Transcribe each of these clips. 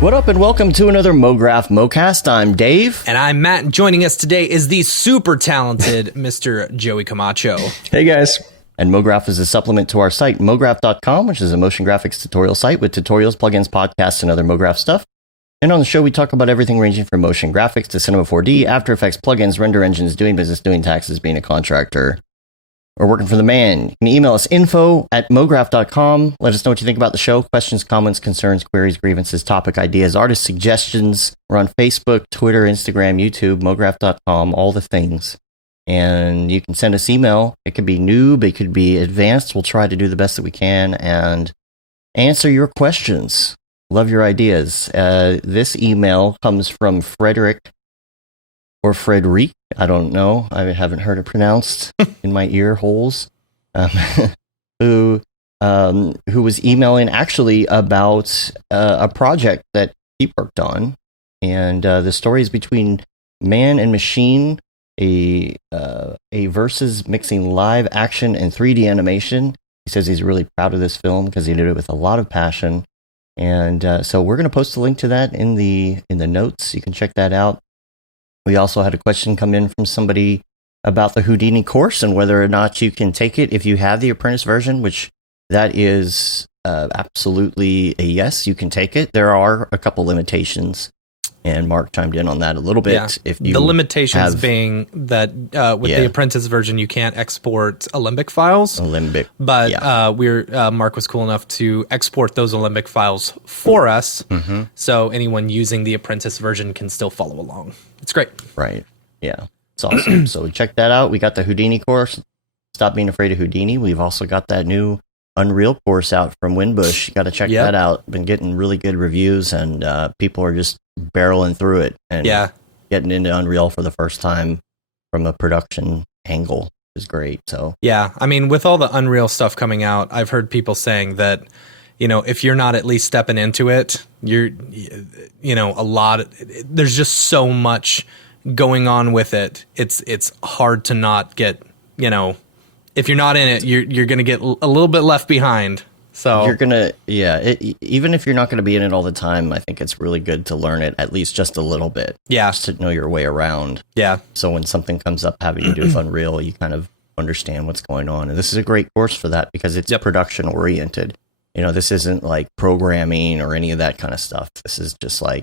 What up, and welcome to another Mograph Mocast. I'm Dave. And I'm Matt, and joining us today is the super talented Mr. Joey Camacho. Hey, guys. And Mograph is a supplement to our site, mograph.com, which is a motion graphics tutorial site with tutorials, plugins, podcasts, and other Mograph stuff. And on the show, we talk about everything ranging from motion graphics to Cinema 4D, After Effects, plugins, render engines, doing business, doing taxes, being a contractor, or working for the man. You can email us info@mograph.com. Let us know what you think about the show. Questions, comments, concerns, queries, grievances, topic ideas, artist suggestions. We're on Facebook, Twitter, Instagram, YouTube, mograph.com, all the things. And you can send us email. It could be noob, it could be advanced. We'll try to do the best that we can and answer your questions. Love your ideas. This email comes from Frederick or Frederic. I don't know. I haven't heard it pronounced in my ear holes. Who was emailing actually about a project that he worked on, and the story is between Man and Machine, a versus mixing live action and 3D animation. He says he's really proud of this film because he did it with a lot of passion, and so we're going to post a link to that in the notes. You can check that out. We also had a question come in from somebody about the Houdini course and whether or not you can take it if you have the apprentice version, which that is absolutely a yes, you can take it. There are a couple limitations, and Mark chimed in on that a little bit. Yeah. If you the limitations being that with the apprentice version, you can't export Alembic files. But Mark was cool enough to export those Alembic files for us, so anyone using the apprentice version can still follow along. It's great. Right. Yeah. It's awesome. So check that out. We got the Houdini course. Stop being afraid of Houdini. We've also got that new Unreal course out from Winbush. You got to check that out. Been getting really good reviews, and people are just barreling through it and getting into Unreal for the first time from a production angle is great. So yeah, I mean, with all the Unreal stuff coming out, I've heard people saying that, if you're not at least stepping into it, there's just so much going on with it. It's hard to not get, if you're not in it, you're going to get a little bit left behind. So you're going to, even if you're not going to be in it all the time, I think it's really good to learn it at least just a little bit. Yeah. Just to know your way around. Yeah. So when something comes up having to do with Unreal, you kind of understand what's going on. And this is a great course for that because it's production oriented. This isn't like programming or any of that kind of stuff. This is just like,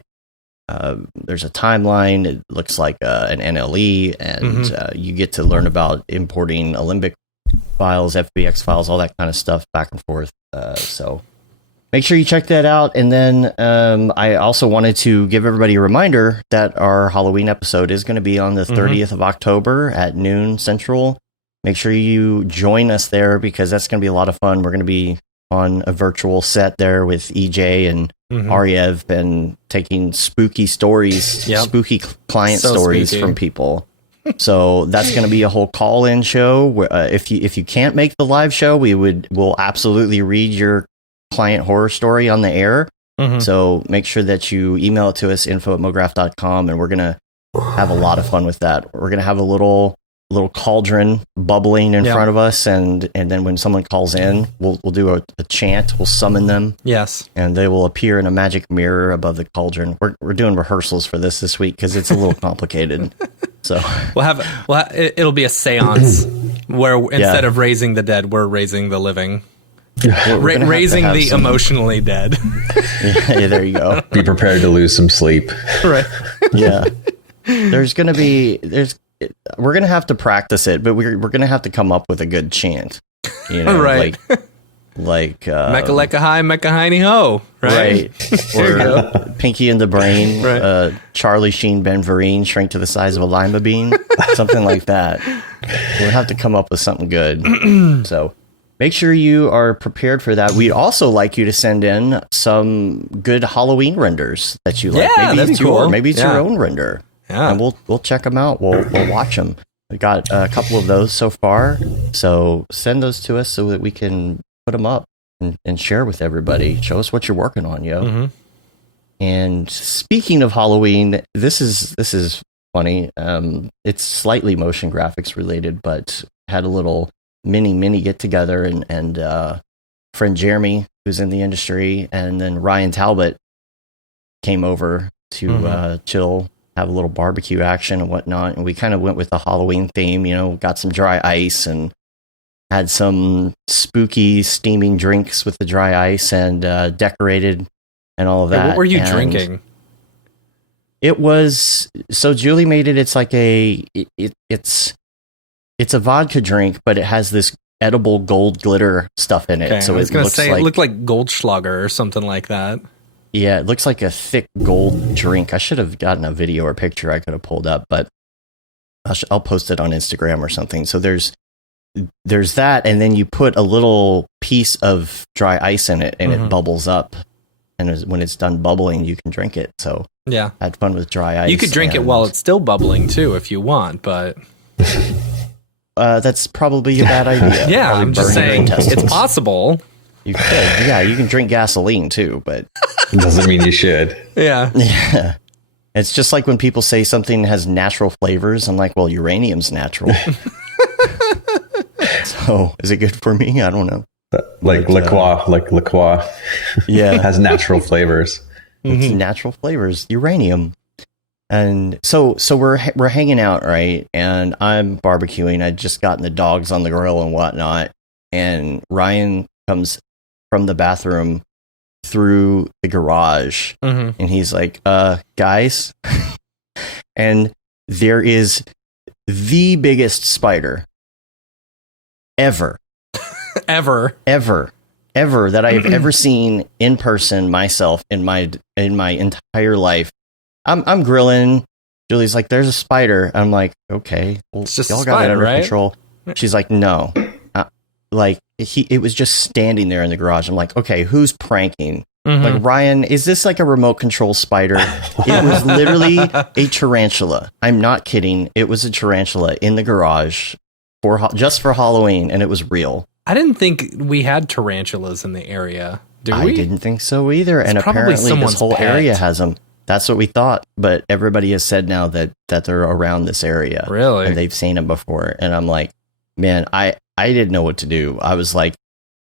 there's a timeline. It looks like an NLE, and you get to learn about importing Alembic files, FBX files, all that kind of stuff back and forth. So make sure you check that out. And then I also wanted to give everybody a reminder that our Halloween episode is going to be on the 30th of October at noon Central. Make sure you join us there because that's going to be a lot of fun. We're going to be on a virtual set there with EJ and Ariev and taking spooky stories, spooky client stories from people. So that's going to be a whole call-in show. Where, if you can't make the live show, we'll absolutely read your client horror story on the air. So make sure that you email it to us, info@mograph.com, and we're going to have a lot of fun with that. We're going to have a little cauldron bubbling in front of us, and then when someone calls in, we'll do a chant. We'll summon them. Yes, and they will appear in a magic mirror above the cauldron. We're doing rehearsals for this week because it's a little complicated. So it'll be a seance where instead of raising the dead, we're raising the living. Raising the emotionally dead. Yeah, there you go. Be prepared to lose some sleep. Right. Yeah. We're going to have to practice it, but we're going to have to come up with a good chant. Right. Like Mecca Lecca High, Mecca Hiney Ho, right? Or Pinky in the Brain, right. Charlie Sheen Ben Vereen, shrink to the size of a lima bean, something like that. We'll have to come up with something good. So make sure you are prepared for that. We'd also like you to send in some good Halloween renders that you like. Yeah, maybe it's cool. Maybe it's your own render. Yeah. And we'll check them out. We'll watch them. We got a couple of those so far. So send those to us so that we can put them up and share with everybody. Show us what you're working on, yo. And speaking of Halloween, this is funny. It's slightly motion graphics related, but had a little mini get together, and friend Jeremy, who's in the industry, and then Ryan Talbot came over to chill, have a little barbecue action and whatnot. And we kind of went with the Halloween theme, got some dry ice and had some spooky steaming drinks with the dry ice and decorated and all of that. What were you drinking? It was, so Julie made it. It's like it's a vodka drink, but it has this edible gold glitter stuff in it. Okay, so I was going to say like, it looked like Goldschlager or something like that. Yeah, it looks like a thick gold drink. I should have gotten a video or picture I could have pulled up, but I'll post it on Instagram or something. So there's that, and then you put a little piece of dry ice in it, and it bubbles up. And when it's done bubbling, you can drink it. So yeah, I had fun with dry ice. You could drink it while it's still bubbling too, if you want, but that's probably a bad idea. Yeah, I'm just saying it's possible. You could, yeah. You can drink gasoline too, but doesn't mean you should. Yeah. Yeah. It's just like when people say something has natural flavors. I'm like, well, uranium's natural. So is it good for me? I don't know. Like liqueur. Yeah. Has natural flavors. It's natural flavors, uranium. And so we're hanging out, right? And I'm barbecuing. I'd just gotten the dogs on the grill and whatnot. And Ryan comes from the bathroom through the garage, and he's like, guys. And there is the biggest spider ever that I have ever seen in person myself in my entire life. I'm grilling. Julie's like, there's a spider. I'm like, okay, well, it's just y'all a spider, got it under right? control. She's like, no. It was just standing there in the garage. I'm like, okay, who's pranking? Like, Ryan, is this like a remote control spider? It was literally a tarantula. I'm not kidding. It was a tarantula in the garage just for Halloween, and it was real. I didn't think we had tarantulas in the area. Do we? I didn't think so either. It's and apparently this whole pet. area has them. That's what we thought. But everybody has said now that they're around this area. Really? And they've seen them before. And I'm like, man, I didn't know what to do. I was like,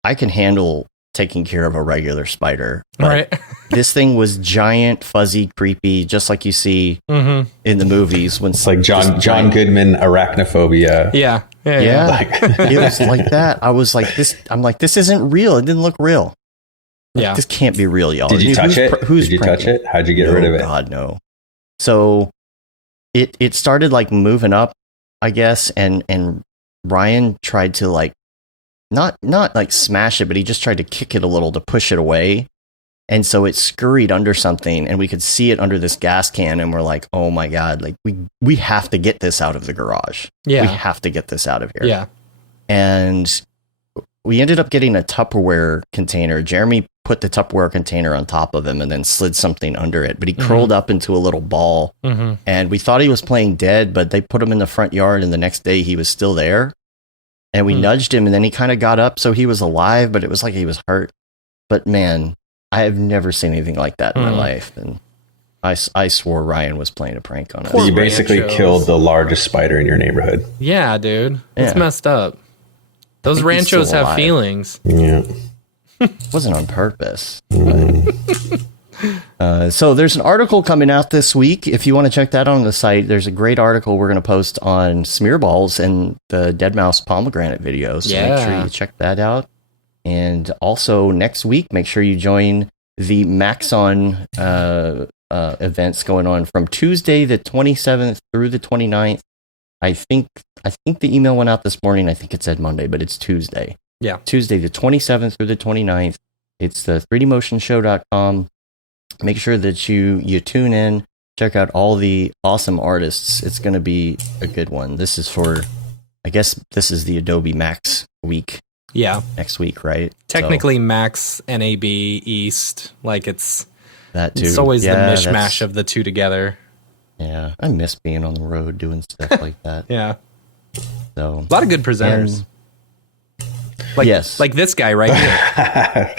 I can handle taking care of a regular spider. But right. This thing was giant, fuzzy, creepy, just like you see in the movies. When it's like John Goodman arachnophobia. Yeah. It was like that. I was like, this isn't real. It didn't look real. Like, this can't be real, y'all. Did you touch it? Did you touch it? How'd you get rid of it? God, no. So it started like moving up, I guess, and Ryan tried to like not like smash it, but he just tried to kick it a little to push it away. And so it scurried under something, and we could see it under this gas can, and we're like, oh my God, like we have to get this out of the garage. Yeah. We have to get this out of here. Yeah. And we ended up getting a Tupperware container. Jeremy put the Tupperware container on top of him and then slid something under it, but he curled up into a little ball, and we thought he was playing dead, but they put him in the front yard, and the next day he was still there, and we nudged him, and then he kind of got up, so he was alive, but it was like he was hurt. But man, I have never seen anything like that in my life, and I swore Ryan was playing a prank on us. You basically killed the largest spider in your neighborhood. Yeah, dude. It's messed up. Those ranchos have feelings. Yeah. It wasn't on purpose. So there's an article coming out this week. If you want to check that on the site, there's a great article we're going to post on smearballs and the Dead Mouse Pomegranate videos. So make sure you check that out. And also next week, make sure you join the Maxon events going on from Tuesday the 27th through the 29th. I think the email went out this morning. I think it said Monday, but it's Tuesday. Yeah. Tuesday the 27th through the 29th. It's the 3dmotionshow.com. Make sure that you tune in, check out all the awesome artists. It's going to be a good one. This is the Adobe Max week. Yeah. Next week, right? Technically Max, NAB, East, like it's that too. It's always the mishmash of the two together. Yeah. I miss being on the road doing stuff like that. Yeah. So a lot of good presenters. Like this guy right here.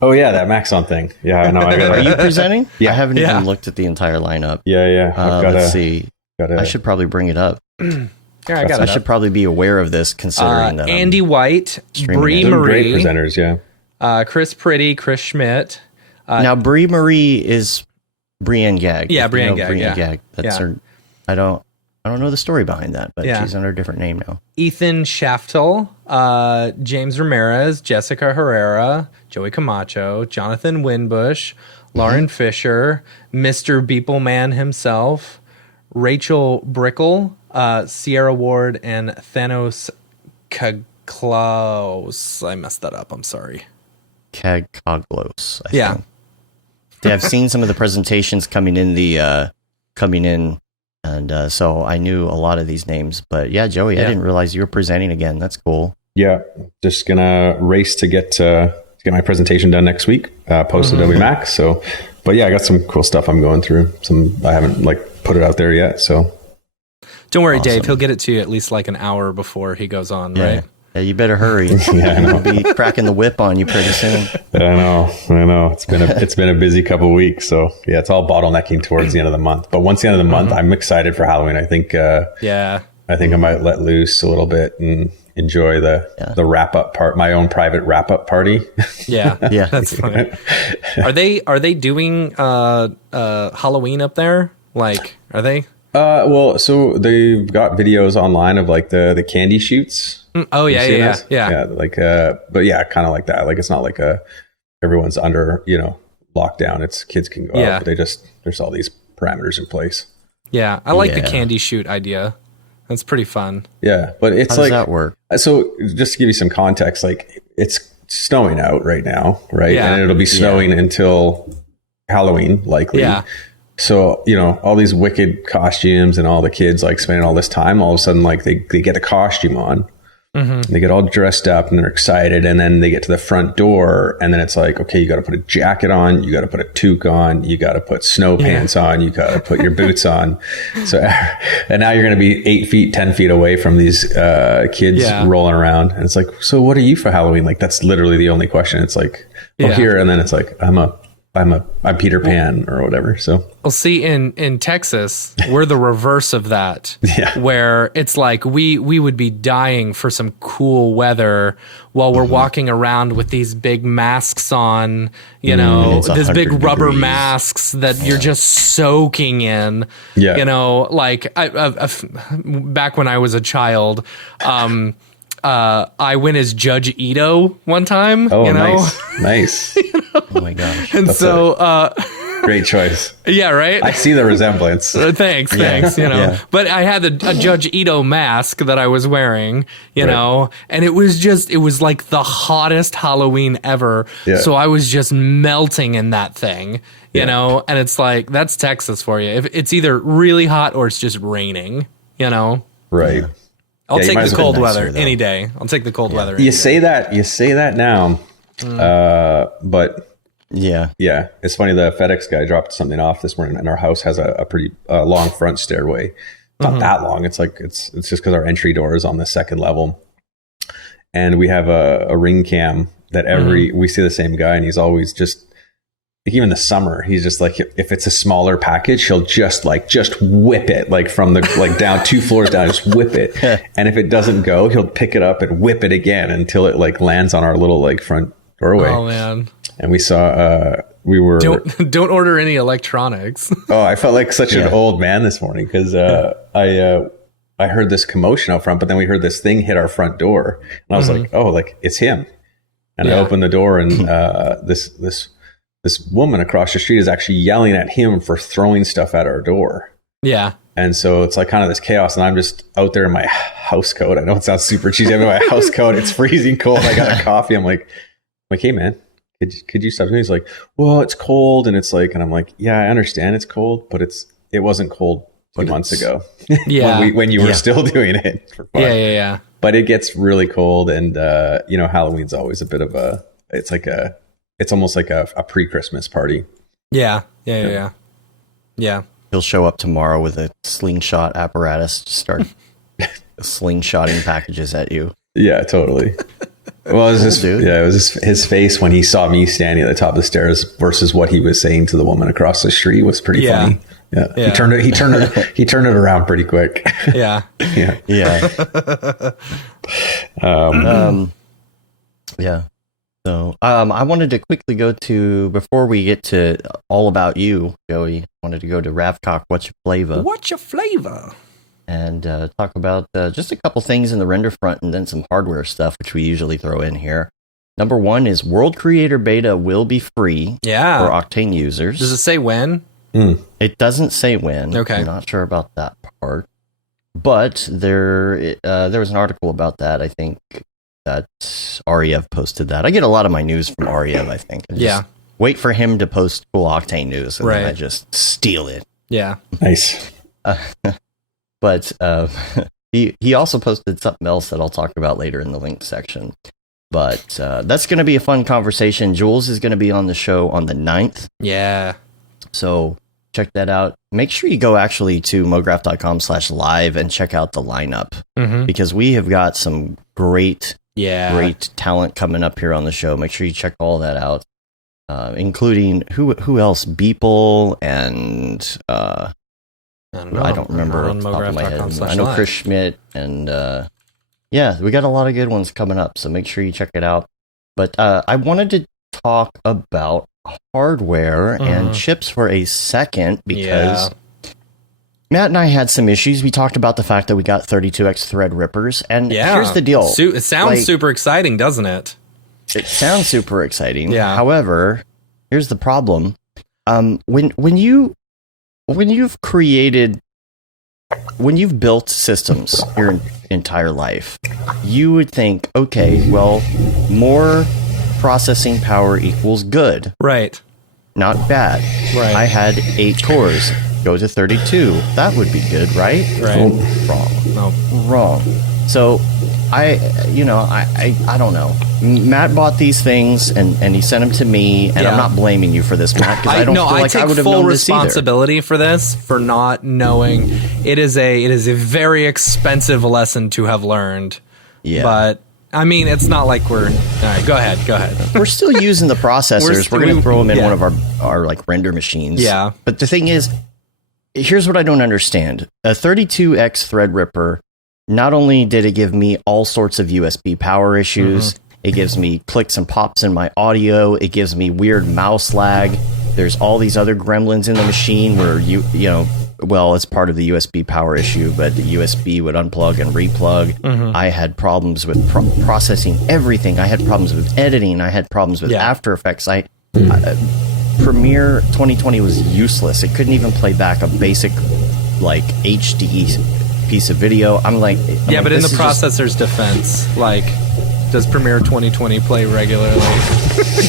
Oh yeah, that Maxon thing. Yeah, I know. Are you presenting? Yeah. I haven't even looked at the entire lineup. Yeah. Let's see. I should probably bring it up. I should probably be aware of this, considering that Andy White, Bree Marie, Marie, great presenters. Yeah. Chris Pretty, Chris Schmidt. Now Bree Marie is Brienne Gag. Yeah, Brienne Gag. Gag. That's her. I don't know the story behind that, but she's under a different name now. Ethan Shaftel, James Ramirez, Jessica Herrera, Joey Camacho, Jonathan Winbush, Lauren Fisher, Mr. Beepleman himself, Rachel Brickle, Sierra Ward, and Thanos Kagklaus. I messed that up. I'm sorry. Kagkoglos. I think. Yeah, I've seen some of the presentations coming in, and so I knew a lot of these names. But yeah, Joey, I didn't realize you were presenting again. That's cool. Yeah, just gonna race to get my presentation done next week. Post Adobe Max. So, but yeah, I got some cool stuff I'm going through. I haven't put it out there yet. So don't worry, Dave. He'll get it to you at least an hour before he goes on. Right. Yeah, you better hurry. I know. We'll be cracking the whip on you pretty soon. I know. It's been a busy couple of weeks. So yeah, it's all bottlenecking towards the end of the month. But once the end of the month, I'm excited for Halloween. I think I might let loose a little bit and enjoy the wrap up part, my own private wrap up party. Yeah, that's funny. Are they doing Halloween up there? Are they? Well, so they've got videos online of the candy shoots. Oh yeah. But yeah, kind of like that. It's not everyone's under lockdown. It's kids can go out, but there's all these parameters in place. Yeah, I like the candy shoot idea. That's pretty fun. Yeah, but it's how does that work? So just to give you some context, it's snowing out right now, right? Yeah. And it'll be snowing until Halloween, likely. Yeah. So, all these wicked costumes and all the kids spending all this time, all of a sudden, they get a costume on. Mm-hmm. They get all dressed up and they're excited. And then they get to the front door and then it's okay, you got to put a jacket on. You got to put a toque on. You got to put snow pants on. You got to put your boots on. So, and now you're going to be 8 feet, 10 feet away from these kids rolling around. And it's so what are you for Halloween? That's literally the only question. It's here. And then it's I'm Peter Pan or whatever. So, well, see, in Texas, we're the reverse of that. Yeah. Where it's we would be dying for some cool weather while we're walking around with these big masks on, these big rubber masks that you're just soaking in. Yeah. Back when I was a child, I went as Judge Ito one time. Oh, nice. Oh my gosh. And that's great choice. Yeah, right? I see the resemblance. Thanks. Yeah. But I had a Judge Ito mask that I was wearing, and it was the hottest Halloween ever. Yeah. So I was just melting in that thing, you know, and it's that's Texas for you. If it's either really hot or it's just raining, Right. Yeah. I'll take the cold weather any day. I'll take the cold weather. You say that now. But yeah, it's funny. The FedEx guy dropped something off this morning and our house has a pretty long front stairway. It's not that long. It's it's just because our entry door is on the second level and we have a ring cam that we see the same guy and he's always just even the summer, he's just if it's a smaller package, he'll just whip it from the down 2 floors down, just whip it. And if it doesn't go, he'll pick it up and whip it again until it lands on our little front doorway. Oh man! And we saw don't order any electronics. Oh, I felt like such an old man this morning because I heard this commotion out front, but then we heard this thing hit our front door, and I was it's him. And I opened the door, and this woman across the street is actually yelling at him for throwing stuff at our door. Yeah. And so it's kind of this chaos. And I'm just out there in my house coat. I know it sounds super cheesy. I'm in my house coat. It's freezing cold. I got a coffee. I'm like, hey man, could you stop? And he's well, it's cold. And it's and I'm yeah, I understand it's cold, but it wasn't cold 2 months ago. Yeah. when you were still doing it for fun. Yeah. But it gets really cold. And, Halloween's always a bit of it's almost like a pre-Christmas party. Yeah. He'll show up tomorrow with a slingshot apparatus to start slingshotting packages at you. Yeah, totally. Well, it was his face when he saw me standing at the top of the stairs versus what he was saying to the woman across the street was pretty funny. Yeah. He turned it around pretty quick. Yeah. Yeah. So I wanted to quickly go to, before we get to all about you, Joey, wanted to go to Ravcock, What's Your Flavor? What's your flavor? And talk about just a couple things in the render front and then some hardware stuff, which we usually throw in here. Number one is World Creator Beta will be free for Octane users. Does it say when? It doesn't say when. Okay. I'm not sure about that part. But there was an article about that, I think, that Ariev posted that. I get a lot of my news from Ariev, I think. Yeah. Wait for him to post cool Octane news, and then I just steal it. Yeah. Nice. But he also posted something else that I'll talk about later in the link section. But that's going to be a fun conversation. Jules is going to be on the show on the 9th. Yeah. So check that out. Make sure you go actually to mograph.com/live and check out the lineup, because we have got some great talent coming up here on the show. Make sure you check all that out, including who else? Beeple and I don't remember off the top of my head. I know Chris Schmidt and yeah, we got a lot of good ones coming up, so make sure you check it out. But I wanted to talk about hardware and chips for a second, because Matt and I had some issues. We talked about the fact that we got 32X Threadrippers, and here's the deal. It sounds super exciting, doesn't it? It sounds super exciting. Yeah. However, here's the problem. When you've built systems your entire life, you would think, okay, well, more processing power equals good. Right. Not bad. Right. I had 8 cores. Go to 32. That would be good, right? Right. Wrong. No. Wrong. So I don't know. Matt bought these things and he sent them to me, and I'm not blaming you for this, Matt, because I don't feel like I would have known this either. I take full responsibility for this, for not knowing. It is a very expensive lesson to have learned. Yeah. But I mean, it's not like we're... All right, go ahead. We're still using the processors. We're going to throw them in one of our like render machines. Yeah. But the thing is, here's what I don't understand. A 32X Threadripper, not only did it give me all sorts of USB power issues, it gives me clicks and pops in my audio, it gives me weird mouse lag. There's all these other gremlins in the machine where well, it's part of the USB power issue, but the USB would unplug and replug. I had problems with processing everything. I had problems with editing. I had problems with After Effects. Premiere 2020 was useless. It couldn't even play back a basic like HD piece of video. I'm like, but in the processor's defense, like, does Premiere 2020 play regularly?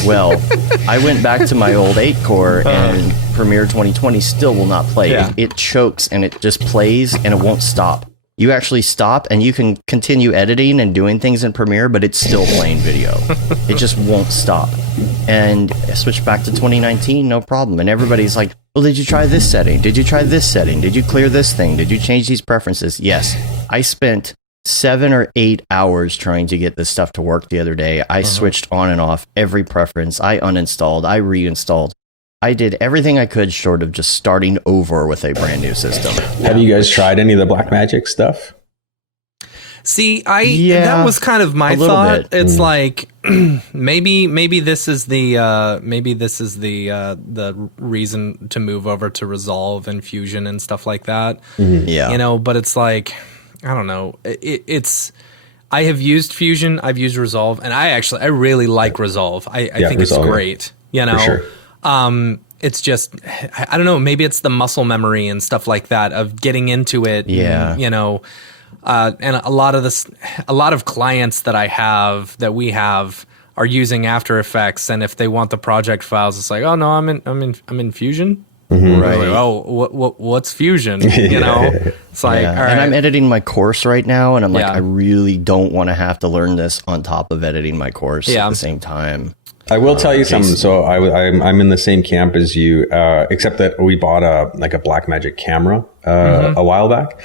Well, I went back to my old 8-core, and Premiere 2020 still will not play. It chokes, and it just plays, and it won't stop. You actually stop, and you can continue editing and doing things in Premiere, but it's still playing video. It just won't stop. And I switched back to 2019, no problem. And everybody's like, well, did you try this setting? Did you try this setting? Did you clear this thing? Did you change these preferences? Yes. I spent 7 or 8 hours trying to get this stuff to work the other day. I switched on and off every preference. I uninstalled. I reinstalled. I did everything I could short of just starting over with a brand new system. Have you guys tried any of the Blackmagic stuff? See, that was kind of my thought. It's like maybe this is the reason to move over to Resolve and Fusion and stuff like that. Yeah, but it's like, I don't know. It's I have used Fusion, I've used Resolve, and I really like Resolve. I think Resolve, it's great. For sure. It's just, I don't know, maybe it's the muscle memory and stuff like that of getting into it. Yeah. And a lot of clients that we have are using After Effects, and if they want the project files, it's like, oh no, I'm in Fusion. Right. Like, oh, what's Fusion? It's like, all right. And I'm editing my course right now, and I'm like, I really don't want to have to learn this on top of editing my course at the same time. I will tell you something. So I'm in the same camp as you, except that we bought a Blackmagic camera a while back.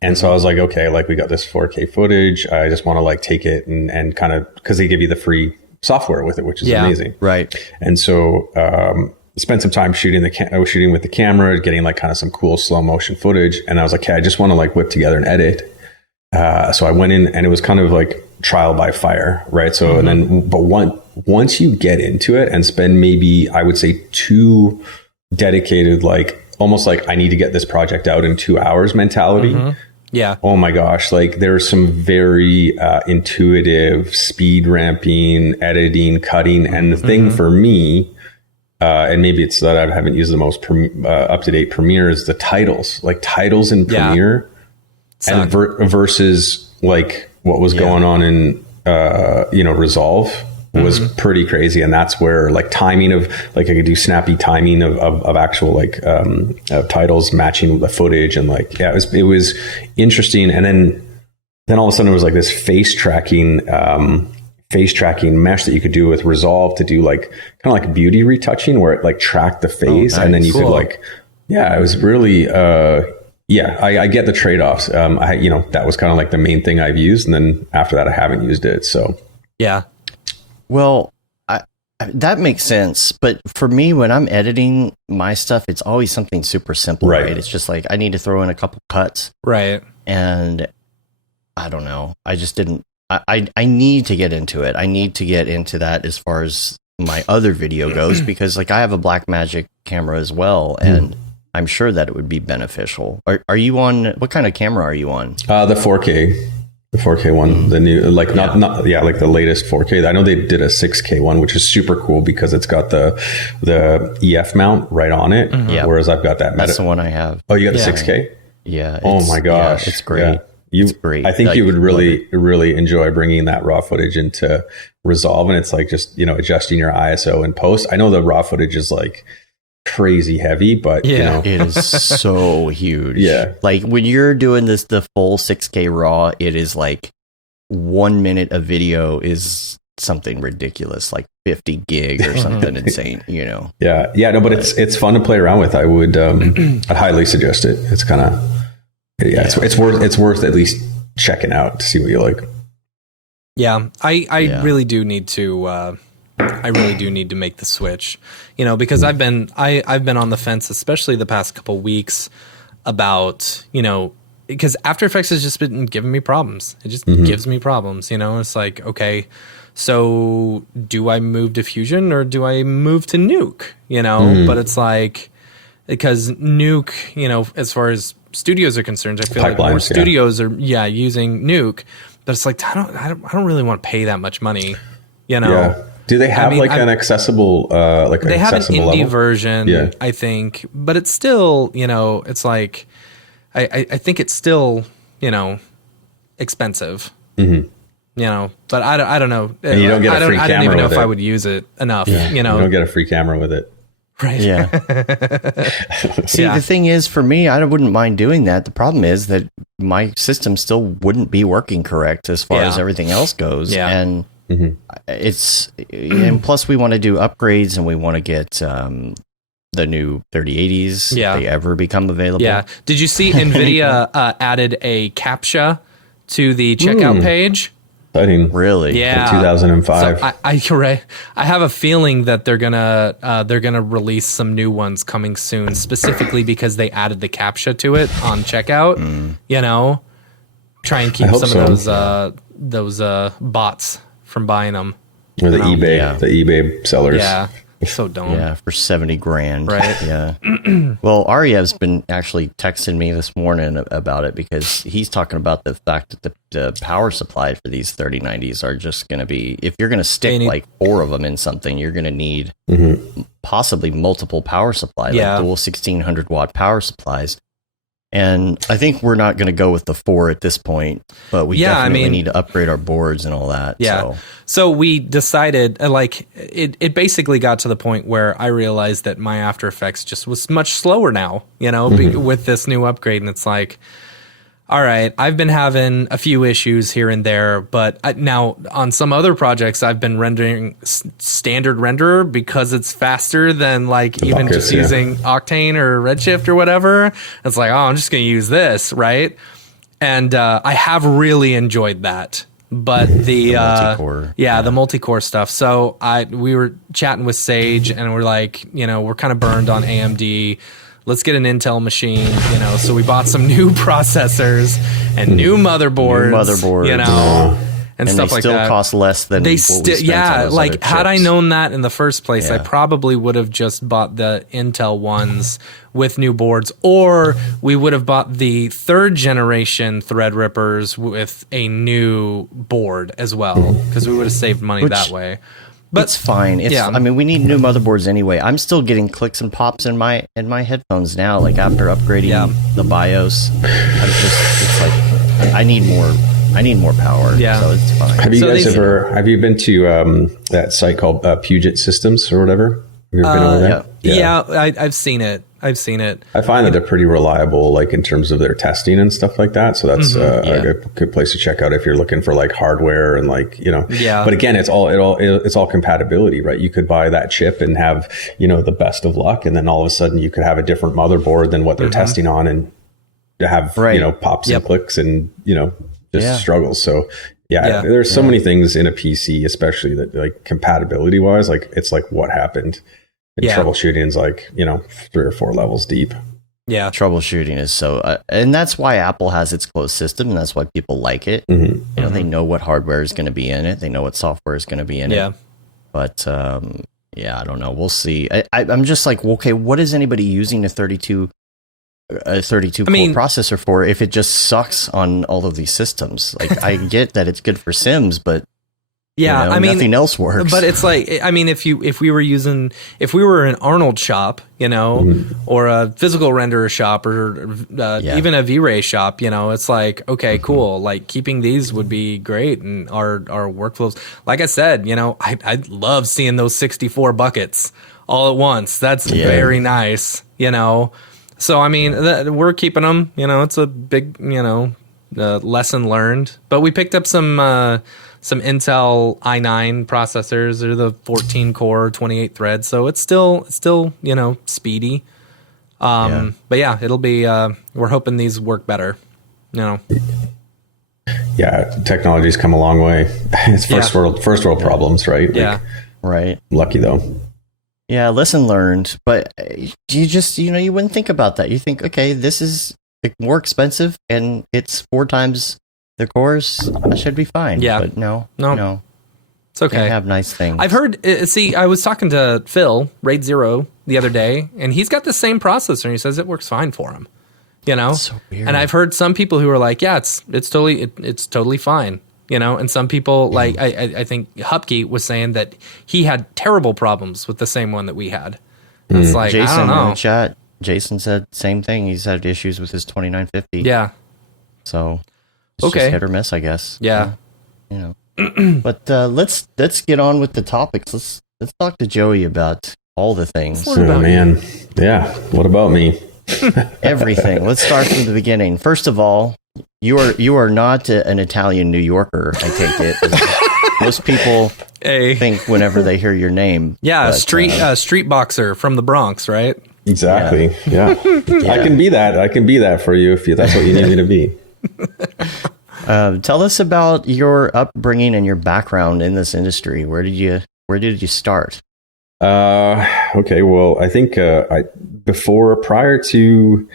And so I was like, okay, like we got this 4K footage. I just want to like take it and kind of, because they give you the free software with it, which is amazing. Right. And so spent some time shooting I was shooting with the camera, getting like kind of some cool slow motion footage. And I was like, okay, I just want to like whip together and edit. So I went in, and it was kind of like trial by fire, right? So and then, but once you get into it and spend maybe, I would say, 2 dedicated, like almost like I need to get this project out in 2 hours mentality. Yeah. Oh my gosh. Like there's some very intuitive speed ramping, editing, cutting. And the thing for me, and maybe it's that I haven't used the most up-to-date Premiere, is the titles. Like titles in Premiere and versus like what was going on in Resolve was pretty crazy. And that's where like timing of, like I could do snappy timing of actual like titles matching the footage, and like, yeah, it was interesting. And then all of a sudden there was like this face tracking mesh that you could do with Resolve to do like kind of like beauty retouching, where it like tracked the face. And then you could like, yeah, it was really, I get the trade-offs. That was kind of like the main thing I've used. And then after that, I haven't used it. So, yeah. Well, that makes sense. But for me, when I'm editing my stuff, it's always something super simple, right? It's just like I need to throw in a couple cuts. Right. And I don't know. I just didn't. I need to get into it. I need to get into that as far as my other video goes, because like I have a Blackmagic camera as well, and I'm sure that it would be beneficial. Are you on, what kind of camera are you on? The 4K. The 4K one, the new, like like the latest 4K. I know they did a 6K one, which is super cool because it's got the EF mount right on it. Whereas I've got that. That's the one I have. Oh, you got the 6K? Yeah. Oh my gosh, it's great. Yeah. It's great. I think you would really enjoy bringing that raw footage into Resolve, and it's like just adjusting your ISO in post. I know the raw footage is like crazy heavy, but it is so huge. Yeah, like when you're doing the full 6K raw, it is like 1 minute of video is something ridiculous, like 50 gig or something insane. But it's fun to play around with. I would I'd highly suggest it. It's kind of it's worth at least checking out to see what you like. I really do need to make the switch, because I've been on the fence, especially the past couple weeks, about, because After Effects has just been giving me problems. It just gives me problems, It's like, okay, so do I move to Fusion or do I move to Nuke? But it's like, because Nuke, as far as studios are concerned, I feel like more studios are using Nuke, but it's like I don't really want to pay that much money, Yeah. Do they have an accessible, they have an indie level version, I think, but it's still, it's like, I think it's still, expensive, but I don't know. And you don't get a free camera. I don't even know if I would use it enough, You don't get a free camera with it. Right. Yeah. See, the thing is, for me, I wouldn't mind doing that. The problem is that my system still wouldn't be working correct as far as everything else goes. Yeah. And and plus we want to do upgrades, and we want to get the new 3080s if they ever become available. Yeah. Did you see NVIDIA added a CAPTCHA to the checkout page? Really? Yeah. 2005. So I have a feeling that they're gonna release some new ones coming soon, specifically because they added the CAPTCHA to it on checkout. Try and keep some of those bots from buying them. Or the eBay sellers. Yeah. So dumb. Yeah, for $70,000. Right. Yeah. Well, Aryev's been actually texting me this morning about it, because he's talking about the fact that the power supply for these 3090s are just going to be, if you're going to stick like 4 of them in something, you're going to need possibly multiple power supply, like dual 1600 watt power supplies. And I think we're not going to go with the 4 at this point, but we definitely need to upgrade our boards and all that. Yeah. So we decided, it basically got to the point where I realized that my After Effects just was much slower now, with this new upgrade. And it's like, all right, I've been having a few issues here and there, but now on some other projects, I've been rendering standard renderer because it's faster than even just using Octane or Redshift or whatever. It's like, oh, I'm just going to use this, right? And I have really enjoyed that. But the multi-core, the multi-core stuff. So we were chatting with Sage, and we're like, we're kind of burned on AMD. Let's get an Intel machine, so we bought some new processors and new motherboards, and stuff like that. They still cost less than they what we spent on those like other had I chips. known that in the first place, I probably would have just bought the Intel ones with new boards, or we would have bought the 3rd generation Threadrippers with a new board as well, because we would have saved money that way. But it's fine. I mean, we need new motherboards anyway. I'm still getting clicks and pops in my headphones now. Like after upgrading the BIOS, it's like I need more power. Yeah, so it's fine. Have you been to that site called Puget Systems or whatever? Have you ever been over there? Yeah, I've seen it. I find that they're pretty reliable, like in terms of their testing and stuff like that. So that's a good place to check out if you're looking for like hardware and like, Yeah. But again, it's all compatibility, right? You could buy that chip and have, the best of luck, and then all of a sudden you could have a different motherboard than what they're testing on, and have pops and clicks and struggles. So there's so many things in a PC, especially that like compatibility wise, like it's like what happened. And troubleshooting is like, 3 or 4 levels deep. Yeah. Troubleshooting is so, and that's why Apple has its closed system, and that's why people like it. Mm-hmm. They know what hardware is going to be in it. They know what software is going to be in it. But, I don't know. We'll see. I'm just like, okay, what is anybody using a 32 core processor for if it just sucks on all of these systems? Like, I get that it's good for Sims, but nothing else works. But it's like, I mean, if we were an Arnold shop, or a physical renderer shop, or even a V-Ray shop, it's like, okay, cool. Like keeping these would be great, and our workflows. Like I said, I love seeing those 64 buckets all at once. That's very nice, So I mean, we're keeping them. It's a big, lesson learned. But we picked up some Intel i9 processors, or the 14 core 28 threads, so it's still speedy. But it'll be we're hoping these work better. Technology's come a long way. It's first world problems, right? Right. Lucky though. Yeah, lesson learned. But you just you wouldn't think about that. You think, okay, this is more expensive and it's 4 times the cores, I should be fine. Yeah. But no. It's okay. They have nice things. I've heard, I was talking to Phil, Raid Zero, the other day, and he's got the same processor, and he says it works fine for him. That's so weird. And I've heard some people who are like, yeah, it's totally fine. And some people, like, I think Hupke was saying that he had terrible problems with the same one that we had. It's like, Jason, I don't know. In the chat, Jason said same thing. He's had issues with his 2950. Yeah. So... It's just hit or miss, I guess. Yeah. But let's get on with the topics. Let's talk to Joey about all the things. Man. Yeah. What about me? Everything. Let's start from the beginning. First of all, you are not an Italian New Yorker, I take it. Most people think whenever they hear your name. Yeah, but, street boxer from the Bronx, right? Exactly. Yeah. I can be that. I can be that for you if that's what you need me to be. Tell us about your upbringing and your background in this industry. Where did you start? Okay. Well, I think prior to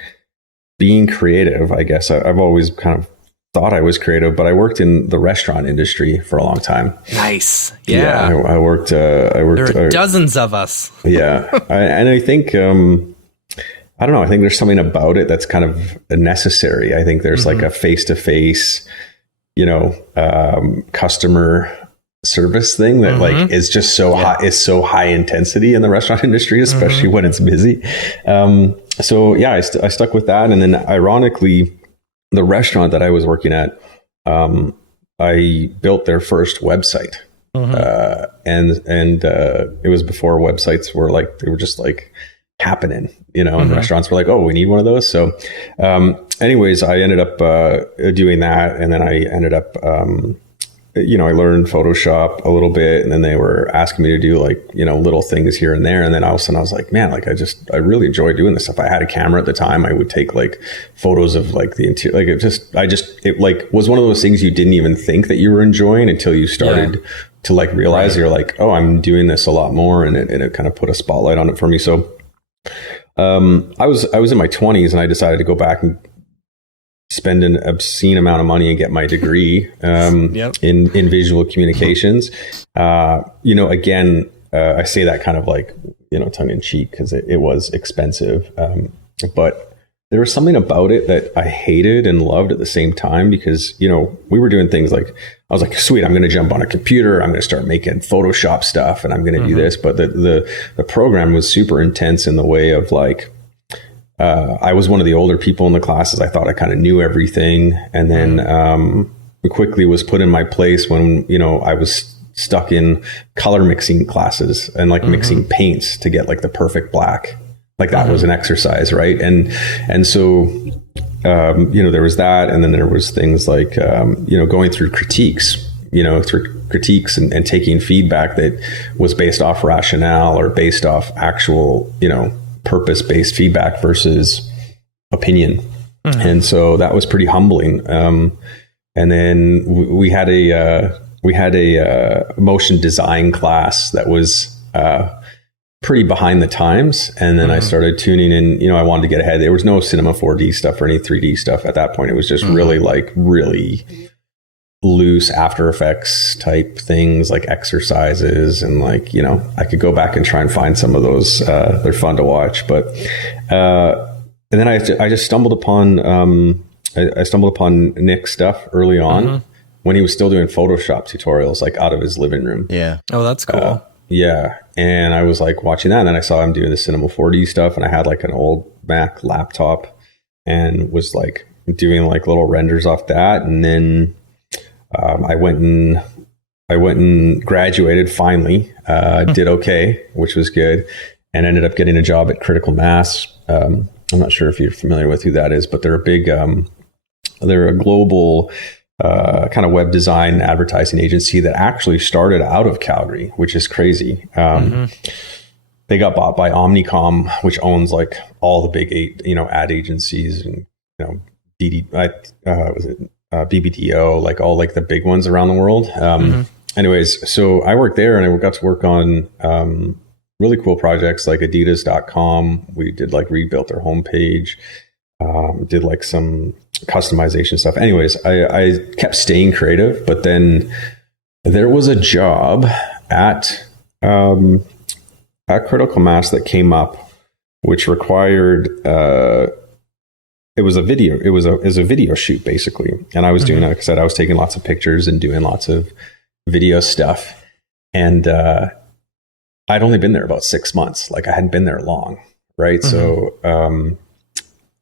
being creative, I guess I've always kind of thought I was creative, but I worked in the restaurant industry for a long time. Nice. Yeah. I worked. There are dozens of us. Yeah. I think. I don't know. I think there's something about it that's kind of necessary. I think there's like a face-to-face, customer service thing that like is just so high. Is so high intensity in the restaurant industry, especially when it's busy. I stuck with that, and then ironically, the restaurant that I was working at, I built their first website, and it was before websites were like they were just like happening, and restaurants were like, oh, we need one of those. So anyways, I ended up doing that, and then I ended up I learned Photoshop a little bit, and then they were asking me to do like little things here and there, and then all of a sudden I was like, man, like I really enjoy doing this stuff. I had a camera at the time. I would take like photos of like the interior, like it like was one of those things you didn't even think that you were enjoying until you started to like realize you're like, oh, I'm doing this a lot more, and it kind of put a spotlight on it for me. So I was in my 20s, and I decided to go back and spend an obscene amount of money and get my degree in visual communications. Again, I say that kind of like, tongue in cheek, because it was expensive. But there was something about it that I hated and loved at the same time, because, we were doing things like, I was like, sweet, I'm going to jump on a computer. I'm going to start making Photoshop stuff, and I'm going to do this. But the program was super intense in the way of like, I was one of the older people in the classes. I thought I kind of knew everything. And then quickly was put in my place when, I was stuck in color mixing classes and like mixing paints to get like the perfect black. Like that was an exercise, right? And so, there was that. And then there was things like, going through critiques, and taking feedback that was based off rationale or based off actual, purpose-based feedback versus opinion. And so that was pretty humbling. And then we had a motion design class that was pretty behind the times. And then I started tuning in, I wanted to get ahead. There was no Cinema 4D stuff or any 3D stuff at that point. It was just really loose After Effects type things, like exercises, and like, I could go back and try and find some of those. They're fun to watch. But and then I just stumbled upon Nick's stuff early on when he was still doing Photoshop tutorials, like out of his living room. Yeah. Oh, that's cool. Yeah. And I was like watching that, and then I saw him doing the Cinema 4D stuff, and I had like an old Mac laptop and was like doing like little renders off that. And then I went and graduated finally, did okay, which was good, and ended up getting a job at Critical Mass. I'm not sure if you're familiar with who that is, but they're a big, they're a global kind of web design advertising agency that actually started out of Calgary, which is crazy. They got bought by Omnicom, which owns like all the big ad agencies, and BBDO, like all like the big ones around the world. Anyways, so I worked there, and I got to work on really cool projects like Adidas.com. We did like rebuilt their homepage, did like some customization stuff. Anyways, I kept staying creative, but then there was a job at Critical Mass that came up, which required it was a video shoot basically, and I was doing, like I said, I was taking lots of pictures and doing lots of video stuff, and I'd only been there about 6 months. Like I hadn't been there long, right? So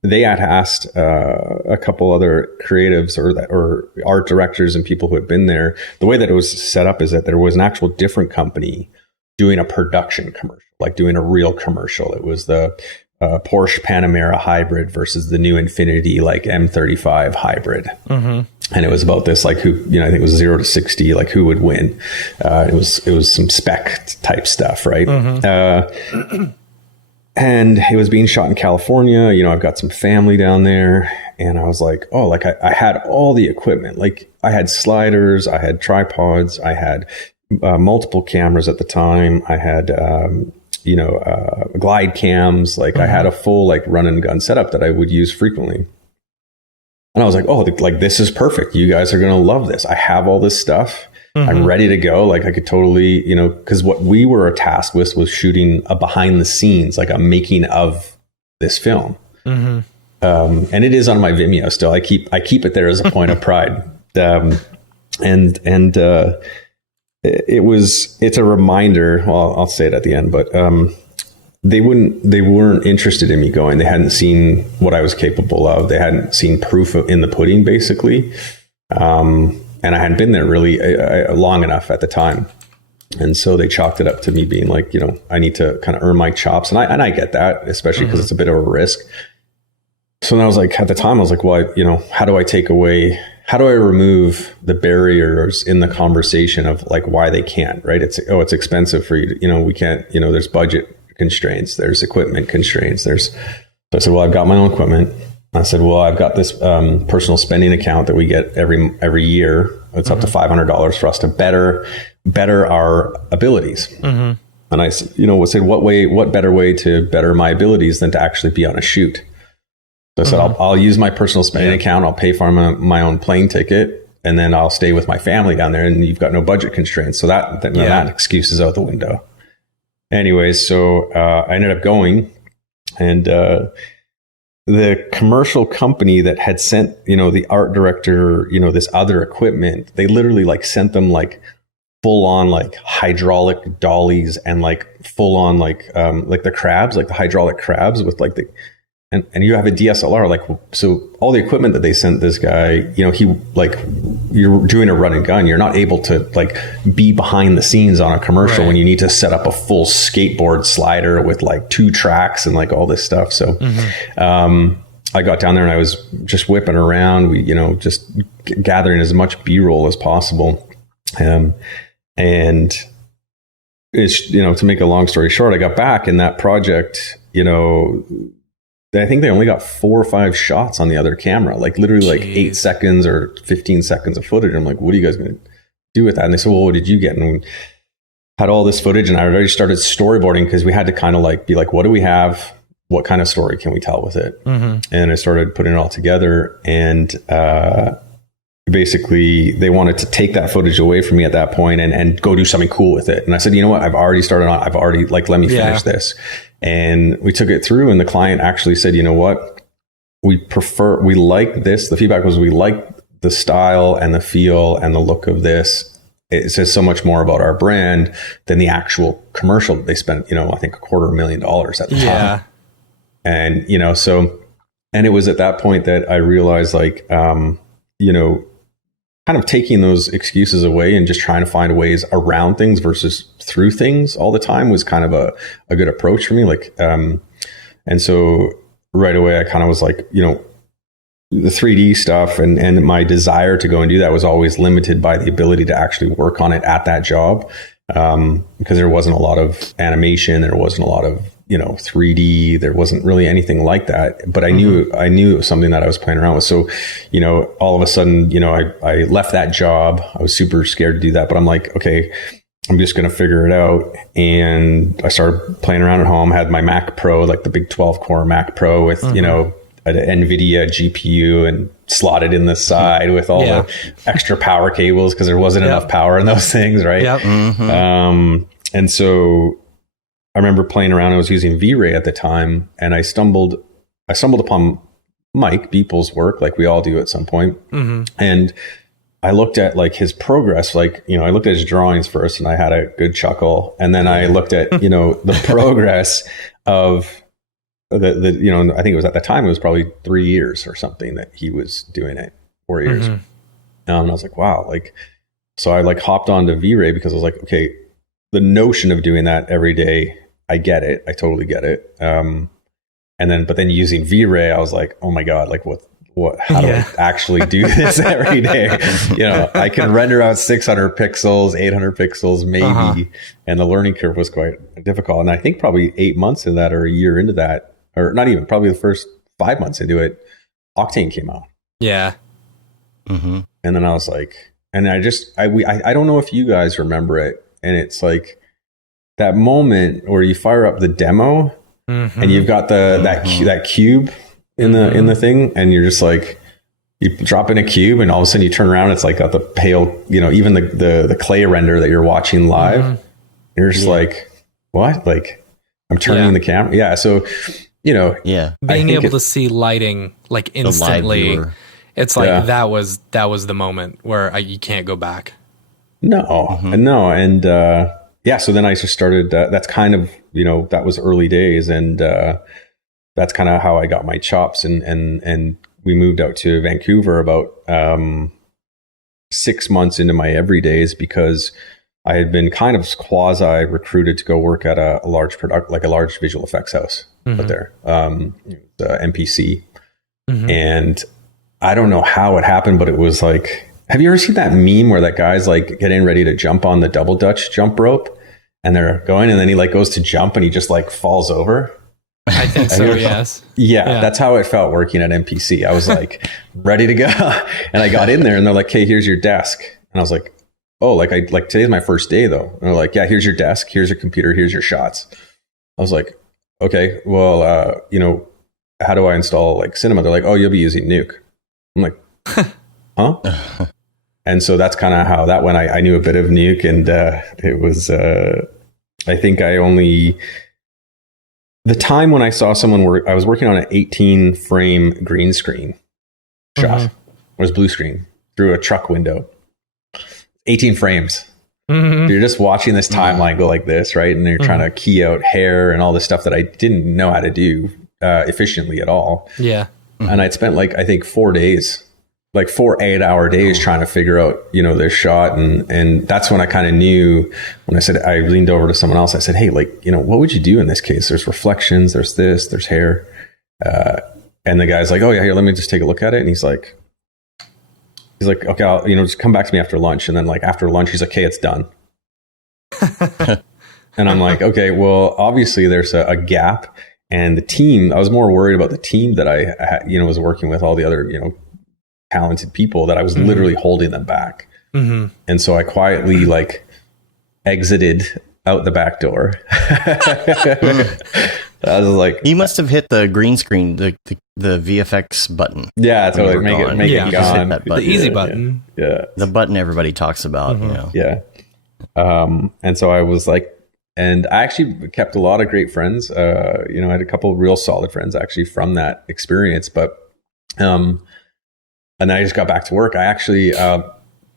they had asked a couple other creatives or art directors and people who had been there. The way that it was set up is that there was an actual different company doing a production commercial, like doing a real commercial. It was the Porsche Panamera hybrid versus the new Infiniti like M35 hybrid. And it was about this, like who, I think it was 0 to 60, like who would win. It was some spec type stuff, right? And it was being shot in California. I've got some family down there, and I was like, oh, like I had all the equipment. Like I had sliders, I had tripods, I had multiple cameras at the time. I had, glide cams. Like I had a full like run and gun setup that I would use frequently. And I was like, oh, like this is perfect. You guys are going to love this. I have all this stuff. I'm ready to go. Like I could totally, because what we were tasked with was shooting a behind the scenes, like a making of this film. And it is on my Vimeo still. I keep it there as a point of pride. It's a reminder. Well, I'll say it at the end, but they weren't interested in me going. They hadn't seen what I was capable of. They hadn't seen proof in the pudding, basically. And I hadn't been there really long enough at the time. And so they chalked it up to me being like, I need to kind of earn my chops. And I get that, especially because it's a bit of a risk. So then I was like, at the time, I was like, well, how do I remove the barriers in the conversation of like why they can't, right? It's expensive for you to, we can't, there's budget constraints, there's equipment constraints. So I said, well, I've got my own equipment. I said, well, I've got this personal spending account that we get every year. It's up to $500 for us to better our abilities. And I said, what better way to better my abilities than to actually be on a shoot? So I said, I'll use my personal spending account. I'll pay for my own plane ticket, and then I'll stay with my family down there. And you've got no budget constraints. So that excuse is out the window. Anyways, so I ended up going, and the commercial company that had sent, the art director, this other equipment, they literally like sent them like full on like hydraulic dollies and like full on like the crabs, like the hydraulic crabs with like and you have a DSLR, like, so all the equipment that they sent this guy, he like, you're doing a run and gun. You're not able to like be behind the scenes on a commercial when you need to set up a full skateboard slider with like 2 tracks and like all this stuff. So, I got down there and I was just whipping around. We, just gathering as much B-roll as possible. And it's, to make a long story short, I got back in that project, I think they only got 4 or 5 shots on the other camera, like literally like 8 seconds or 15 seconds of footage. I'm like, what are you guys going to do with that? And they said, well, what did you get? And we had all this footage, and I already started storyboarding because we had to kind of like be like, what do we have? What kind of story can we tell with it? And I started putting it all together, and basically they wanted to take that footage away from me at that point and go do something cool with it. And I said, you know what? I've already started on, I've already like, let me finish this. And we took it through, and the client actually said, you know what? We like this. The feedback was, we like the style and the feel and the look of this. It says so much more about our brand than the actual commercial that they spent, I think $250,000 at the time. And, so, and it was at that point that I realized like, kind of taking those excuses away and just trying to find ways around things versus through things all the time was kind of a good approach for me. Like, and so right away I kind of was like, the 3D stuff and my desire to go and do that was always limited by the ability to actually work on it at that job. Because there wasn't a lot of animation, there wasn't a lot of, 3D, there wasn't really anything like that, but I knew it was something that I was playing around with. So, all of a sudden, I left that job. I was super scared to do that, but I'm like, okay, I'm just going to figure it out. And I started playing around at home, had my Mac Pro, like the big 12 core Mac Pro with, an NVIDIA GPU and slotted in the side with all the extra power cables, because there wasn't enough power in those things. Right. And so I remember playing around. I was using V-Ray at the time, and I stumbled upon Mike Beeple's work, like we all do at some point. And I looked at like his progress, like, I looked at his drawings first and I had a good chuckle. And then I looked at, the progress of the I think it was at the time, it was probably 3 years or something that he was doing it, 4 years. And I was like, wow. Like, so I like hopped onto V-Ray because I was like, okay, the notion of doing that every day, I get it. I totally get it. But then using V-Ray, I was like, oh my God, like how do I actually do this every day? I can render out 600 pixels, 800 pixels, maybe. And the learning curve was quite difficult. And I think probably 8 months in that, or a year into that, or not even, probably the first 5 months into it, Octane came out. Yeah. And then I was like, and I don't know if you guys remember it. And it's like that moment where you fire up the demo and you've got that cube in the thing, and you're just like, you drop in a cube, and all of a sudden you turn around, it's like got the pale, even the clay render that you're watching live. You're just like, what? Like, I'm turning the camera. Yeah. So, being able to see lighting like instantly, it's like that was the moment where you can't go back. No. And so then I just started, that's kind of, that was early days, and that's kind of how I got my chops, and we moved out to Vancouver about 6 months into my everydays, because I had been kind of quasi recruited to go work at a large like a large visual effects house out there, the MPC. And I don't know how it happened, but it was like, have you ever seen that meme where that guy's like getting ready to jump on the double Dutch jump rope, and they're going, and then he like goes to jump and he just like falls over? I think so. Yes. Yeah, that's how it felt working at MPC. I was like ready to go, and I got in there, and they're like, "Hey, here's your desk," and I was like, "Oh, like today's my first day though." And they're like, "Yeah, here's your desk, here's your computer, here's your shots." I was like, "Okay, well, how do I install like Cinema? They're like, oh, you'll be using Nuke. I'm like, huh? And so that's kind of how that went. I knew a bit of Nuke, and it was, I think the time when I saw someone work, I was working on an 18 frame green screen shot. It was blue screen through a truck window. 18 frames. You're just watching this timeline go like this, right? And you're trying to key out hair and all this stuff that I didn't know how to do efficiently at all. Yeah. And I'd spent like, I think 4 days, like 4 8-hour days trying to figure out, this shot. And that's when I kind of knew, when I leaned over to someone else, I said, hey, like, what would you do in this case? There's reflections, there's this, there's hair. And the guy's like, oh yeah, here, let me just take a look at it. And he's like, okay, I'll, just come back to me after lunch. And then like after lunch, he's like, okay, it's done. And I'm like, okay, well, obviously there's a gap, and the team, I was more worried about the team that I was working with, all the other, talented people, that I was literally holding them back. And so I quietly like exited out the back door. I was like, you must have hit the green screen, the VFX button. Yeah, totally. Make it gone. The easy button. Yeah. The button everybody talks about, Yeah. And so I was like, and I actually kept a lot of great friends. I had a couple of real solid friends actually from that experience. But, and I just got back to work. I actually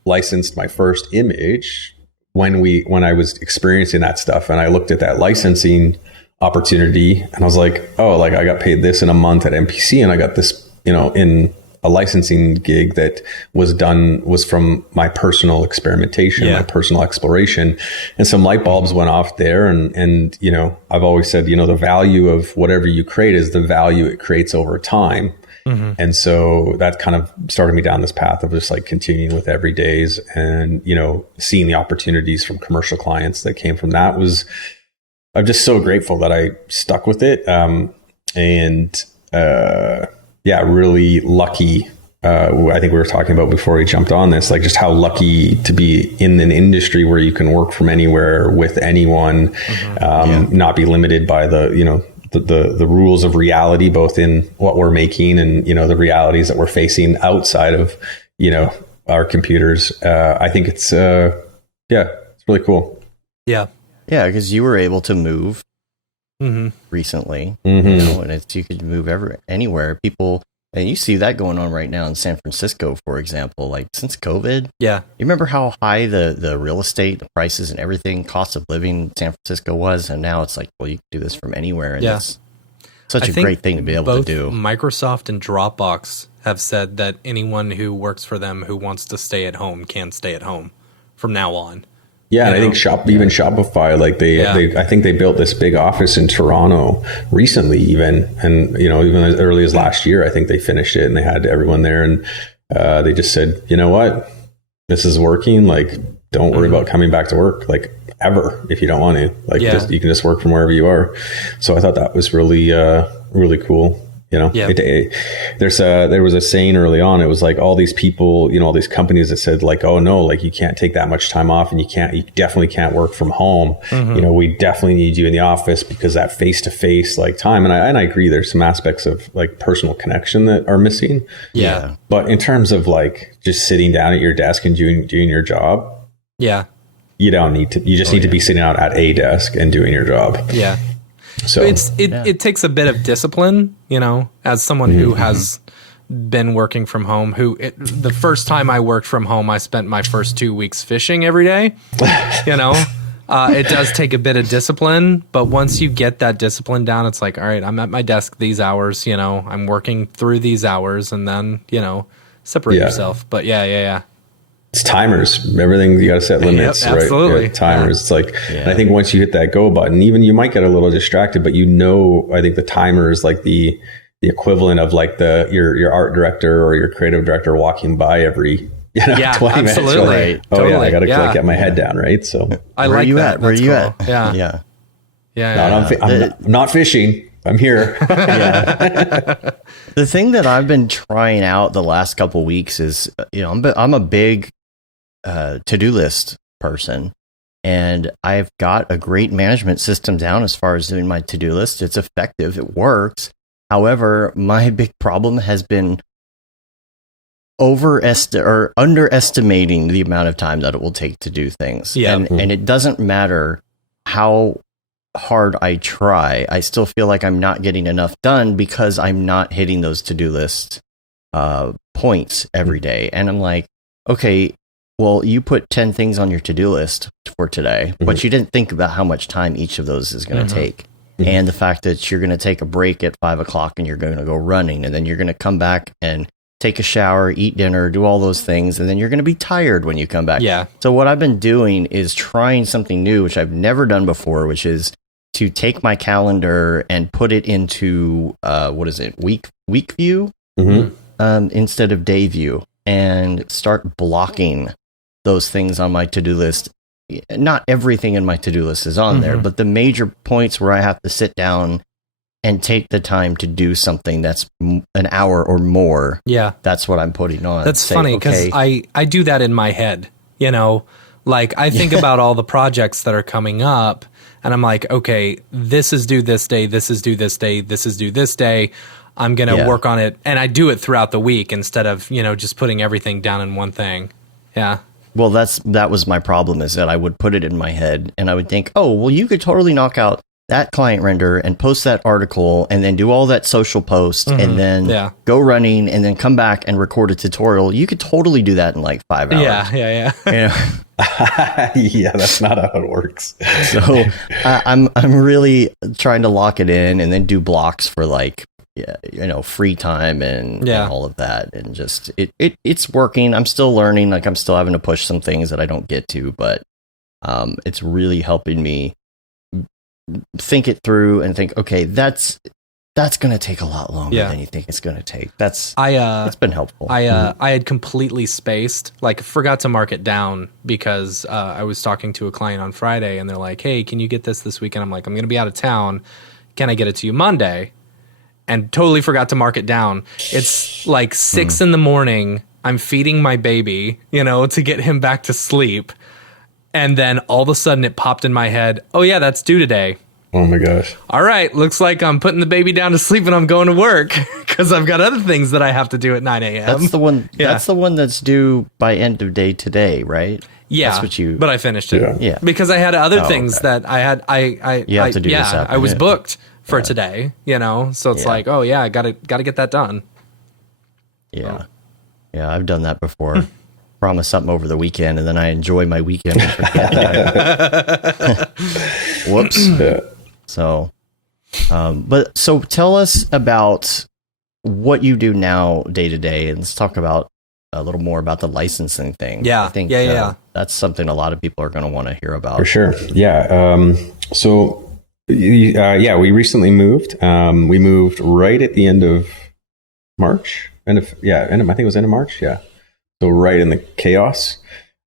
licensed my first image when I was experiencing that stuff, and I looked at that licensing opportunity, and I was like, oh, like I got paid this in a month at MPC, and I got this, in a licensing gig that was from my personal experimentation, my personal exploration, and some light bulbs went off there. And I've always said, the value of whatever you create is the value it creates over time. And so that kind of started me down this path of just like continuing with every days, and, seeing the opportunities from commercial clients that came from that. I'm just so grateful that I stuck with it. Really lucky. I think we were talking about before we jumped on this, like just how lucky to be in an industry where you can work from anywhere with anyone, not be limited by the rules of reality, both in what we're making and, the realities that we're facing outside of, our computers. I think it's really cool. Yeah. Yeah, because you were able to move recently, and you could move anywhere. People, and you see that going on right now in San Francisco, for example. Like since COVID, you remember how high the real estate, the prices, and everything, cost of living in San Francisco was, and now it's like, well, you can do this from anywhere, and it's such a great thing to be able to do. Microsoft and Dropbox have said that anyone who works for them who wants to stay at home can stay at home from now on. Yeah, and I think even Shopify, like I think they built this big office in Toronto recently, even as early as last year. I think they finished it and they had everyone there, and they just said, you know what, this is working. Like, don't worry about coming back to work, like ever, if you don't want to. Like, you can just work from wherever you are. So I thought that was really, really cool. There was a saying early on. It was like all these people, all these companies that said like, oh no, like you can't take that much time off, and you definitely can't work from home. We definitely need you in the office because that face-to-face like time. And I agree. There's some aspects of like personal connection that are missing. Yeah. But in terms of like just sitting down at your desk and doing your job. Yeah. You don't need to, you just need to be sitting out at a desk and doing your job. Yeah. So it takes a bit of discipline, as someone who has been working from home, the first time I worked from home, I spent my first 2 weeks fishing every day. It does take a bit of discipline, but once you get that discipline down, it's like, all right, I'm at my desk these hours, I'm working through these hours, and then, separate yourself. But yeah. It's timers. Everything, you got to set limits, right? Absolutely. Timers. It's like, and I think once you hit that go button, even you might get a little distracted, but I think the timer is like the equivalent of like your art director or your creative director walking by every 20 minutes. Right? Oh totally. I got to get my head down, right? So where are you at? Where are you at? Yeah. I'm not fishing. I'm here. The thing that I've been trying out the last couple of weeks is, I'm a big to-do list person, and I've got a great management system down as far as doing my to-do list. It's effective. It works. However, my big problem has been underestimating the amount of time that it will take to do things. Yeah. And it doesn't matter how hard I try, I still feel like I'm not getting enough done because I'm not hitting those to-do list points every day. And I'm like, okay, well, you put 10 things on your to-do list for today, but you didn't think about how much time each of those is going to take. And the fact that you're going to take a break at 5 o'clock and you're going to go running, and then you're going to come back and take a shower, eat dinner, do all those things, and then you're going to be tired when you come back. Yeah. So what I've been doing is trying something new, which I've never done before, which is to take my calendar and put it into week view instead of day view, and start blocking those things on my to-do list. Not everything in my to-do list is on there, but the major points where I have to sit down and take the time to do something that's an hour or more. Yeah. That's what I'm putting on. That's funny because I do that in my head, you know, like I think about all the projects that are coming up and I'm like, okay, this is due this day. This is due this day. This is due this day. I'm going to work on it. And I do it throughout the week instead of, you know, just putting everything down in one thing. Yeah. Well, that was my problem, is that I would put it in my head and I would think, oh, well, you could totally knock out that client render and post that article and then do all that social post and then go running and then come back and record a tutorial. You could totally do that in like 5 hours. Yeah. You know? Yeah, that's not how it works. So I'm really trying to lock it in and then do blocks for like, you know, free time and all of that. And just it's working. I'm still learning. Like I'm still having to push some things that I don't get to, but it's really helping me think it through and think, okay, that's going to take a lot longer than you think it's going to take. It's been helpful. I had completely spaced, like forgot to mark it down because I was talking to a client on Friday and they're like, hey, can you get this weekend? I'm like, I'm going to be out of town. Can I get it to you Monday? And totally forgot to mark it down. It's like 6 in the morning. I'm feeding my baby, you know, to get him back to sleep. And then all of a sudden it popped in my head, oh yeah, that's due today. Oh my gosh. All right, looks like I'm putting the baby down to sleep and I'm going to work because I've got other things that I have to do at 9 a.m. That's the one. Yeah. That's the one that's due by end of day today, right? Yeah, that's what you. But I finished it. Yeah. Because I had other things that I had. You have to do this I was booked for today. You know, so it's like, oh yeah, I gotta get that done. Yeah, yeah, I've done that before. Promise something over the weekend, and then I enjoy my weekend and forget. Whoops. So, so tell us about what you do now day to day, and let's talk about a little more about the licensing thing. Yeah, I think that's something a lot of people are going to want to hear about. For sure. Yeah. We recently moved. We moved right at the end of March. I think it was end of March. Yeah. So right in the chaos.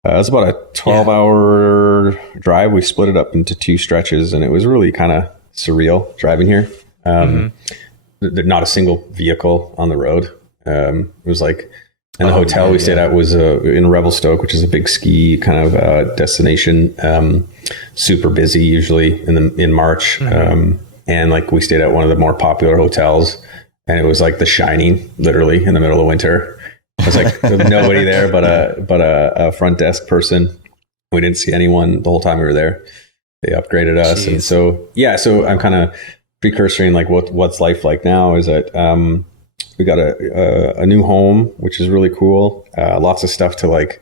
It was about a 12-hour drive. We split it up into 2 stretches, and it was really kind of surreal driving here. Not a single vehicle on the road. It was like, and the hotel we stayed at was in Revelstoke, which is a big ski kind of destination. Super busy usually in March. And like we stayed at one of the more popular hotels, and it was like The Shining, literally in the middle of winter. It was like nobody there but a front desk person. We didn't see anyone the whole time we were there. They upgraded us. Jeez. And so I'm kind of precursoring like what's life like now is that we got a new home, which is really cool. Lots of stuff to like,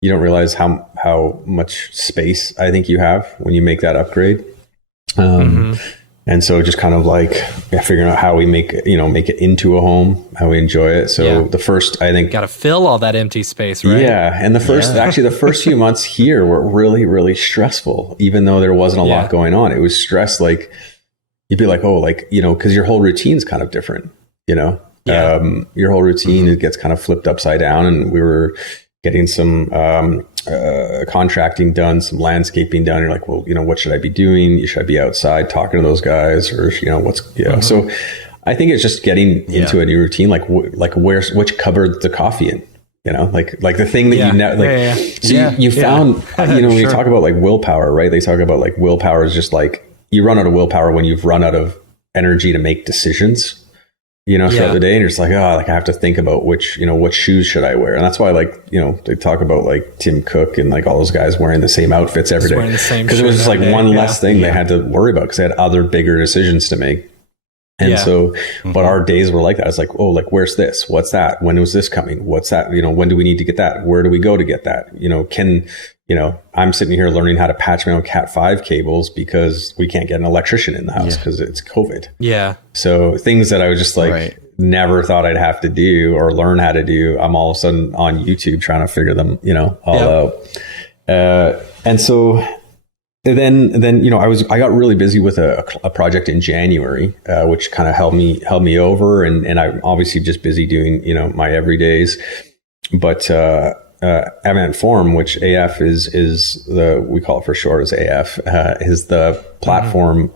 you don't realize how much space I think you have when you make that upgrade. And so just kind of like figuring out how we make it into a home, how we enjoy it. So the first, I think, got to fill all that empty space, right? Yeah. And the first few months here were really, really stressful, even though there wasn't a lot going on. It was stress. Like you'd be like, oh, like, you know, cause your whole routine's kind of different, you know, your whole routine, it gets kind of flipped upside down, and we were getting some, contracting done, some landscaping done. You're like, well, you know, what should I be doing? Should I be outside talking to those guys, or, you know, So I think it's just getting into a new routine, like which cupboard the coffee in, you know, like the thing that you found, you know, when you talk about like willpower, right? They talk about like willpower is just like you run out of willpower when you've run out of energy to make decisions. throughout the day, and you're just like, I have to think about what shoes should I wear. And that's why, like, they talk about like Tim Cook and like all those guys wearing the same outfits every day, because it was just like one less thing they had to worry about, because they had other bigger decisions to make. And so, but our days were like that. It's like, oh, like, where's this? What's that? When was this coming? What's that? When do we need to get that? Where do we go to get that? I'm sitting here learning how to patch my own Cat5 cables because we can't get an electrician in the house because it's COVID. Yeah. So things that I was just like, never thought I'd have to do or learn how to do, I'm all of a sudden on YouTube trying to figure them, all out. And so then, I got really busy with a project in January, which kind of held me over, and I'm obviously just busy doing, my everydays, but, Avantform, which AF is we call it for short as AF, is the platform,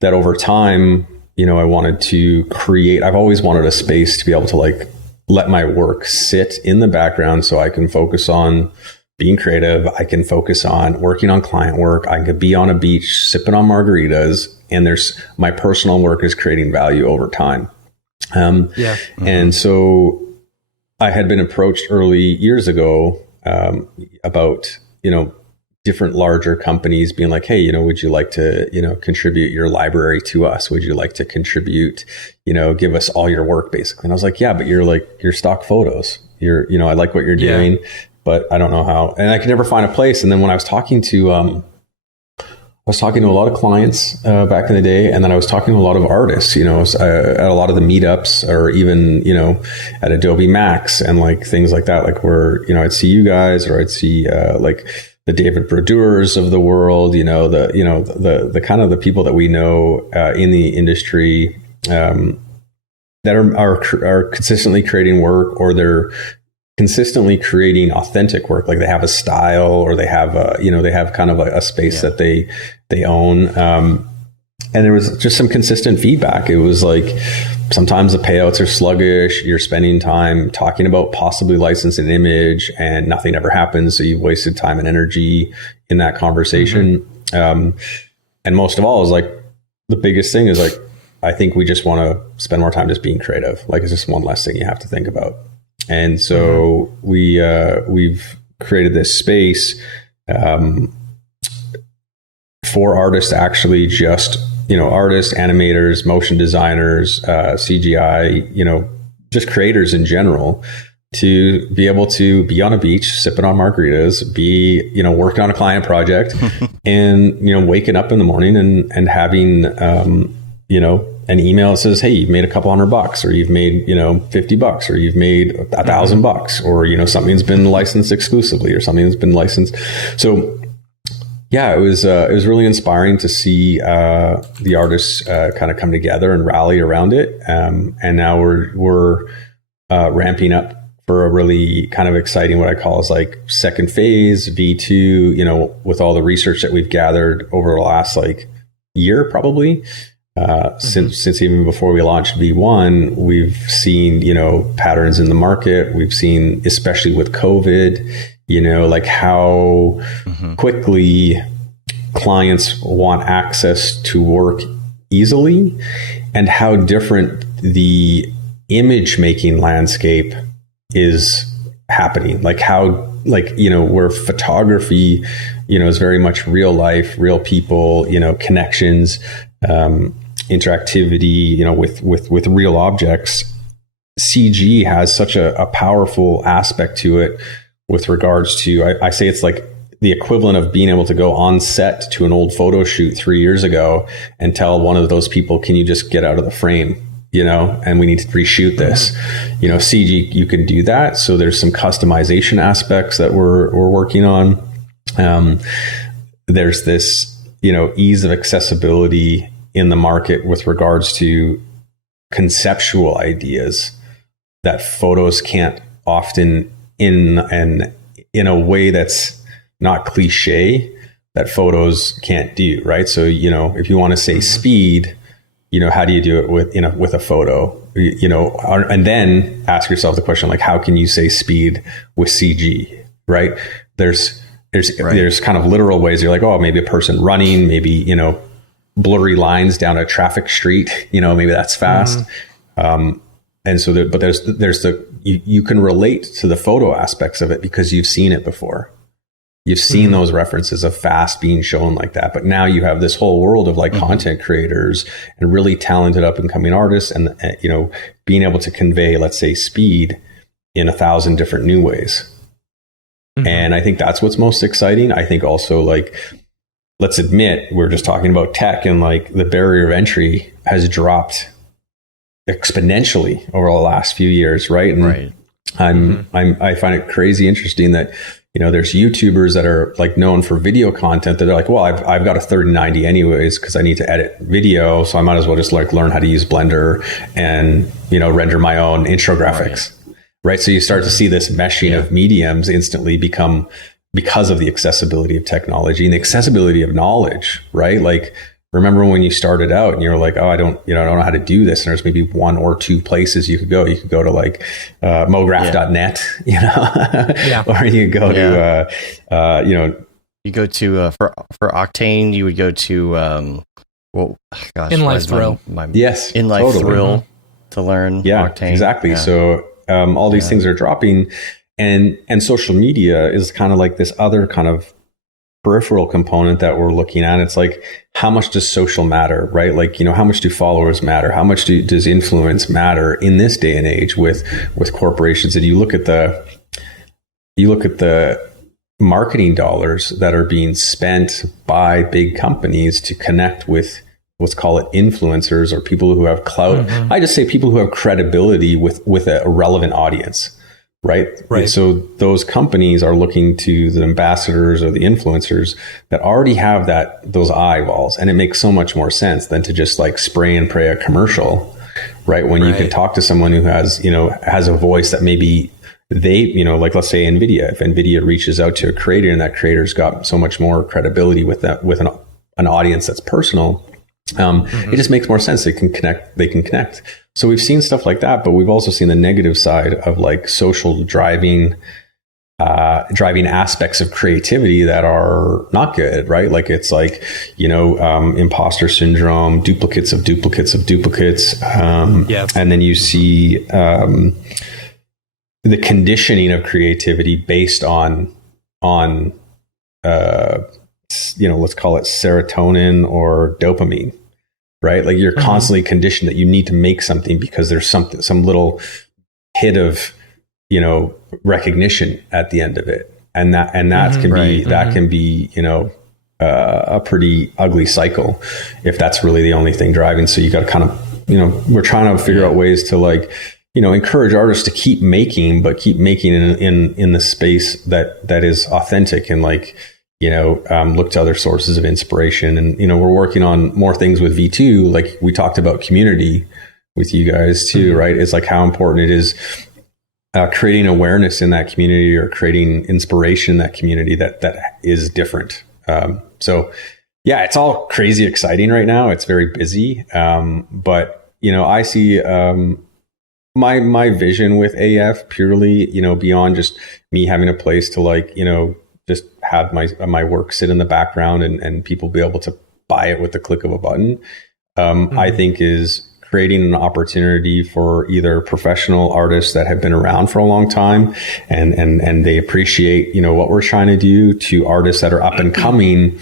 that over time, I wanted to create. I've always wanted a space to be able to like let my work sit in the background so I can focus on being creative. I can focus on working on client work. I could be on a beach sipping on margaritas, and my personal work is creating value over time. And so I had been approached early years ago about, different larger companies being like, hey, would you like to, contribute your library to us? Would you like to contribute, give us all your work basically? And I was like, yeah, but you're stock photos. I like what you're doing, but I don't know how. And I could never find a place. And then when I was talking to a lot of clients back in the day, and then I was talking to a lot of artists, at a lot of the meetups, or even, at Adobe Max and like things like that, like where, I'd see you guys, or I'd see like the David Brodeurs of the world, the kind of the people that we know in the industry that are consistently creating work, or they're consistently creating authentic work. Like they have a style, or they have they have kind of a space that they own. And there was just some consistent feedback. It was like, sometimes the payouts are sluggish. You're spending time talking about possibly licensing an image and nothing ever happens. So you've wasted time and energy in that conversation. And most of all is like, the biggest thing is like, I think we just want to spend more time just being creative. Like it's just one less thing you have to think about. And so we've created this space for artists to actually just, artists, animators, motion designers, CGI, just creators in general, to be able to be on a beach, sipping on margaritas, be, working on a client project and, waking up in the morning and having, an email that says, hey, you've made a couple $100, or you've made, $50, or you've made $1,000, or, something's been licensed exclusively, or something's been licensed. So yeah, it was really inspiring to see the artists kind of come together and rally around it. And now we're ramping up for a really kind of exciting, what I call is like second phase, V2, with all the research that we've gathered over the last like year, probably. Since even before we launched V1, we've seen, patterns in the market. We've seen, especially with COVID, like how quickly clients want access to work easily, and how different the image making landscape is happening. Like how, where photography, is very much real life, real people, connections, interactivity, with real objects. CG has such a powerful aspect to it with regards to, I say it's like the equivalent of being able to go on set to an old photo shoot 3 years ago and tell one of those people, can you just get out of the frame, and we need to reshoot this. CG, you can do that. So there's some customization aspects that we're working on. There's this, ease of accessibility in the market with regards to conceptual ideas that photos can't often, in a way that's not cliche, that photos can't do, right? So, if you want to say speed, how do you do it with a photo, and then ask yourself the question, like, how can you say speed with CG, right? There's kind of literal ways. You're like, oh, maybe a person running, maybe, blurry lines down a traffic street, maybe that's fast. And so, but you can relate to the photo aspects of it because you've seen it before. You've seen those references of fast being shown like that. But now you have this whole world of like content creators and really talented up and coming artists and, being able to convey, let's say, speed in 1,000 different new ways. And I think that's what's most exciting. I think also, like, let's admit, we're just talking about tech, and like the barrier of entry has dropped exponentially over the last few years. Right. And I find it crazy interesting that, there's YouTubers that are like known for video content that are like, well, I've got a 3090 anyways, because I need to edit video. So I might as well just like learn how to use Blender and, render my own intro graphics. Right. So you start to see this meshing of mediums instantly become, because of the accessibility of technology and the accessibility of knowledge. Right. Like, remember when you started out and you're like, oh, I don't know how to do this. And there's maybe one or two places you could go. You could go to like mograph.net, or you go to, you go to, for Octane, you would go to, InLife Thrill. InLife Thrill to learn Octane. Exactly. Yeah. So all these things are dropping, and social media is kind of like this other kind of peripheral component that we're looking at. It's like, how much does social matter, right? Like, how much do followers matter? How much does influence matter in this day and age with corporations? And you look at the marketing dollars that are being spent by big companies to connect with, let's call it influencers or people who have clout. I just say people who have credibility with a relevant audience. Right. So those companies are looking to the ambassadors or the influencers that already have those eyeballs. And it makes so much more sense than to just like spray and pray a commercial, right? When you can talk to someone who has a voice that maybe they, like let's say NVIDIA, if NVIDIA reaches out to a creator and that creator's got so much more credibility with an audience that's personal, it just makes more sense. They can connect. So we've seen stuff like that, but we've also seen the negative side of like social driving aspects of creativity that are not good, right? Like it's like, imposter syndrome, duplicates of duplicates of duplicates. And then you see the conditioning of creativity based on let's call it serotonin or dopamine. Right? Like you're constantly conditioned that you need to make something because there's some little hit of, recognition at the end of it. And that can be a pretty ugly cycle if that's really the only thing driving. So you got to kind of, we're trying to figure out ways to like, encourage artists to keep making in the space that is authentic and like, look to other sources of inspiration. And, we're working on more things with V2, like we talked about community with you guys too, right? It's like how important it is creating awareness in that community or creating inspiration in that community that is different. So yeah, it's all crazy exciting right now. It's very busy. But, I see my vision with AF purely, beyond just me having a place to like, just have my work sit in the background and people be able to buy it with the click of a button, I think is creating an opportunity for either professional artists that have been around for a long time and they appreciate, what we're trying to do, to artists that are up and coming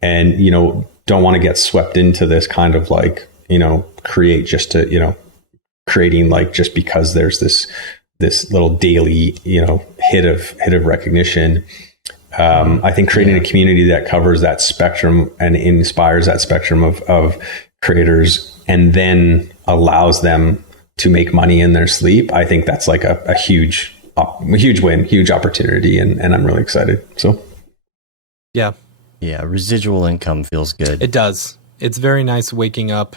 and, don't want to get swept into this kind of like, create just to, creating like just because there's this little daily, hit of recognition. I think creating a community that covers that spectrum and inspires that spectrum of creators and then allows them to make money in their sleep. I think that's like a huge win, huge opportunity. And I'm really excited. So. Yeah. Yeah. Residual income feels good. It does. It's very nice waking up,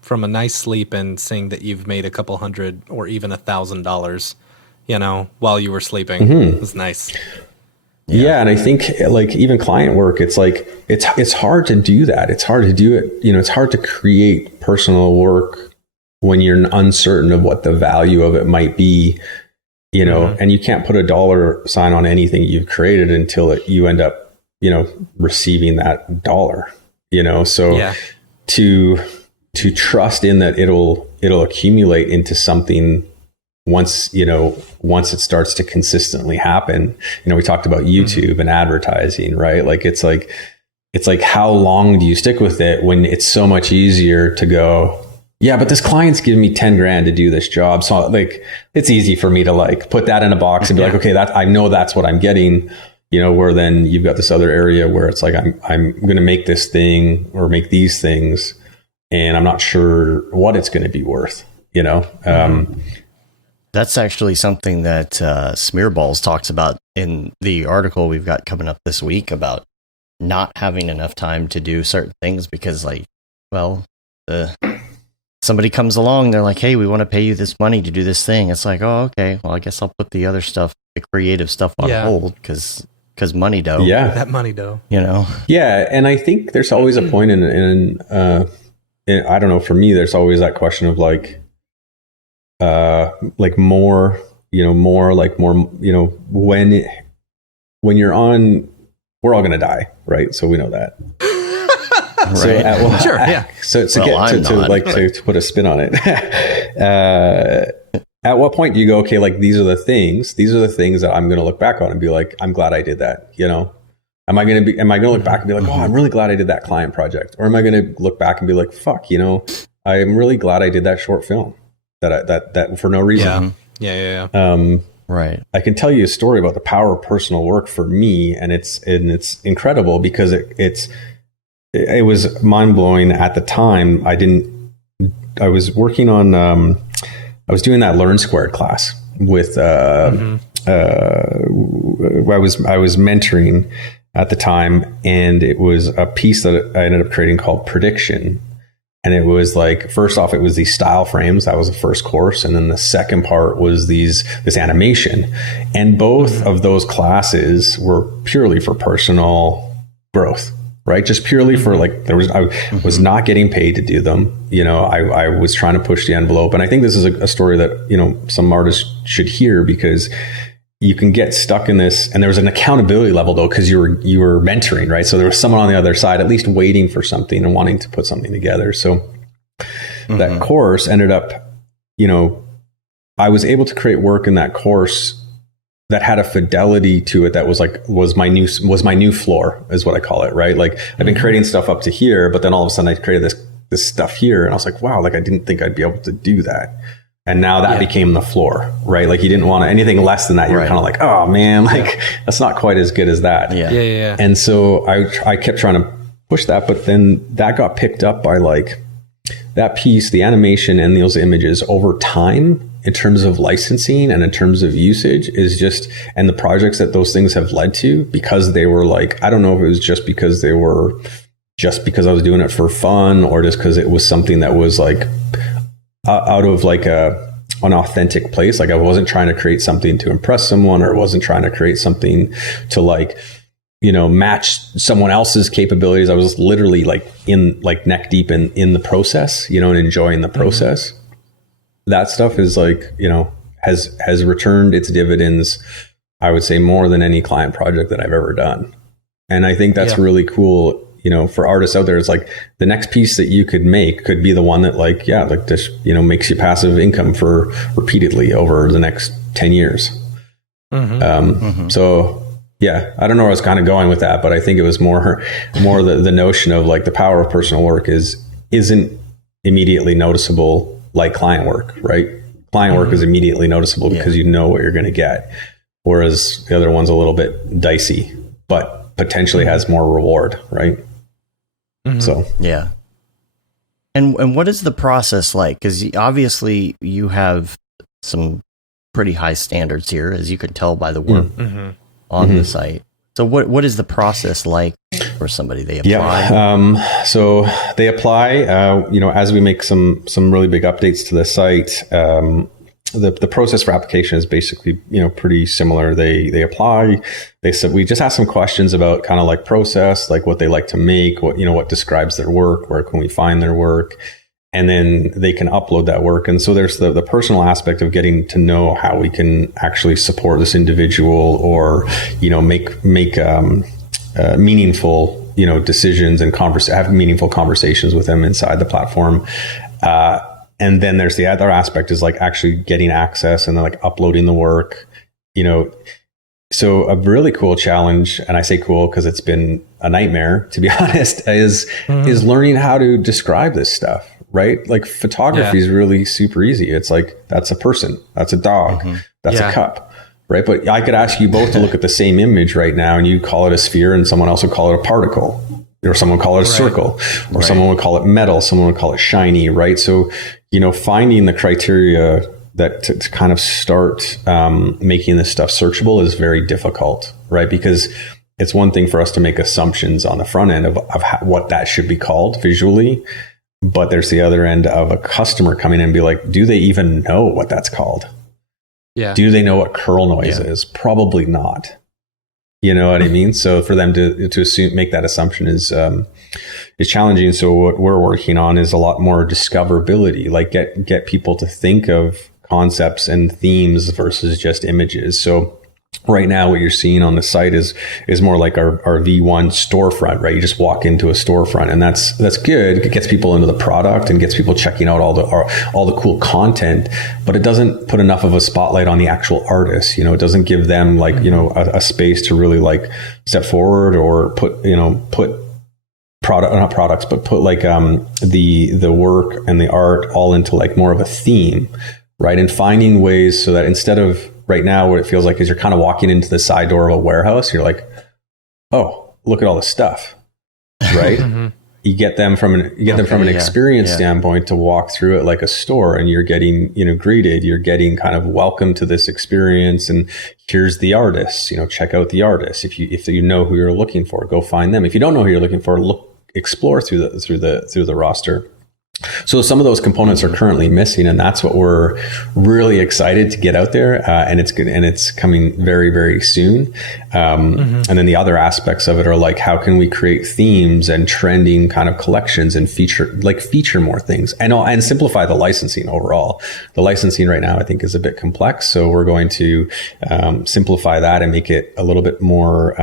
from a nice sleep and seeing that you've made a couple $100 or even $1,000, while you were sleeping. It was nice. Yeah. And I think like even client work, it's like, it's hard to do that. It's hard to do it. It's hard to create personal work when you're uncertain of what the value of it might be, and you can't put a dollar sign on anything you've created until you end up, receiving that dollar. So to trust in that it'll accumulate into something once it starts to consistently happen. We talked about YouTube and advertising, right? Like it's like how long do you stick with it when it's so much easier to go, yeah, but this client's giving me 10 grand to do this job. So like, it's easy for me to like put that in a box and be like, okay, I know that's what I'm getting, where then you've got this other area where it's like, I'm going to make this thing or make these things, and I'm not sure what it's going to be worth, That's actually something that Smearballs talks about in the article we've got coming up this week about not having enough time to do certain things because, like, well, somebody comes along, they're like, hey, we want to pay you this money to do this thing. It's like, oh, okay, well, I guess I'll put the other stuff, the creative stuff on hold because money dough. Yeah. That money dough. Yeah. And I think there's always a point in I don't know, for me, there's always that question of like more, when you're on, we're all going to die. Right. So we know that. Right. Sure. Yeah. So to put a spin on it, at what point do you go, okay, like these are the things that I'm going to look back on and be like, I'm glad I did that. Am I going to look back and be like, oh, I'm really glad I did that client project? Or am I going to look back and be like, fuck, I'm really glad I did that short film that for no reason. Yeah. Right. I can tell you a story about the power of personal work for me, and it's incredible because it was mind blowing at the time. I was working on I was doing that Learn Squared class with I was mentoring at the time, and it was a piece that I ended up creating called Prediction. And it was like, first off, it was these style frames. That was the first course. And then the second part was this animation. And both of those classes were purely for personal growth, right? Just purely for like, I was not getting paid to do them. I was trying to push the envelope. And I think this is a story that, some artists should hear, because you can get stuck in this. And there was an accountability level though, because you were mentoring, right? So there was someone on the other side, at least waiting for something and wanting to put something together. So that course ended up, I was able to create work in that course that had a fidelity to it that was my new floor, is what I call it, right? Like I've been creating stuff up to here, but then all of a sudden I created this stuff here, and I was like, wow, like I didn't think I'd be able to do that. And now that became the floor, right? Like you didn't want anything less than that. You're kind of like, oh man, like that's not quite as good as that. Yeah. And so I kept trying to push that, but then that got picked up by like that piece, the animation and those images over time in terms of licensing and in terms of usage is just, and the projects that those things have led to, because they were like, I don't know if it was just because I was doing it for fun, or just because it was something that was like out of like an authentic place. Like I wasn't trying to create something to impress someone, or wasn't trying to create something to like, match someone else's capabilities. I was literally like in like neck deep in the process, and enjoying the process. That stuff is like, has returned its dividends, I would say, more than any client project that I've ever done. And I think that's really cool. For artists out there, it's like the next piece that you could make could be the one that like this, makes you passive income for repeatedly over the next 10 years. So yeah, I don't know where I was kind of going with that, but I think it was more the notion of like the power of personal work isn't immediately noticeable like client work, right? Client work is immediately noticeable because you know what you're going to get. Whereas the other one's a little bit dicey, but potentially has more reward, right? So yeah. And what is the process like? Because obviously you have some pretty high standards here, as you can tell by the work on the site. So what is the process like for somebody? They apply? So they apply, as we make some really big updates to the site, the process for application is basically, pretty similar. They apply, they said, we just ask some questions about kind of like process, like what they like to make, what describes their work, where can we find their work, and then they can upload that work. And so there's the personal aspect of getting to know how we can actually support this individual, or, make meaningful, decisions and have meaningful conversations with them inside the platform. And then there's the other aspect is like actually getting access and then like uploading the work, So a really cool challenge, and I say cool because it's been a nightmare, to be honest, is learning how to describe this stuff, right? Like photography is really super easy. It's like, that's a person, that's a dog, that's a cup, right? But I could ask you both to look at the same image right now and you call it a sphere and someone else would call it a particle, or someone would call it a circle, or someone would call it metal, someone would call it shiny, right? So, finding the criteria that to kind of start making this stuff searchable is very difficult, right? Because it's one thing for us to make assumptions on the front end of what that should be called visually, but there's the other end of a customer coming in and be like, do they even know what that's called? Yeah. Do they know what curl noise is? Probably not. You know what I mean? So for them to assume, make that assumption is challenging. So what we're working on is a lot more discoverability, like get people to think of concepts and themes versus just images. So right now what you're seeing on the site is more like our V1 storefront, right? You just walk into a storefront and that's good. It gets people into the product and gets people checking out all the cool content, but it doesn't put enough of a spotlight on the actual artist. It doesn't give them like, a space to really like step forward or put not products, but put like the work and the art all into like more of a theme, right? And finding ways so that instead of right now, what it feels like is you're kind of walking into the side door of a warehouse. You're like, oh, look at all this stuff, right? You get them from an experience standpoint to walk through it like a store, and you're getting, greeted. You're getting kind of welcome to this experience, and here's the artist. Check out the artist. If you know who you're looking for, go find them. If you don't know who you're looking for, explore through the roster. So some of those components are currently missing, and that's what we're really excited to get out there. And it's coming very, very soon. And then the other aspects of it are like, how can we create themes and trending kind of collections and feature more things and simplify the licensing overall. The licensing right now, I think, is a bit complex. So we're going to simplify that and make it a little bit more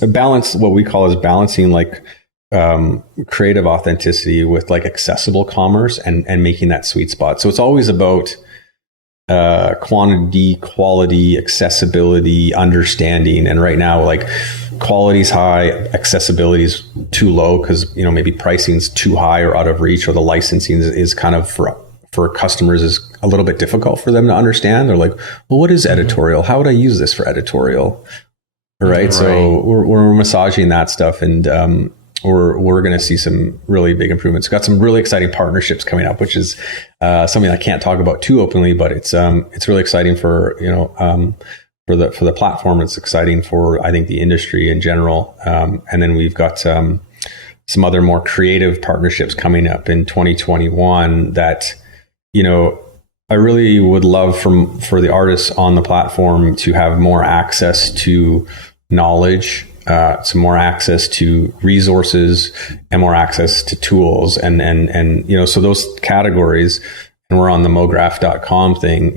balance. What we call is balancing like creative authenticity with like accessible commerce and making that sweet spot. So it's always about quantity, quality, accessibility, understanding. And right now, like quality's high, accessibility is too low because, maybe pricing's too high or out of reach, or the licensing is kind of for customers is a little bit difficult for them to understand. They're like, well, what is editorial? How would I use this for editorial? Right. So we're massaging that stuff, and we're going to see some really big improvements. Got some really exciting partnerships coming up, which is something I can't talk about too openly, but it's really exciting for for the platform. It's exciting for, I think, the industry in general. And then we've got some other more creative partnerships coming up in 2021 that I really would love for the artists on the platform to have more access to knowledge, some more access to resources, and more access to tools, and so those categories. And we're on the Mograph.com thing.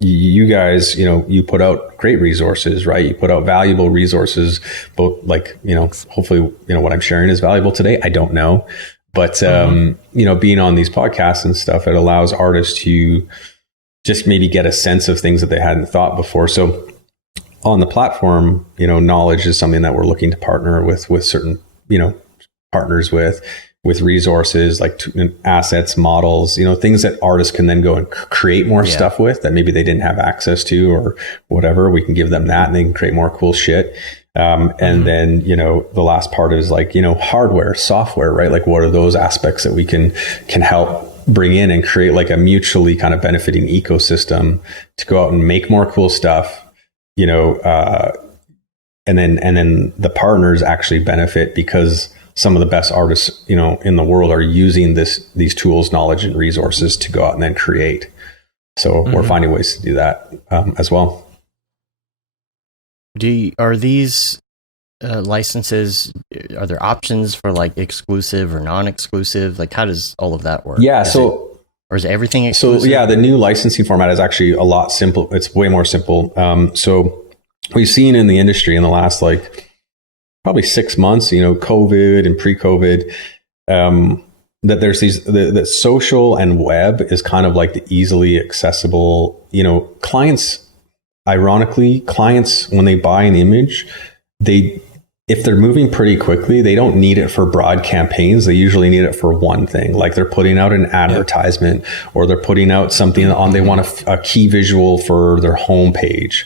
You guys, you put out great resources, right? You put out valuable resources, both like hopefully what I'm sharing is valuable today. I don't know, but being on these podcasts and stuff, it allows artists to just maybe get a sense of things that they hadn't thought before. So on the platform, knowledge is something that we're looking to partner with certain, partners with resources like assets, models, things that artists can then go and create more stuff with that maybe they didn't have access to or whatever. We can give them that and they can create more cool shit. And then, the last part is like, hardware, software, right? Like what are those aspects that we can help bring in and create like a mutually kind of benefiting ecosystem to go out and make more cool stuff. And then the partners actually benefit because some of the best artists, in the world are using these tools, knowledge, and resources to go out and then create. So we're finding ways to do that as well. Are these licenses? Are there options for like exclusive or non-exclusive? Like, how does all of that work? Yeah. Or is everything exclusive? So yeah, the new licensing format is actually a lot simple. It's way more simple. So we've seen in the industry in the last like probably 6 months, COVID and pre-COVID, that there's that social and web is kind of like the easily accessible, clients, when they buy an image, if they're moving pretty quickly, they don't need it for broad campaigns. They usually need it for one thing. Like they're putting out an advertisement, or they're putting out something they want a key visual for their homepage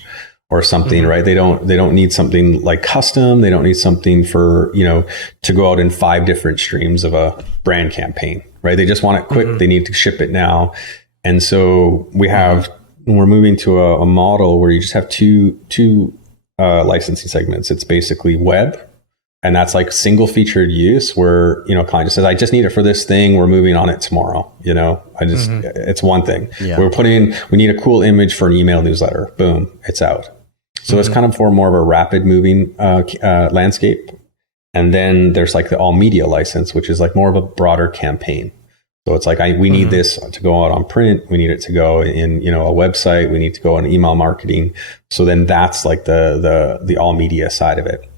or something, right? They don't need something like custom. They don't need something for, to go out in 5 different streams of a brand campaign, right? They just want it quick. They need to ship it now. And so we're moving to a model where you just have two licensing segments. It's basically web, and that's like single featured use where, a client just says, I just need it for this thing. We're moving on it tomorrow. It's one thing. Yeah. We need a cool image for an email newsletter. Boom, it's out. So it's kind of for more of a rapid moving landscape. And then there's like the all media license, which is like more of a broader campaign. So it's like, we need this to go out on print. We need it to go in, a website. We need to go on email marketing. So then that's like the all media side of it.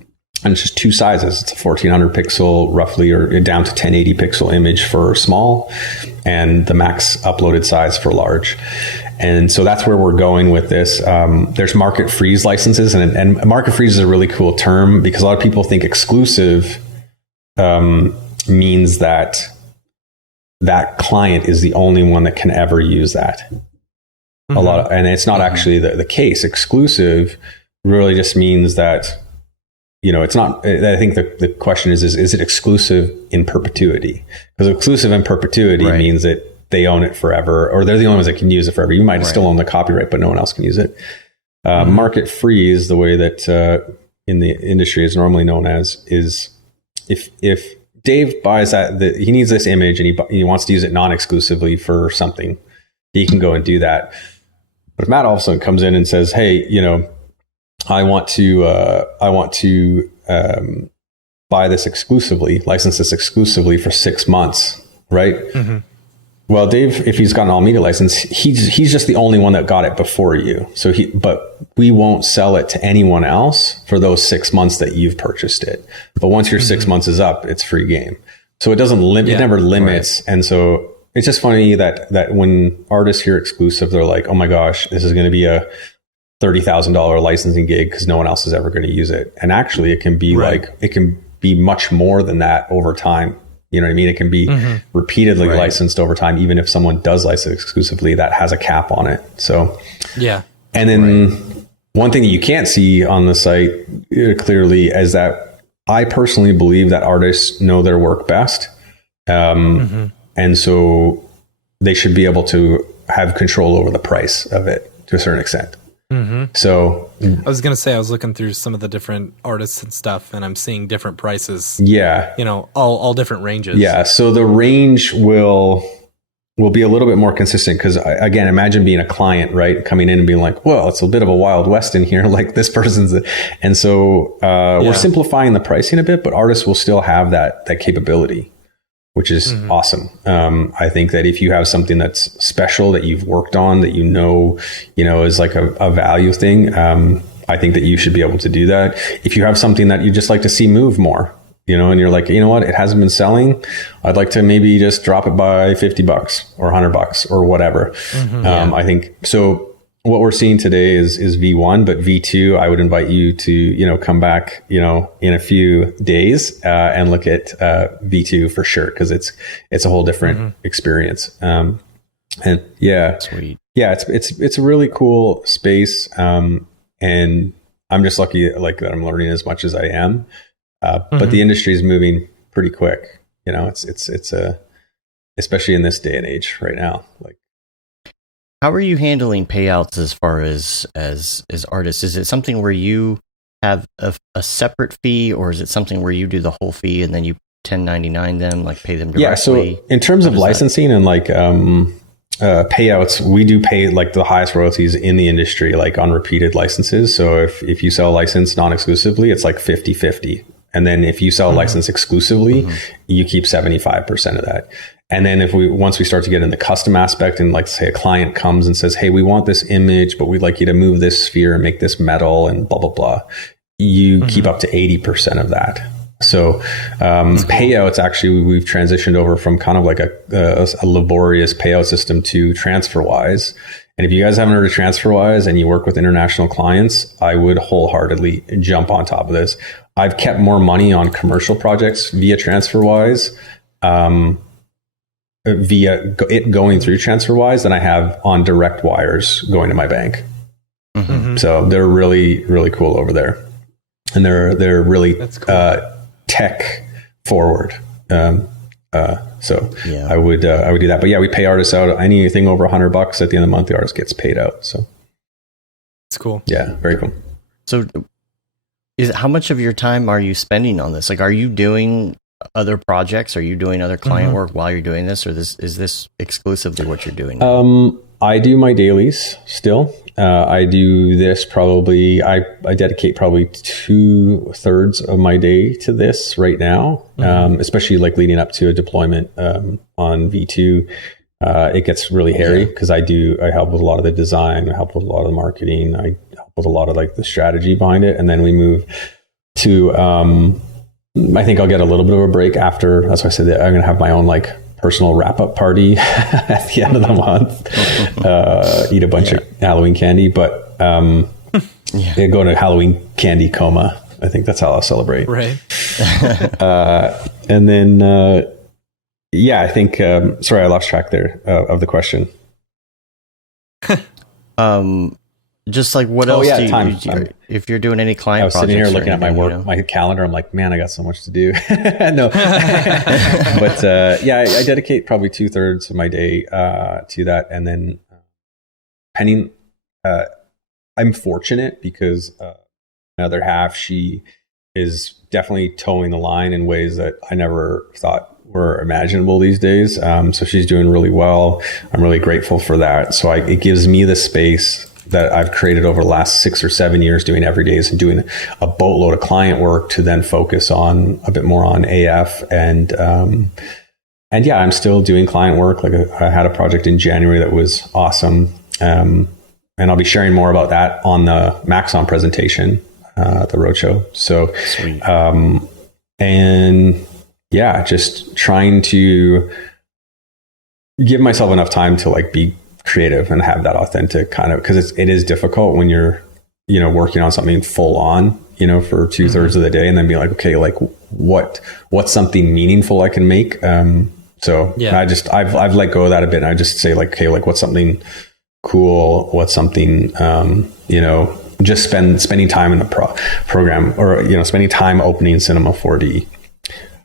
And it's just 2 sizes. It's a 1400 pixel roughly, or down to 1080 pixel image for small, and the max uploaded size for large. And so that's where we're going with this. There's market freeze licenses, and market freeze is a really cool term because a lot of people think exclusive means that client is the only one that can ever use that. And it's not actually the case. Exclusive really just means that, it's not, I think the question is it exclusive in perpetuity? Because exclusive in perpetuity means that they own it forever, or they're the only ones that can use it forever. You might still own the copyright, but no one else can use it. Market freeze, the way that in the industry is normally known as, is if Dave buys he needs this image and he wants to use it non-exclusively for something, he can go and do that. But if Matt all of a sudden comes in and says, hey, I want to buy this exclusively, license this exclusively for 6 months, right? Well, Dave, if he's got an all media license, he's just the only one that got it before you. But we won't sell it to anyone else for those 6 months that you've purchased it. But once your 6 months is up, it's free game. So it doesn't limit, it never limits. Right. And so it's just funny that when artists hear exclusive, they're like, oh my gosh, this is going to be a $30,000 licensing gig because no one else is ever going to use it. And actually it can be it can be much more than that over time. You know what I mean? It can be repeatedly licensed over time, even if someone does license exclusively, that has a cap on it. So, and then one thing that you can't see on the site clearly is that I personally believe that artists know their work best. And so they should be able to have control over the price of it to a certain extent. So I was going to say, I was looking through some of the different artists and stuff, and I'm seeing different prices. All different ranges. So the range will be a little bit more consistent because, again, imagine being a client, right? Coming in and being like, well, it's a bit of a Wild West in here. Like this person's, and so we're simplifying the pricing a bit, but artists will still have that capability, which is awesome. I think that if you have something that's special that you've worked on, that is like a value thing, I think that you should be able to do that. If you have something that you just like to see move more, and you're like, what, it hasn't been selling, I'd like to maybe just drop it by $50 or $100 or whatever. I think so. What we're seeing today is V1, but V2, I would invite you to, come back, in a few days, and look at, V2 for sure. Cause it's a whole different experience. Sweet. It's a really cool space. And I'm just lucky that I'm learning as much as I am. But the industry is moving pretty quick. It's especially in this day and age right now, how are you handling payouts as far as artists? Is it something where you have a separate fee, or is it something where you do the whole fee and then you 1099 them, pay them directly? Yeah, so in terms of licensing and payouts, we do pay the highest royalties in the industry, on repeated licenses. So if you sell a license non-exclusively, it's 50-50. And then if you sell a license exclusively, you keep 75% of that. And then once we start to get in the custom aspect, and say a client comes and says, hey, we want this image, but we'd like you to move this sphere and make this metal and blah, blah, blah. you keep up to 80% of that. So payouts, actually, we've transitioned over from kind of like a laborious payout system to TransferWise. And if you guys haven't heard of TransferWise and you work with international clients, I would wholeheartedly jump on top of this. I've kept more money on commercial projects via TransferWise, via it going through TransferWise, than I have on direct wires going to my bank. Mm-hmm. So they're really, really cool over there. And they're really cool. Tech forward. So yeah. I would do that. But yeah, we pay artists out. Anything over $100 at the end of the month, the artist gets paid out. So it's cool. Yeah, very cool. So how much of your time are you spending on this? Like, are you doing other projects? Are you doing other client work while you're doing this, or is this exclusively what you're doing now? I do my dailies still. I do this probably, I dedicate probably 2/3 of my day to this right now, especially like leading up to a deployment on V2. It gets really hairy because I help with a lot of the design, I help with a lot of the marketing, I help with a lot of like the strategy behind it. And then we move to, I think I'll get a little bit of a break after. That's why I said that I'm going to have my own like personal wrap-up party at the end of the month, eat a bunch of Halloween candy, but go to Halloween candy coma. I think that's how I'll celebrate. Right. And then, I think, sorry, I lost track there of the question. Just like what else do you if you're doing any client projects? I was sitting here looking at my calendar. I'm like, man, I got so much to do. No, but I dedicate probably 2/3 of my day to that. And then Penny, I'm fortunate because another half, she is definitely towing the line in ways that I never thought were imaginable these days. So she's doing really well. I'm really grateful for that. So it gives me the space that I've created over the last 6 or 7 years doing every days and doing a boatload of client work to then focus on a bit more on AF. And I'm still doing client work. Like I had a project in January that was awesome. And I'll be sharing more about that on the Maxon presentation, the roadshow. So, sweet. Just trying to give myself enough time to like be creative and have that authentic kind of, because it is difficult when you're, working on something full on, for 2/3 of the day, and then be like, okay, like what's something meaningful I can make. I've let go of that a bit. And I just say like, okay, like what's something cool? What's something, just spending time in the program, or, spending time opening Cinema 4D.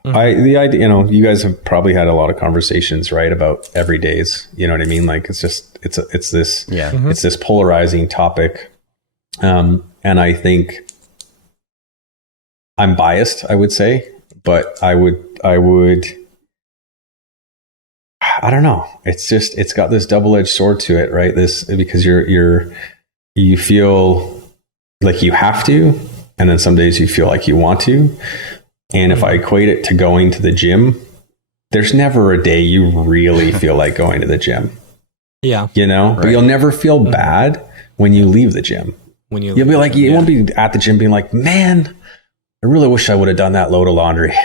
The idea, you guys have probably had a lot of conversations, right, about every days. You know what I mean? Like it's this polarizing topic, and I think I'm biased, I would say, but I don't know. It's got this double-edged sword to it, right? Because you feel like you have to, and then some days you feel like you want to. And if I equate it to going to the gym, there's never a day you really feel like going to the gym. Yeah. Right. But you'll never feel bad when you leave the gym. You'll be like, you won't be at the gym being like, man, I really wish I would have done that load of laundry.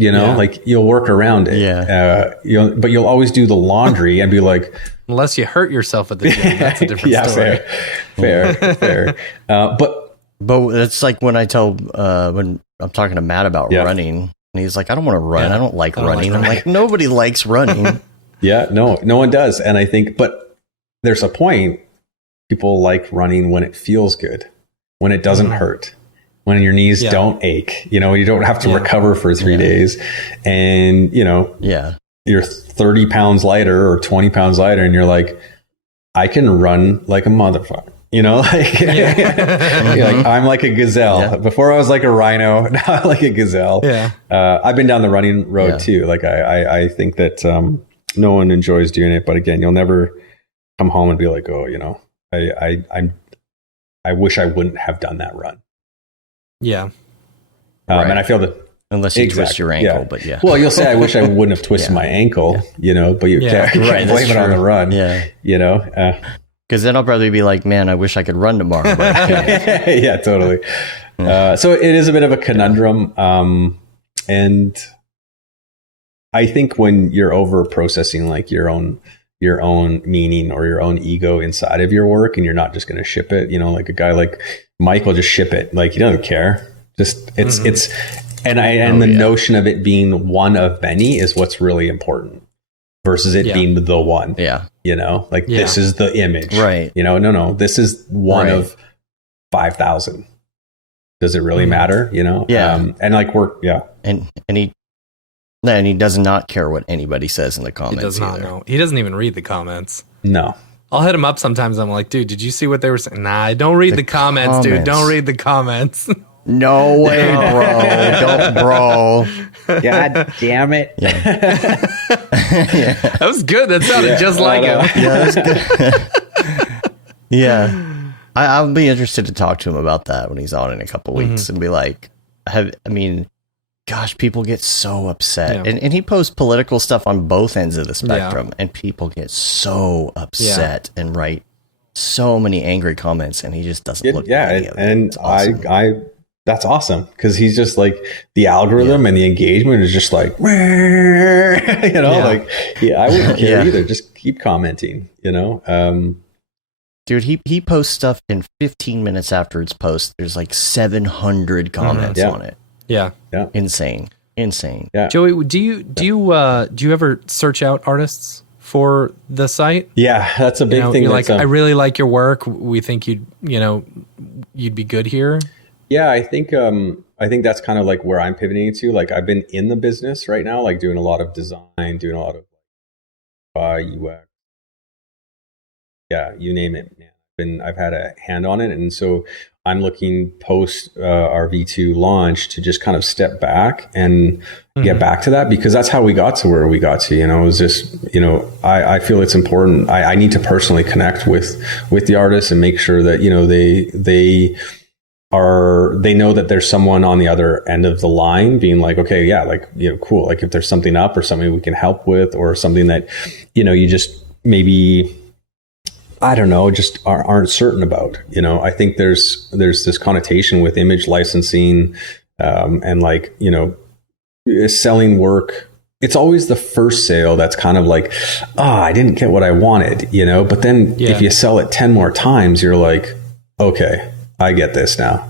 Like you'll work around it. Yeah. But you'll always do the laundry and be like, unless you hurt yourself at the gym, that's a different story. Fair. But it's like when I tell, when I'm talking to Matt about running, and he's like, I don't want to run. I don't like running. I'm like, nobody likes running. No one does. And I think, but there's a point, people like running when it feels good, when it doesn't hurt, when your knees don't ache, you don't have to recover for 3 days. And, you're 30 pounds lighter or 20 pounds lighter, and you're like, I can run like a motherfucker. Like I'm like a gazelle. Yeah. Before I was like a rhino. Now I'm like a gazelle. Yeah. I've been down the running road too. Like I think that no one enjoys doing it, but again, you'll never come home and be like, oh, I wish I wouldn't have done that run. Yeah. And I feel that unless you twist your ankle, but Well, you'll say I wish I wouldn't have twisted my ankle, but you can't blame it on the run. Because then I'll probably be like, man, I wish I could run tomorrow. But I can't. Yeah, totally. So it is a bit of a conundrum. And I think when you're over processing like your own meaning or your own ego inside of your work, and you're not just going to ship it, like a guy like Mike will just ship it. Like he doesn't care. Just it's the notion of it being one of many is what's really important versus it being the one. Yeah. This is the image. Right. No, this is one of 5,000. Does it really matter? Yeah. And like And he does not care what anybody says in the comments. He does not know. He doesn't even read the comments. No. I'll hit him up sometimes. I'm like, dude, did you see what they were saying? Nah, don't read the comments, dude. Don't read the comments. No way, bro. Don't, bro. God damn it. Yeah. That was good. That sounded just like him. Yeah, that's good. Yeah. I'll be interested to talk to him about that when he's on in a couple weeks and be like, gosh, people get so upset. And he posts political stuff on both ends of the spectrum, and people get so upset and write so many angry comments, and he just doesn't look at any of it. And awesome. that's awesome, because he's just like, the algorithm and the engagement is just like, I wouldn't care either. Just keep commenting, Dude, he posts stuff in 15 minutes after it's posted. There's like 700 comments on it. Yeah. Insane. Yeah. Joey, do you ever search out artists for the site? Yeah, that's a big thing. You're like, I really like your work. We think you'd be good here. Yeah, I think that's kind of like where I'm pivoting to. Like, I've been in the business right now, like doing a lot of design, doing a lot of UX. Yeah, you name it, man. I've had a hand on it, and so I'm looking post our V2 launch to just kind of step back and get back to that, because that's how we got to where we got to. It was just, I feel it's important. I need to personally connect with the artists and make sure that they know that there's someone on the other end of the line being like, okay, yeah, like, cool. Like if there's something up or something we can help with, or something that, you just maybe, I don't know, just aren't certain about. I think there's this connotation with image licensing, and like, selling work. It's always the first sale that's kind of like, I didn't get what I wanted, but then if you sell it 10 more times, you're like, okay, I get this now.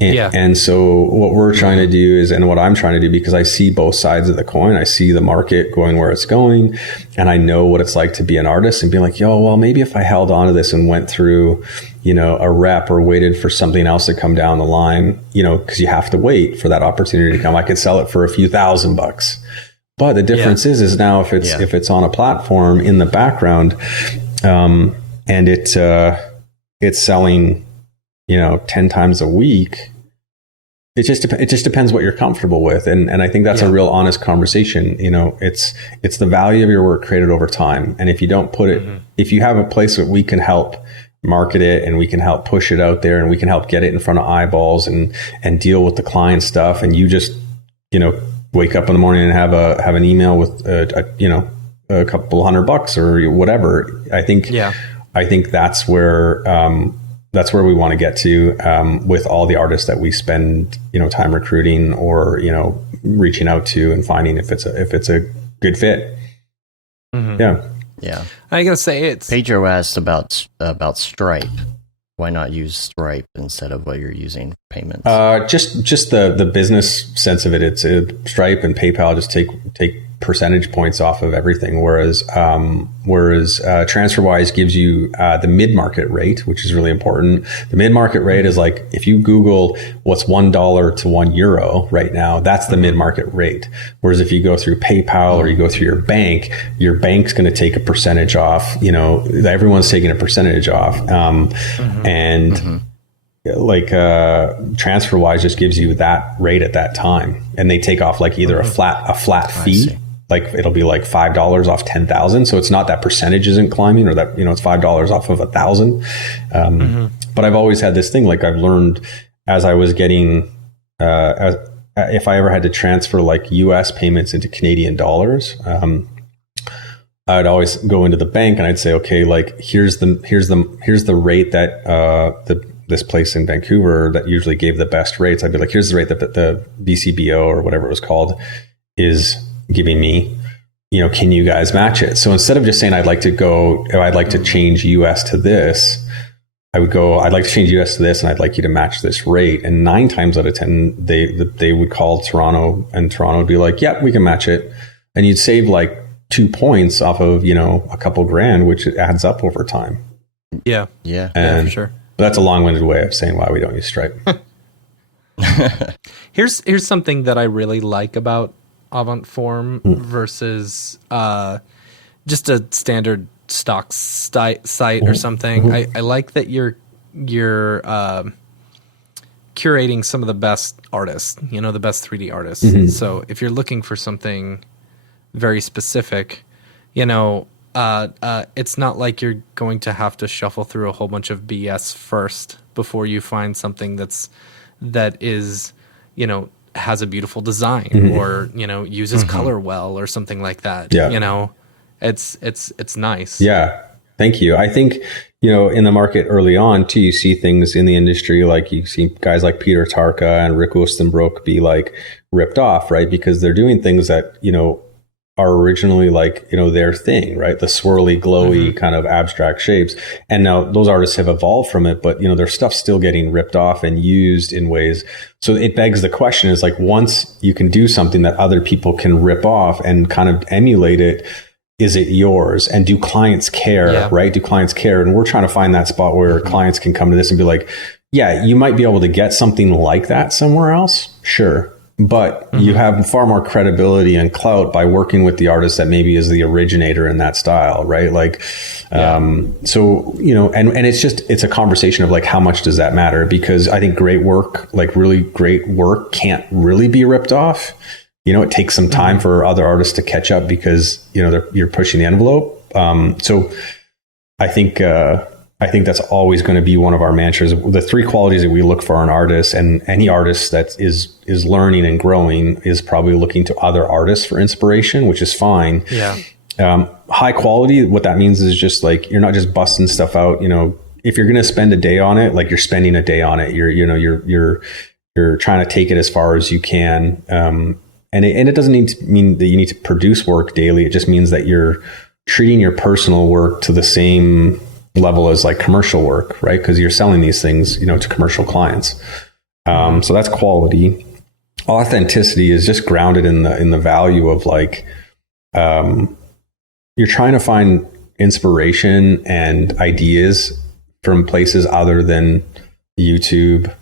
And so what we're trying to do is, and what I'm trying to do, because I see both sides of the coin, I see the market going where it's going, and I know what it's like to be an artist and be like, well, maybe if I held on to this and went through, a rep or waited for something else to come down the line, because you have to wait for that opportunity to come. I could sell it for a few $1,000. But the difference is now if it's on a platform in the background, and it's selling, 10 times a week, it just depends what you're comfortable with. And I think that's a real honest conversation. It's the value of your work created over time. And if you don't put it, if you have a place that we can help market it, and we can help push it out there, and we can help get it in front of eyeballs and deal with the client stuff, and you just, wake up in the morning and have an email with a couple $100 or whatever. I think that's where we want to get to, with all the artists that we spend, time recruiting or, reaching out to and finding if it's a good fit. Yeah. Yeah. I gotta say, Pedro asked about Stripe. Why not use Stripe instead of what you're using for payments? Just the business sense of it. It's Stripe and PayPal just take percentage points off of everything, whereas TransferWise gives you the mid-market rate, which is really important. The mid-market rate is like, if you Google what's $1 to €1 right now, that's the mid-market rate. Whereas if you go through PayPal or you go through your bank's going to take a percentage off. Everyone's taking a percentage off, like TransferWise just gives you that rate at that time, and they take off like either a flat fee. Like it'll be like $5 off 10,000. So it's not that percentage isn't climbing, or that, it's $5 off of 1,000. But I've always had this thing, like I've learned as I was getting, if I ever had to transfer like US payments into Canadian dollars, I'd always go into the bank and I'd say, okay, like here's the rate that, the this place in Vancouver that usually gave the best rates. I'd be like, here's the rate that the BCBO or whatever it was called is giving me. Can you guys match it? So instead of just saying I'd like to change US to this, I would go, I'd like to change US to this, and I'd like you to match this rate. And 9 times out of 10, they would call Toronto, and Toronto would be like, yeah, we can match it. And you'd save like 2 points off of, a couple grand, which adds up over time. Yeah. And for sure. That's a long-winded way of saying why we don't use Stripe. Here's something that I really like about Avantform versus just a standard stock site or something. I like that you're curating some of the best artists, the best 3D artists. So if you're looking for something very specific, it's not like you're going to have to shuffle through a whole bunch of BS first before you find something that is, has a beautiful design or, uses color well or something like that. Yeah. It's nice. Yeah. Thank you. I think, in the market early on too, you see things in the industry, like you see guys like Peter Tarka and Rick Oostenbroek be like ripped off, right? Because they're doing things that, are originally like, their thing, right? The swirly, glowy kind of abstract shapes. And now those artists have evolved from it, but their stuff's still getting ripped off and used in ways. So it begs the question is like, once you can do something that other people can rip off and kind of emulate it, is it yours? And do clients care, right? Do clients care? And we're trying to find that spot where clients can come to this and be like, yeah, you might be able to get something like that somewhere else. Sure. But you have far more credibility and clout by working with the artist that maybe is the originator in that style, right? Like, so, and it's a conversation of like, how much does that matter? Because I think great work, like really great work, can't really be ripped off. It takes some time for other artists to catch up because, you're pushing the envelope. So I think that's always going to be one of our mantras. The 3 qualities that we look for in artists, and any artist that is learning and growing is probably looking to other artists for inspiration, which is fine. Yeah. High quality, what that means is just like, you're not just busting stuff out. If you're going to spend a day on it, like you're spending a day on it, you're trying to take it as far as you can. And it doesn't need to mean that you need to produce work daily. It just means that you're treating your personal work to the same level as like commercial work, right? Because you're selling these things, to commercial clients. So that's quality. Authenticity is just grounded in the value of like, you're trying to find inspiration and ideas from places other than YouTube,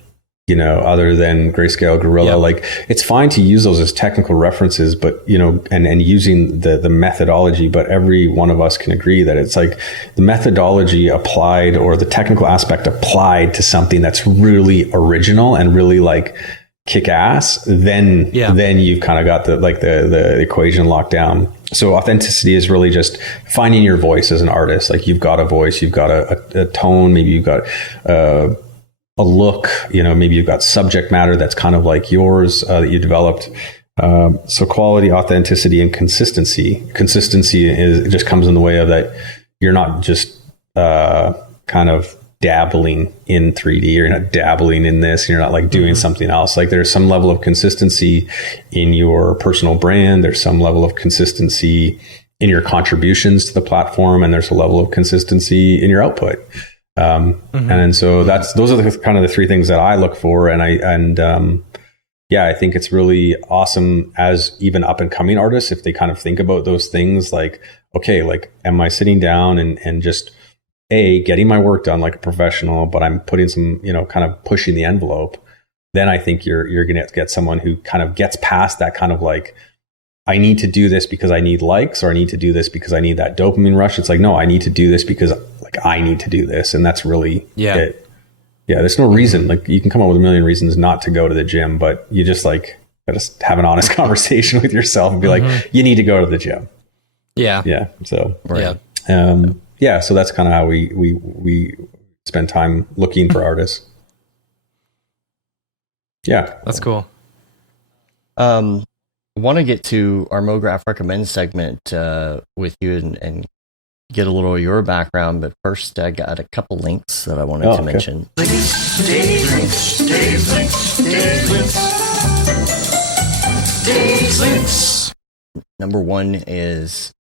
other than Grayscale Gorilla. Like, it's fine to use those as technical references, but, and using the methodology, but every one of us can agree that it's like the methodology applied or the technical aspect applied to something that's really original and really like kick ass, then you've kind of got the equation locked down. So authenticity is really just finding your voice as an artist. Like, you've got a voice, you've got a tone, maybe you've got, a look, maybe you've got subject matter that's kind of like yours that you developed. So quality, authenticity, and consistency. Consistency it just comes in the way of that. You're not just kind of dabbling in 3D. You're not dabbling in this. You're not like doing something else. Like, there's some level of consistency in your personal brand. There's some level of consistency in your contributions to the platform, and there's a level of consistency in your output. And so those are kind of the 3 things that I look for. And I think it's really awesome as even up and coming artists, if they kind of think about those things, like, okay, like, am I sitting down and just getting my work done like a professional, but I'm putting some, kind of pushing the envelope. Then I think you're going to get someone who kind of gets past that kind of like, I need to do this because I need likes, or I need to do this because I need that dopamine rush. It's like, no, I need to do this because like I need to do this. And that's really it. Yeah. There's no reason, like, you can come up with a million reasons not to go to the gym, but you just like gotta have an honest conversation with yourself and be like, you need to go to the gym. Yeah. Yeah. So, so that's kind of how we spend time looking for artists. Yeah. That's cool. I want to get to our Mograph recommend segment with you and get a little of your background, but first I got a couple links that I wanted to mention. Links. Number one is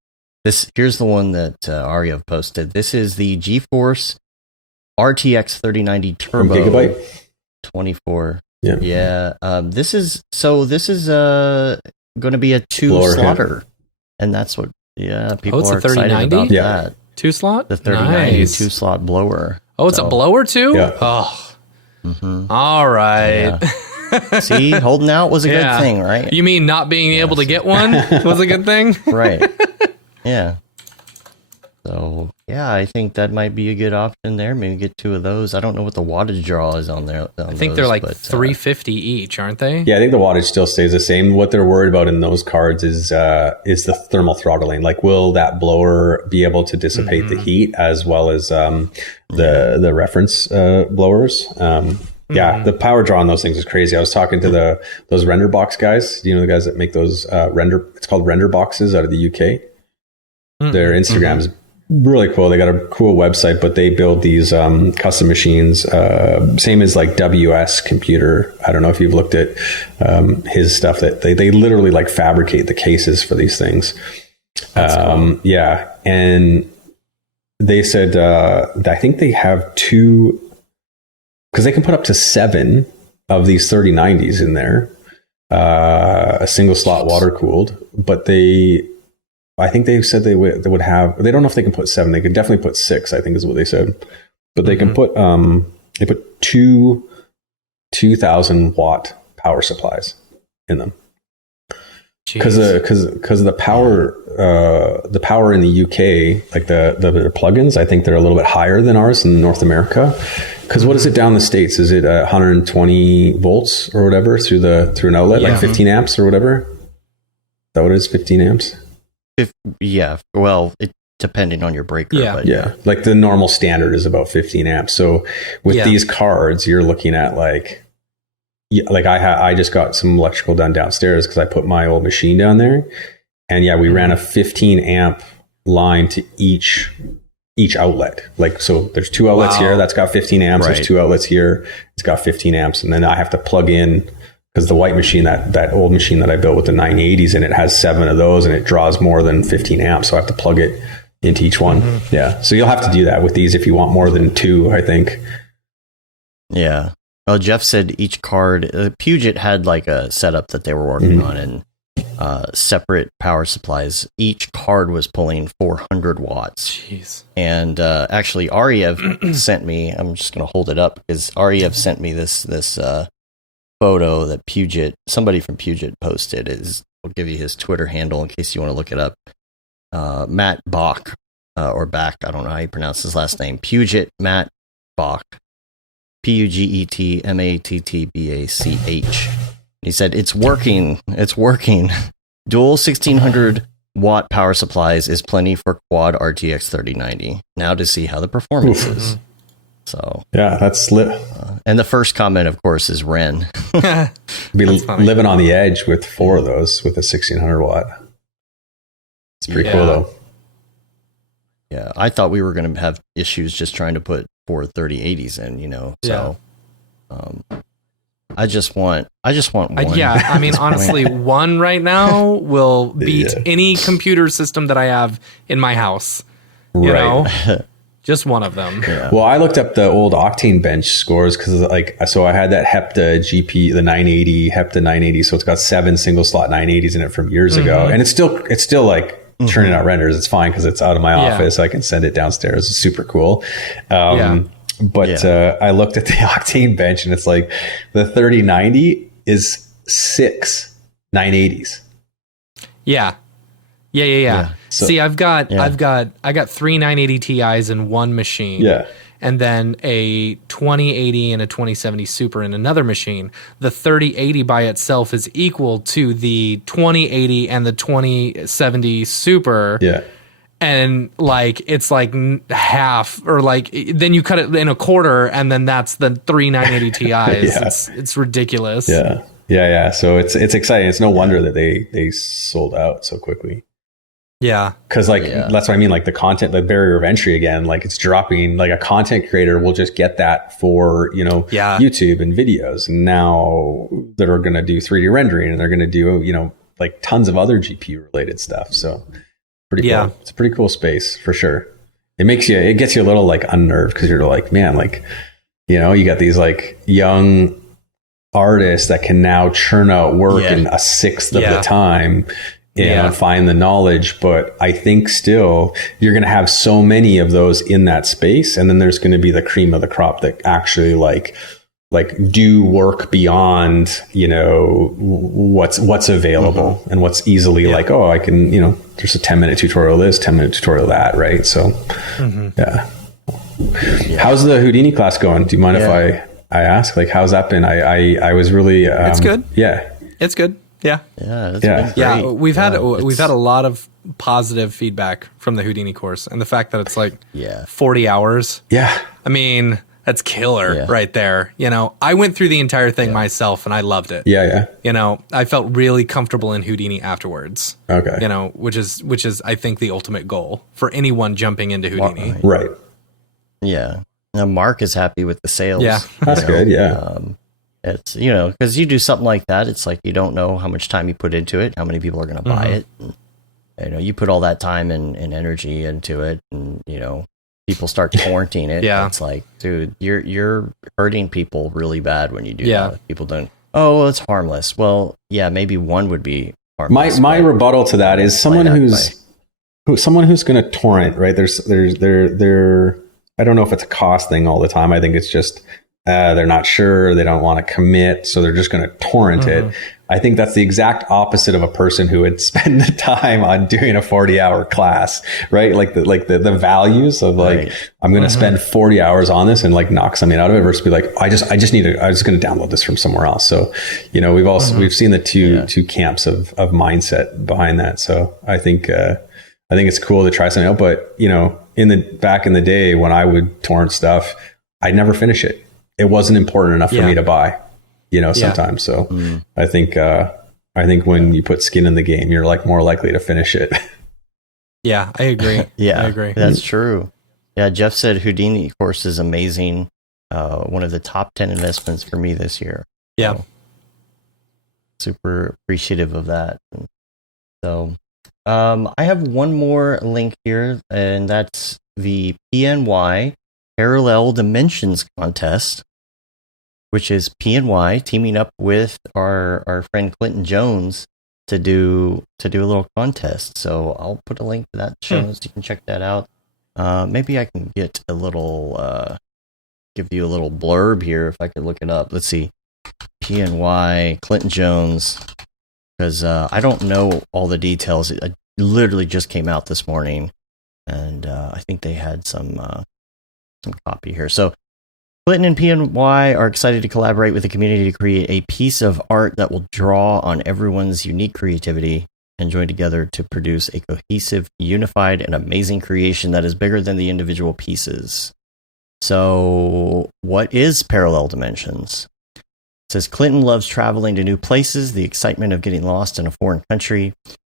this. Here's the one that Arya posted. This is the GeForce RTX 3090 Turbo Gigabyte 24. Yeah. This is going to be a 2-slotter, and that's what people are excited about that. 2-slot? The 3090 2-slot blower. Oh, it's a blower too? Yeah. Oh. Mm-hmm. All right. Yeah. See, holding out was a good thing, right? You mean not being able to get one was a good thing? Right. Yeah. So, I think that might be a good option there. Maybe get 2 of those. I don't know what the wattage draw is on there. I think they're like 350 each, aren't they? Yeah, I think the wattage still stays the same. What they're worried about in those cards is the thermal throttling. Like, will that blower be able to dissipate the heat as well as the reference blowers? The power draw on those things is crazy. I was talking to those render box guys. You know, the guys that make those it's called render boxes out of the UK. Their Instagram's really cool. They got a cool website, but they build these custom machines, same as like WS Computer. I don't know if you've looked at his stuff. That they literally like fabricate the cases for these things. Cool. Yeah, and they said I think they have 2, because they can put up to 7 of these 3090s in there, a single slot water cooled, but I think they said they would have. They don't know if they can put 7. They could definitely put 6. I think is what they said. But they can put. They put 2,000 watt power supplies in them. Because the power in the UK, like the plugins, I think they're a little bit higher than ours in North America. Because what is it down the States? Is it 120 volts or whatever through an outlet, like 15 amps or whatever? Is that what it is? 15 amps. Well, it depending on your breaker. But like the normal standard is about 15 amps. So with these cards, you're looking at like I just got some electrical done downstairs because I put my old machine down there, and we ran a 15 amp line to each outlet. Like, so there's 2 outlets here that's got 15 amps. There's 2 outlets here, it's got 15 amps, and then I have to plug in. Because the white machine, that old machine that I built with the 980s, and it has 7 of those, and it draws more than 15 amps. So I have to plug it into each one. Mm-hmm. Yeah. So you'll have to do that with these if you want more than 2, I think. Yeah. Well, Jeff said each card, Puget had like a setup that they were working on, and separate power supplies. Each card was pulling 400 watts. Jeez. And actually, Aryev sent me, I'm just going to hold it up because Aryev sent me this photo that somebody from Puget posted. I'll give you his Twitter handle in case you want to look it up. Matt Bach, or Bach, I don't know how you pronounce his last name. Puget Matt Bach, PUGETMATTBACH. He said, it's working. Dual 1600 watt power supplies is plenty for quad RTX 3090. Now to see how the performance is. So that's lit. And the first comment, of course, is Ren. Be living on the edge with 4 of those with a 1600 watt. It's pretty cool, though. Yeah, I thought we were going to have issues just trying to put 4 3080s in, So, I just want one. I mean, honestly, one right now will beat any computer system that I have in my house. You know. Just one of them. Yeah. Well, I looked up the old Octane bench scores because, so I had that Hepta GP, the 980 Hepta 980. So it's got 7 single slot 980s in it from years ago, and it's still like churning out renders. It's fine because it's out of my office. I can send it downstairs. It's super cool. But I looked at the Octane bench, and it's like the 3090 is 6 980s. Yeah. So, see, I got 3 980 Ti's in one machine. Yeah. And then a 2080 and a 2070 Super in another machine. The 3080 by itself is equal to the 2080 and the 2070 Super. Yeah. And like it's like half, or like then you cut it in a quarter, and then that's the 3 980 Ti's. It's ridiculous. Yeah. So it's exciting. It's no wonder that they sold out so quickly. Yeah. Because that's what I mean. Like the content, the barrier of entry again, like it's dropping. Like a content creator will just get that for, YouTube and videos. And now that are going to do 3D rendering and they're going to do, like tons of other GPU related stuff. So pretty cool. It's a pretty cool space for sure. It gets you a little like unnerved because you're like, man, like, you got these like young artists that can now churn out work in a sixth of the time. And find the knowledge, but I think still you're going to have so many of those in that space, and then there's going to be the cream of the crop that actually like do work beyond what's available and what's easily like, oh, I can there's a 10-minute tutorial this, 10-minute tutorial that, right? So how's the Houdini class going? Do you mind if I ask, like, how's that been? I was really it's good. It's good. Yeah. We've had a lot of positive feedback from the Houdini course, and the fact that it's like 40 hours. Yeah. I mean, that's killer right there. I went through the entire thing myself and I loved it. Yeah. I felt really comfortable in Houdini afterwards. Okay. Which is I think the ultimate goal for anyone jumping into Houdini. Right. Yeah. Now Mark is happy with the sales. Yeah. That's good. Yeah. It's, because you do something like that, it's like you don't know how much time you put into it, how many people are going to buy it. And, you put all that time and energy into it, and, people start torrenting it. It's like, dude, you're hurting people really bad when you do that. People don't, it's harmless. Well, maybe one would be harmless. My rebuttal to that is someone who's going to torrent, right? There's I don't know if it's a cost thing all the time. I think it's just, they're not sure, they don't want to commit, so they're just going to torrent it. I think that's the exact opposite of a person who would spend the time on doing a 40-hour class, right? Like the values of like, I'm going to spend 40 hours on this and like knock something out of it, versus be like, I'm just going to download this from somewhere else. So, we've seen the two camps of mindset behind that. So I think it's cool to try something out, but back in the day when I would torrent stuff, I'd never finish it. It wasn't important enough for me to buy, sometimes. So I think when you put skin in the game, you're like more likely to finish it. Yeah, I agree. I agree. That's true. Yeah. Jeff said Houdini course is amazing. One of the top 10 investments for me this year. Yeah. So, super appreciative of that. So, I have one more link here, and that's the PNY Parallel Dimensions contest, which is PNY teaming up with our friend Clinton Jones to do a little contest. So I'll put a link to that show so you can check that out. Maybe I can get a little give you a little blurb here if I could look it up. Let's see. PNY Clinton Jones, because I don't know all the details. It literally just came out this morning, and I think they had some copy here. So Clinton and PNY are excited to collaborate with the community to create a piece of art that will draw on everyone's unique creativity and join together to produce a cohesive, unified, and amazing creation that is bigger than the individual pieces. So, what is Parallel Dimensions? It says Clinton loves traveling to new places, the excitement of getting lost in a foreign country,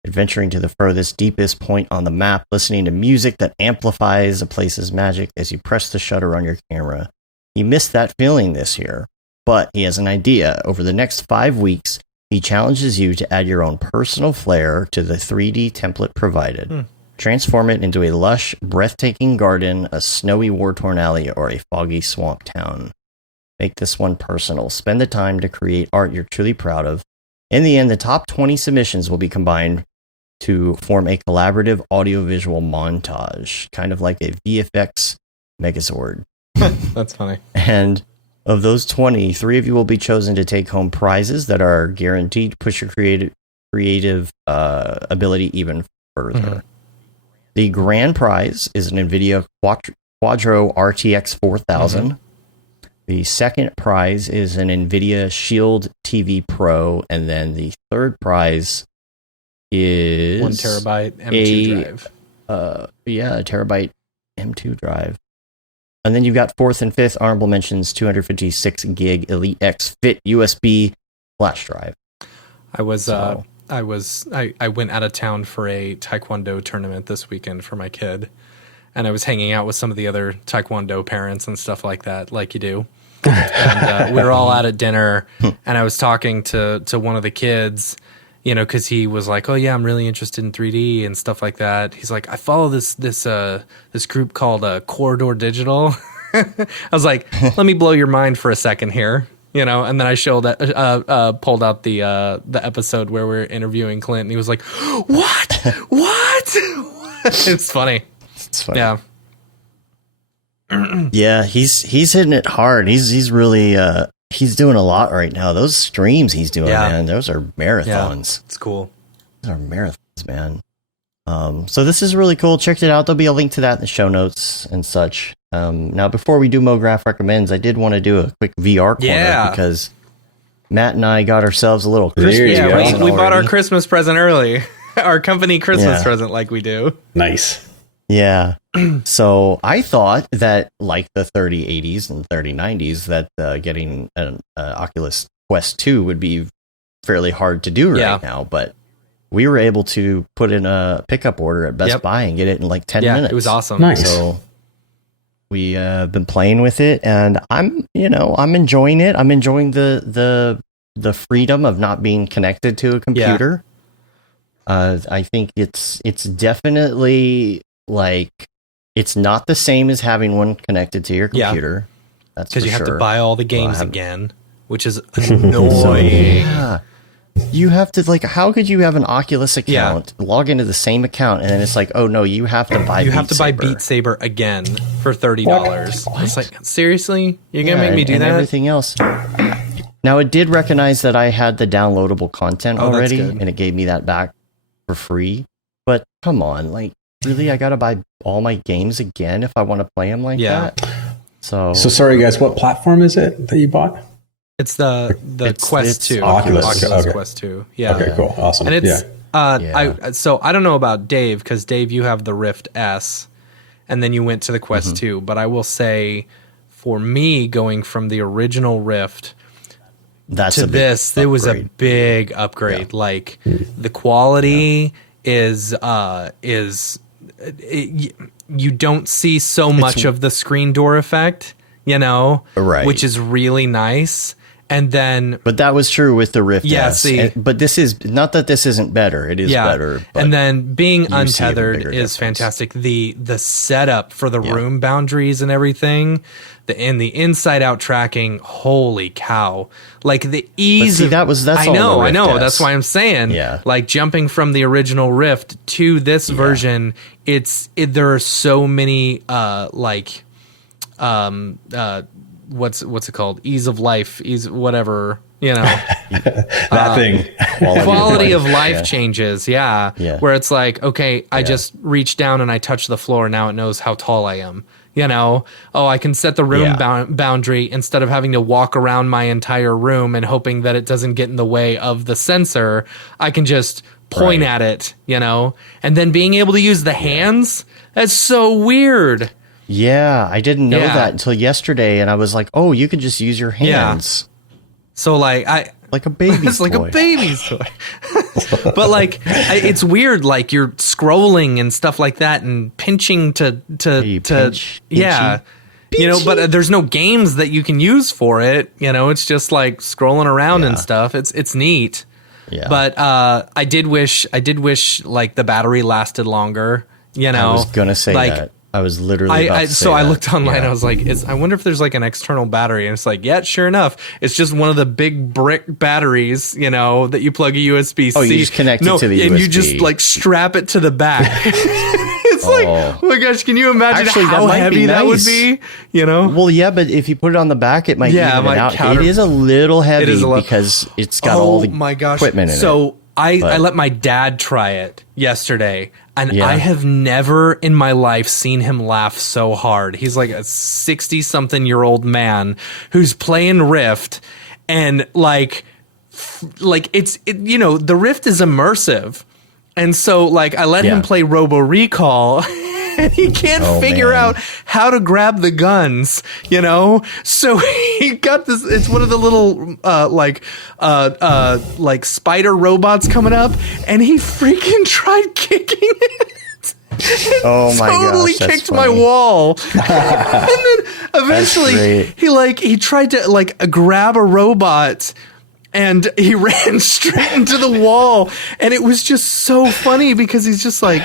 adventuring to the furthest, deepest point on the map, listening to music that amplifies a place's magic as you press the shutter on your camera. He missed that feeling this year, but he has an idea. Over the next 5 weeks, he challenges you to add your own personal flair to the 3D template provided. Transform it into a lush, breathtaking garden, a snowy, war-torn alley, or a foggy swamp town. Make this one personal. Spend the time to create art you're truly proud of. In the end, the top 20 submissions will be combined to form a collaborative audiovisual montage, kind of like a VFX Megazord. That's funny. And of those 20, 3 of you will be chosen to take home prizes that are guaranteed to push your creative ability even further. The grand prize is an NVIDIA Quadro RTX 4000. The second prize is an NVIDIA Shield TV Pro. And then the third prize is 1 terabyte M2 drive. A terabyte M2 drive. And then you've got fourth and fifth honorable mentions, 256 gig Elite X Fit USB flash drive. I was I went out of town for a Taekwondo tournament this weekend for my kid, and I was hanging out with some of the other Taekwondo parents and stuff like that, like you do. And we were all out at dinner, and I was talking to one of the kids, you know, because he was like, "Oh yeah, I'm really interested in 3D and stuff like that." He's like, "I follow this group called Corridor Digital." I was like, "Let me blow your mind for a second here." You know, and then I pulled out the episode where we're interviewing Clint, and he was like, "What? What?" It's funny. It's funny. Yeah. Yeah, he's hitting it hard. He's really he's doing a lot right now. Those streams he's doing, man, those are marathons. Yeah, it's cool. Those are marathons, man. So this is really cool. Check it out. There'll be a link to that in the show notes and such. Now, before we do Mograph Recommends, I did want to do a quick VR corner because Matt and I got ourselves a little Christmas present we bought our Christmas present early. Our company Christmas present like we do. Nice. Yeah. So I thought that like the 3080s and 3090s that getting an Oculus Quest 2 would be fairly hard to do right now, but we were able to put in a pickup order at Best Buy and get it in like 10 minutes. It was awesome. Nice. So we been playing with it, and I'm enjoying it. I'm enjoying the freedom of not being connected to a computer. I think it's definitely like it's not the same as having one connected to your computer. That's because you have to buy all the games again, which is annoying. You have to, like, how could you have an Oculus account, log into the same account, and then it's like, oh no, you have to buy Beat Saber again for $30. What? It's like, seriously? You're gonna make me do that? Everything else. Now it did recognize that I had the downloadable content already, and it gave me that back for free. But come on, like, really, I gotta buy all my games again if I want to play them like that? So sorry guys, what platform is it that you bought? It's the Quest 2. Oculus Quest 2. Yeah. Okay, cool. Awesome. And it's I don't know about Dave, because Dave, you have the Rift S, and then you went to the Quest 2. But I will say, for me, going from the original Rift to this, it was a big upgrade. Like the quality is you don't see so much of the screen door effect, you know, which is really nice. And then, but that was true with the Rift S. But this is not that this isn't better. It is better. But and then being untethered is fantastic. The setup for the room boundaries and everything, the inside out tracking. Holy cow! Like the ease. But see, that's I know. S. That's why I'm saying. Like jumping from the original Rift to this version, there are so many what's it called? Ease of life, whatever, you know. That thing. Quality of life changes, where it's like, okay, I just reach down and I touch the floor, now it knows how tall I am. You know, I can set the room boundary instead of having to walk around my entire room and hoping that it doesn't get in the way of the sensor. I can just point at it, you know, and then being able to use the hands. That's so weird. Yeah, I didn't know that until yesterday, and I was like, "Oh, you can just use your hands." So like a baby's toy. Like a baby's toy. But like it's weird. Like you're scrolling and stuff like that, and pinching to you know. But there's no games that you can use for it. You know, it's just like scrolling around and stuff. It's neat. Yeah. But I did wish like the battery lasted longer. You know, I was gonna say that. I was literally about to say I looked online. I was like, I wonder if there's like an external battery. And it's like, sure enough, it's just one of the big brick batteries, you know, that you plug a USB-C. Oh, you just connect it to the USB. And you just like strap it to the back. It's like, oh my gosh, can you imagine how heavy that would be? You know? Well, yeah, but if you put it on the back, it might even it out. It is a little heavy because it's got all the equipment in it. So I let my dad try it yesterday. And I have never in my life seen him laugh so hard. He's like a 60-something-year-old man who's playing Rift, and like it's you know, the Rift is immersive, and so like I let him play Robo Recall. and he can't figure out how to grab the guns, you know? So he got this, it's one of the little, like spider robots coming up, and he freaking tried kicking it. Oh my gosh, totally kicked my wall. And then eventually he tried to like grab a robot, and he ran straight into the wall, and it was just so funny because he's just like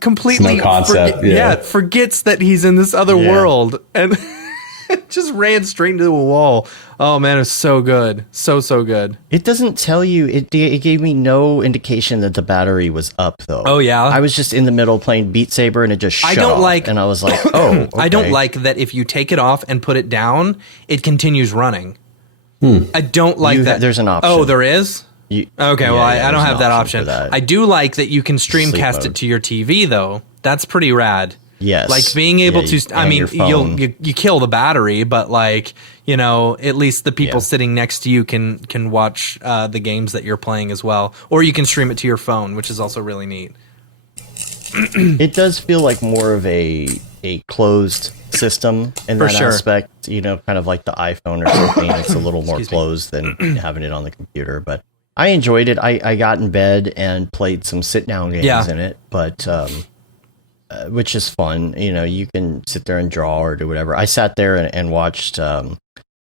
completely forgets that he's in this other world, and just ran straight into a wall. Oh man, it's so good, so good. It doesn't tell you. It gave me no indication that the battery was up, though. Oh yeah, I was just in the middle playing Beat Saber, and it just shut off, and I was like, oh, okay. I don't like that if you take it off and put it down, it continues running. I don't like that. There's an option. Oh, there is? I don't have that option. I do like that you can streamcast it to your TV, though. That's pretty rad. Yes. Like being able to, I mean, you kill the battery, but like, you know, at least the people sitting next to you can watch the games that you're playing as well. Or you can stream it to your phone, which is also really neat. It does feel like more of a closed system in that aspect, you know, kind of like the iPhone or something. It's a little more closed than having it on the computer, but I enjoyed it. I got in bed and played some sit down games in it, but which is fun. You know, you can sit there and draw or do whatever. I sat there and watched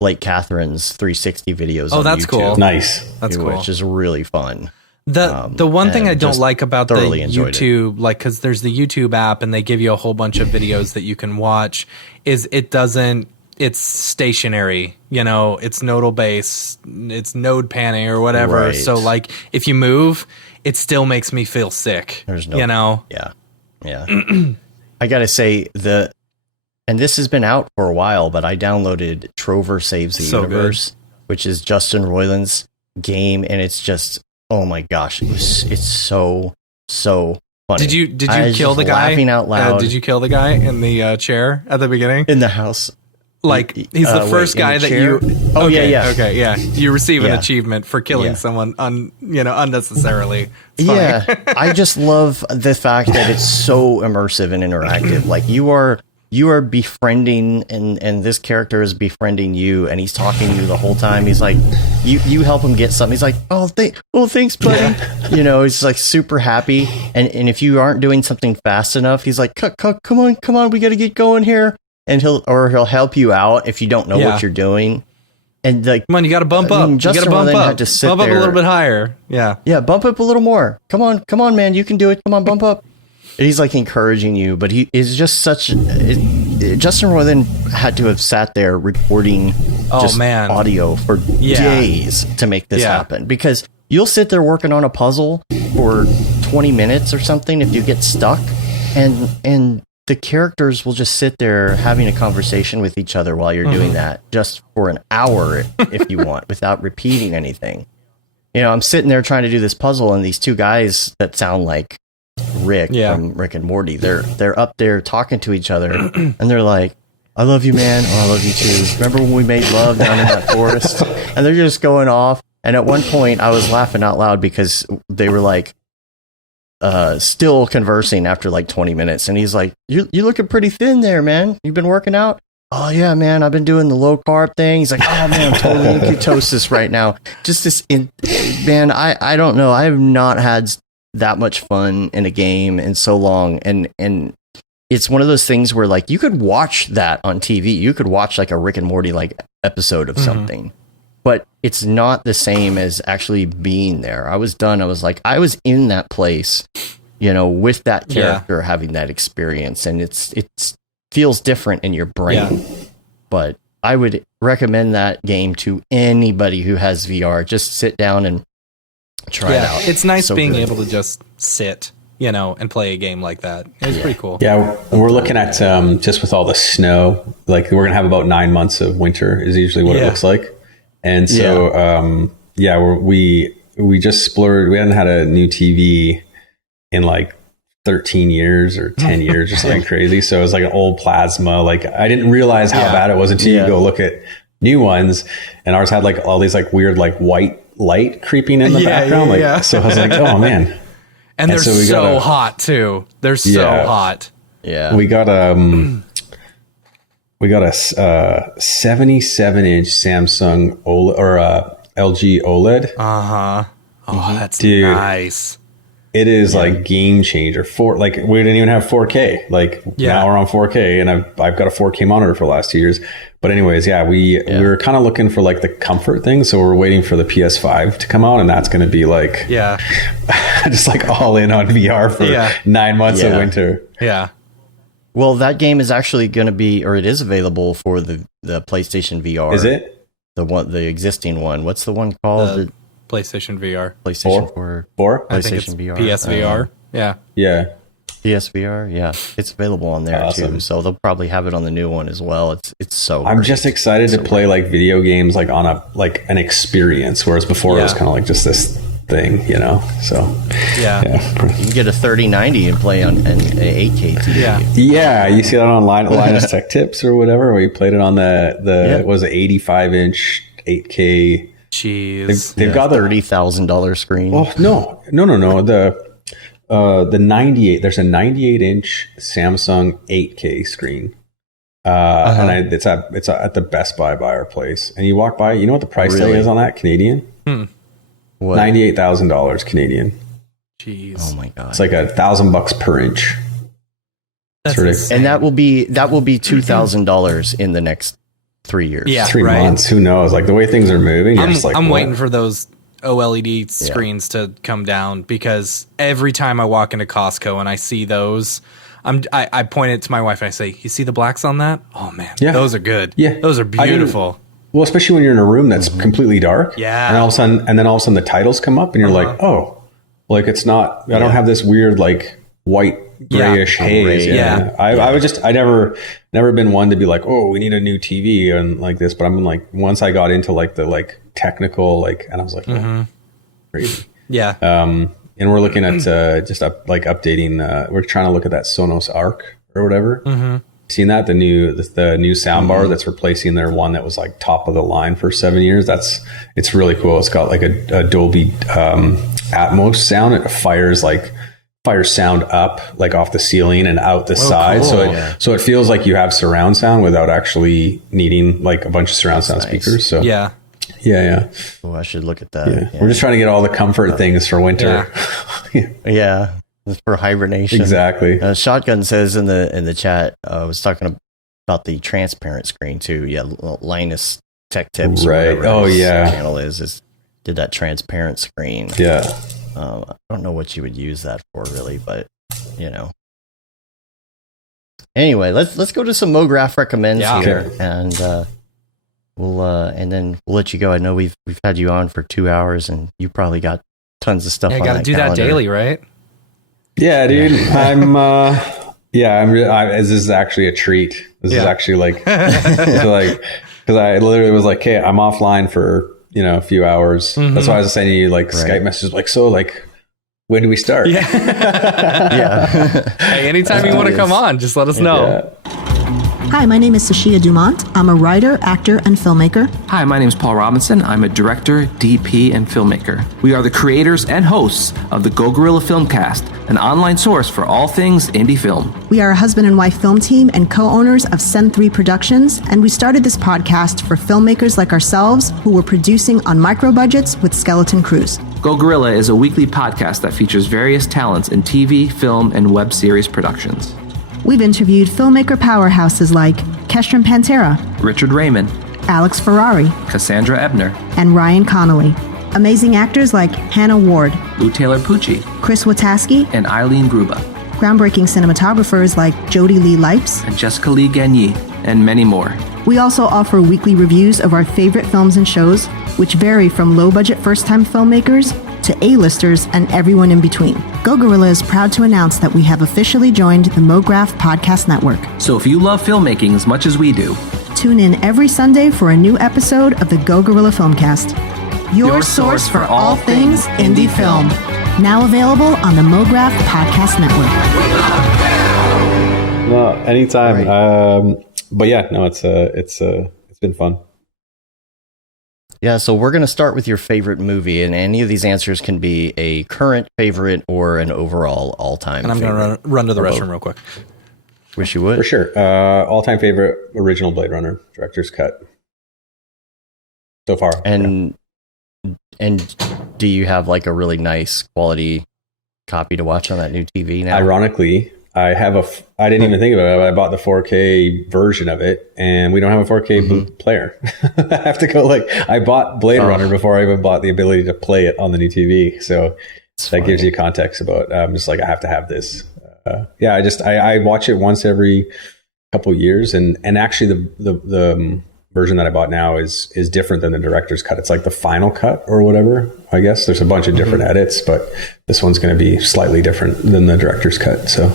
Blake Catherine's 360 videos. Oh, that's YouTube, cool. Nice. That's cool. Which is really fun. The one thing I don't like about the YouTube, like, because there's the YouTube app and they give you a whole bunch of videos that you can watch, is it's stationary, you know, it's nodal based, it's node panning or whatever. Right. So like if you move, it still makes me feel sick. There's no, you know? Yeah. I gotta say and this has been out for a while, but I downloaded Trover Saves the Universe, which is Justin Roiland's game, and it's just, oh my gosh, it's so funny. Did you kill the guy? Laughing out loud. Did you kill the guy in the chair at the beginning? In the house. Like, he's the first guy that you... Oh, yeah. Okay, yeah. You receive an achievement for killing someone unnecessarily. Yeah, I just love the fact that it's so immersive and interactive. Like, you are befriending, and this character is befriending you, and he's talking to you the whole time. He's like, you help him get something. He's like, thanks, buddy. Yeah. You know, he's like super happy. And if you aren't doing something fast enough, he's like, come on, we got to get going here. And he'll help you out if you don't know what you're doing. And like, come on, you got to bump up. You got to bump up. Bump up a little bit higher. Yeah. Yeah. Bump up a little more. Come on, man. You can do it. Come on, bump up. And he's like encouraging you, but he is just Justin Roiland had to have sat there recording audio for days to make this happen, because you'll sit there working on a puzzle for 20 minutes or something if you get stuck, and the characters will just sit there having a conversation with each other while you're doing that, just for an hour if you want, without repeating anything. You know, I'm sitting there trying to do this puzzle, and these two guys that sound like Rick from Rick and Morty, they're up there talking to each other, and they're like, I love you, man. Oh, I love you too. Remember when we made love down in that forest? And they're just going off. And at one point I was laughing out loud because they were like still conversing after like 20 minutes. And he's like, you're looking pretty thin there, man. You've been working out? Oh yeah, man, I've been doing the low carb thing. He's like, oh man, I'm totally in ketosis right now. Just this, man, I don't know. I have not had that much fun in a game in so long. And it's one of those things where like you could watch that on TV. You could watch like a Rick and Morty like episode of something, but it's not the same as actually being there. I was done. I was like, I was in that place, you know, with that character having that experience, and it's feels different in your brain. Yeah. But I would recommend that game to anybody who has VR. Just sit down and try it out. It's nice being able to just sit, you know, and play a game like that. It's pretty cool. Yeah, we're looking at just with all the snow, like we're gonna have about 9 months of winter is usually what it looks like. And so we just splurged. We hadn't had a new TV in like 13 years or 10 years or something crazy. So it was like an old plasma. Like I didn't realize how bad it was until you go look at new ones, and ours had like all these like weird like white light creeping in the background. So I was like, oh man. And they're so hot too. They're so hot. Yeah. We got a 77-inch Samsung OLED or LG OLED. Uh-huh. Oh, that's nice. It is like game changer. We didn't even have 4K. Now we're on 4K, and I've got a 4K monitor for the last 2 years. But anyways, we were kind of looking for like the comfort thing, so we're waiting for the PS5 to come out, and that's going to be like just like all in on VR for 9 months of winter. Yeah. Well, that game is actually going to be, or it is available for the PlayStation VR. Is it the existing one? What's the one called? PlayStation VR. PlayStation 4? PlayStation VR. PSVR. Yeah. PSVR. Yeah. It's available on there too. So they'll probably have it on the new one as well. It's so I'm just excited to play like video games like on an experience, whereas before it was kind of like just this thing, so you can get a 3090 and play on an 8K TV. Yeah, you see that on Linus Tech Tips or whatever, where you played it on the was it 85-inch 8K. Jeez, they've got the $30,000 screen. Oh no! The 98. There's a 98-inch Samsung 8K screen, and it's at the Best Buy our place. And you walk by, you know what the price tag is on that Canadian? What? $98,000 Canadian. Jeez! Oh my god! It's like $1,000 per inch. That's insane. And that will be $2,000 in the next 3 years. Yeah, 3 months. Who knows? Like the way things are moving, I'm waiting for those OLED screens to come down, because every time I walk into Costco and I see those, I point it to my wife and I say, "You see the blacks on that? Oh man, those are good. Yeah, those are beautiful." Well, especially when you're in a room that's completely dark. Yeah, and all of a sudden the titles come up and you're like, oh, like it's not. I don't have this weird like white grayish haze. I never been one to be like, oh, we need a new TV and like this, but I'm like, once I got into like the like technical and I was like, crazy. And we're looking at updating. We're trying to look at that Sonos Arc or whatever. Seen that, the new soundbar that's replacing their one that was like top of the line for 7 years. It's really cool. It's got like a Dolby Atmos sound. It fires sound up like off the ceiling and out the side. Cool. So it feels like you have surround sound without actually needing like a bunch of surround sound speakers. So yeah. Oh, I should look at that. Yeah. We're just trying to get all the comfort things for winter. Yeah. For hibernation. Exactly. Shotgun says in the chat, I was talking about the transparent screen too. Yeah. Linus Tech Tips. Right. Oh yeah. Channel did that transparent screen. Yeah. I don't know what you would use that for really, but Anyway, let's go to some Mograph recommends here, and then we'll let you go. I know we've had you on for 2 hours, and you probably got tons of stuff. I got to do that daily, right? Yeah, dude. This is actually a treat. This is actually like, because I literally was like, hey, I'm offline for a few hours. That's why I was sending you Skype messages when do we start? Yeah. Hey, anytime you want to come on, just let us know. Hi, my name is Sashia Dumont. I'm a writer, actor, and filmmaker. Hi, my name is Paul Robinson. I'm a director, DP, and filmmaker. We are the creators and hosts of the Go Gorilla Filmcast, an online source for all things indie film. We are a husband and wife film team and co-owners of Send 3 Productions, and we started this podcast for filmmakers like ourselves who were producing on micro budgets with skeleton crews. Go Gorilla is a weekly podcast that features various talents in TV, film, and web series productions. We've interviewed filmmaker powerhouses like Kestrin Pantera, Richard Raymond, Alex Ferrari, Cassandra Ebner, and Ryan Connolly. Amazing actors like Hannah Ward, Lou Taylor Pucci, Chris Wataski, and Eileen Gruba. Groundbreaking cinematographers like Jody Lee Lipes, and Jessica Lee Gagné, and many more. We also offer weekly reviews of our favorite films and shows, which vary from low-budget first-time filmmakers to A-listers and everyone in between. Go Gorilla is proud to announce that we have officially joined the Mograph Podcast Network. So if you love filmmaking as much as we do, tune in every Sunday for a new episode of the Go Gorilla Filmcast, your source for all things indie film. Now available on the Mograph Podcast Network. No, anytime. Right. But yeah, no, it's been fun. Yeah, so we're going to start with your favorite movie, and any of these answers can be a current favorite or an overall all-time favorite. And I'm going to run to the restroom real quick. Wish you would. For sure. All-time favorite original Blade Runner director's cut so far. And do you have like a really nice quality copy to watch on that new TV now? Ironically, I didn't even think about it, but I bought the 4K version of it, and we don't have a 4K player. I have to go I bought Blade Runner before I even bought the ability to play it on the new TV. So that gives you context about, just I have to have this. I watch it once every couple years, and actually the version that I bought now is different than the director's cut. It's like the final cut or whatever. I guess there's a bunch of different edits, but this one's going to be slightly different than the director's cut. So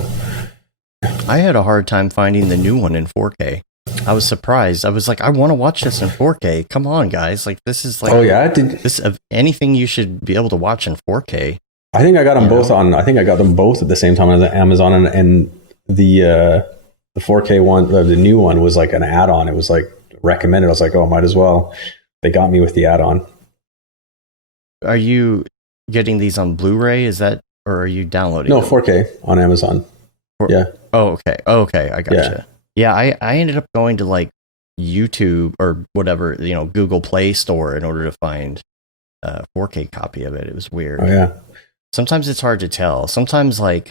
I had a hard time finding the new one in 4K. I was surprised. I was like, I want to watch this in 4K. Come on, guys! Like this is like, this of anything you should be able to watch in 4K. I think I got them both on. I think I got them both at the same time on Amazon, and the 4K one, the new one, was like an add-on. It was like recommended. I was like, oh, might as well. They got me with the add-on. Are you getting these on Blu-ray? Is that, or are you downloading? No, them? 4K on Amazon. Yeah. Oh, okay. I gotcha. Yeah, I ended up going to like YouTube or whatever, Google Play Store in order to find a 4K copy of it. It was weird. Oh yeah. Sometimes it's hard to tell. Sometimes like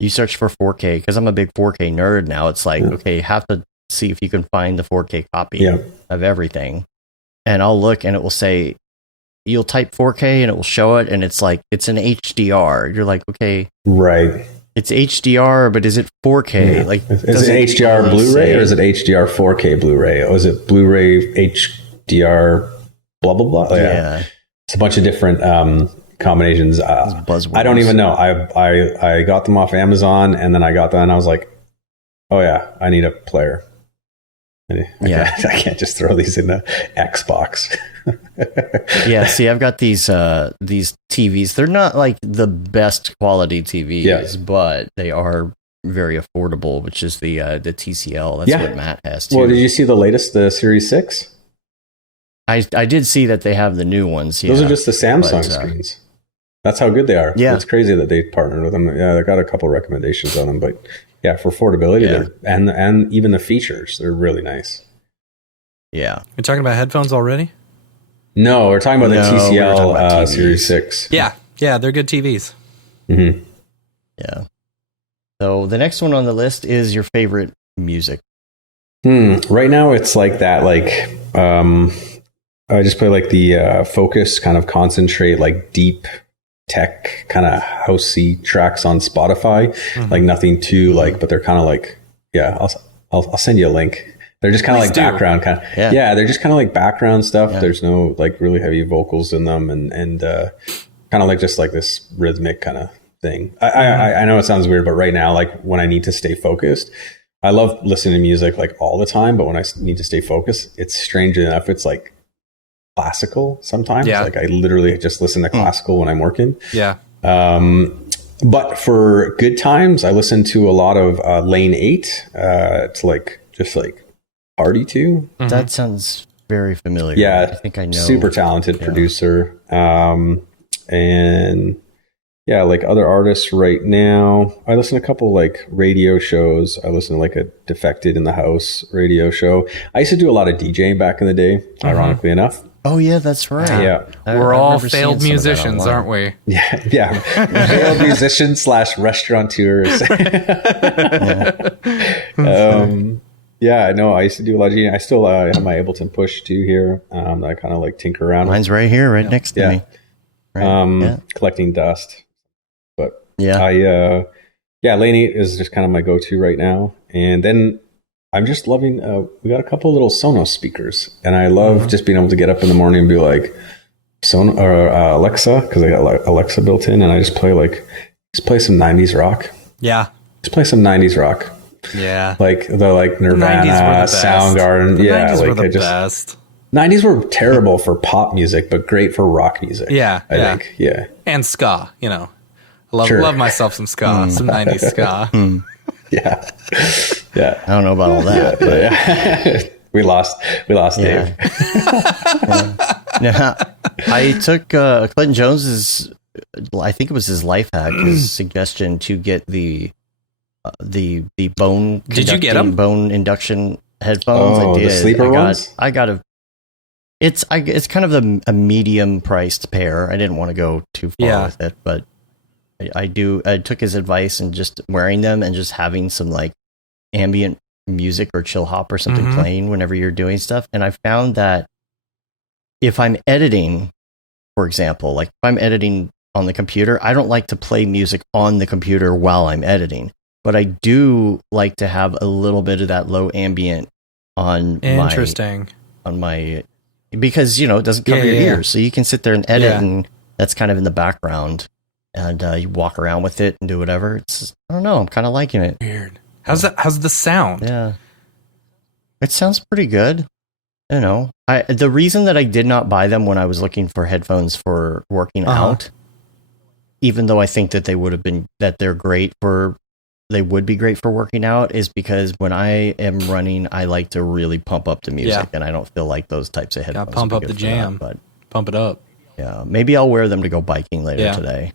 you search for 4K, because I'm a big 4K nerd now. It's like, okay, you have to see if you can find the 4K copy of everything. And I'll look and it will say, you'll type 4K and it will show it. And it's like, it's an HDR. You're like, okay. Right. It's HDR, but is it 4K? Yeah. Like, is it HDR Blu-ray or is it HDR 4K Blu-ray? Or is it Blu-ray HDR blah, blah, blah? Yeah. It's a bunch of different combinations. I don't even know. I got them off Amazon, and then I got them and I was like, oh yeah, I need a player. I can't just throw these in the Xbox. Yeah, see, I've got these TVs. They're not like the best quality TVs, but they are very affordable, which is the TCL. That's what Matt has too. Well, did you see the latest, the Series 6? I did see that they have the new ones. Those are just the Samsung screens. That's how good they are. Yeah. It's crazy that they partnered with them. Yeah, they got a couple recommendations on them, but yeah, for affordability and even the features, they're really nice. Yeah. You're talking about headphones already? No, we're talking about the TCL Series 6. Yeah, they're good TVs. Mm-hmm. Yeah. So the next one on the list is your favorite music. Right now, it's like that. I just play like the focus, kind of concentrate, like deep tech kind of housey tracks on Spotify. Like nothing too but they're kind of like, I'll send you a link. They're just kind of like background kind of, they're just kind of like background stuff. Yeah. There's no like really heavy vocals in them, and kind of like just like this rhythmic kind of thing. I know it sounds weird, but right now, like when I need to stay focused, I love listening to music like all the time, but when I need to stay focused, it's strange enough, it's like classical sometimes. Like I literally just listen to classical when I'm working. But for good times, I listen to a lot of Lane 8 to like just like party to. That sounds very familiar. Yeah, I think I know. Super talented producer. And yeah, like other artists right now, I listen to a couple like radio shows. I listen to like a Defected in the House radio show. I used to do a lot of DJing back in the day, ironically enough. Oh yeah, that's right. Yeah, we're all failed musicians, aren't we? Yeah. Failed musicians / restaurateurs. Yeah, no, I used to do a lot of DJing. I still have my Ableton Push 2 here. I kind of like tinker around. Mine's right here, right next to me. Right. Collecting dust. But Lane 8 is just kind of my go-to right now. And then I'm just loving, we got a couple little Sonos speakers, and I love just being able to get up in the morning and be like, Alexa, because I got Alexa built in, and I just play some 90s rock. Yeah. Just play some 90s rock. Yeah. Like the Nirvana, Soundgarden. The 90s were the best. 90s were terrible for pop music, but great for rock music. Yeah. I think. Yeah. And ska, love myself some ska, some 90s ska. Yeah. I don't know about all that. But we lost Dave. I took Clinton Jones's, I think it was his life hack, his suggestion to get the the bone. Did you get them? Bone induction headphones. Oh, I did. the sleeper ones. I got a. It's kind of a medium priced pair. I didn't want to go too far with it, but I took his advice and just wearing them and just having some like ambient music or chill hop or something playing whenever you're doing stuff. And I found that if I'm editing, for example, like if I'm editing on the computer, I don't like to play music on the computer while I'm editing, but I do like to have a little bit of that low ambient on my because it doesn't cover your ears, so you can sit there and edit and that's kind of in the background and you walk around with it and do whatever. I don't know, I'm kind of liking it. Weird. How's the sound? Yeah, it sounds pretty good. The reason that I did not buy them when I was looking for headphones for working out, even though I think that they would be great for working out, is because when I am running, I like to really pump up the music, and I don't feel like those types of headphones. Pump up the jam, but pump it up. Yeah, maybe I'll wear them to go biking later today.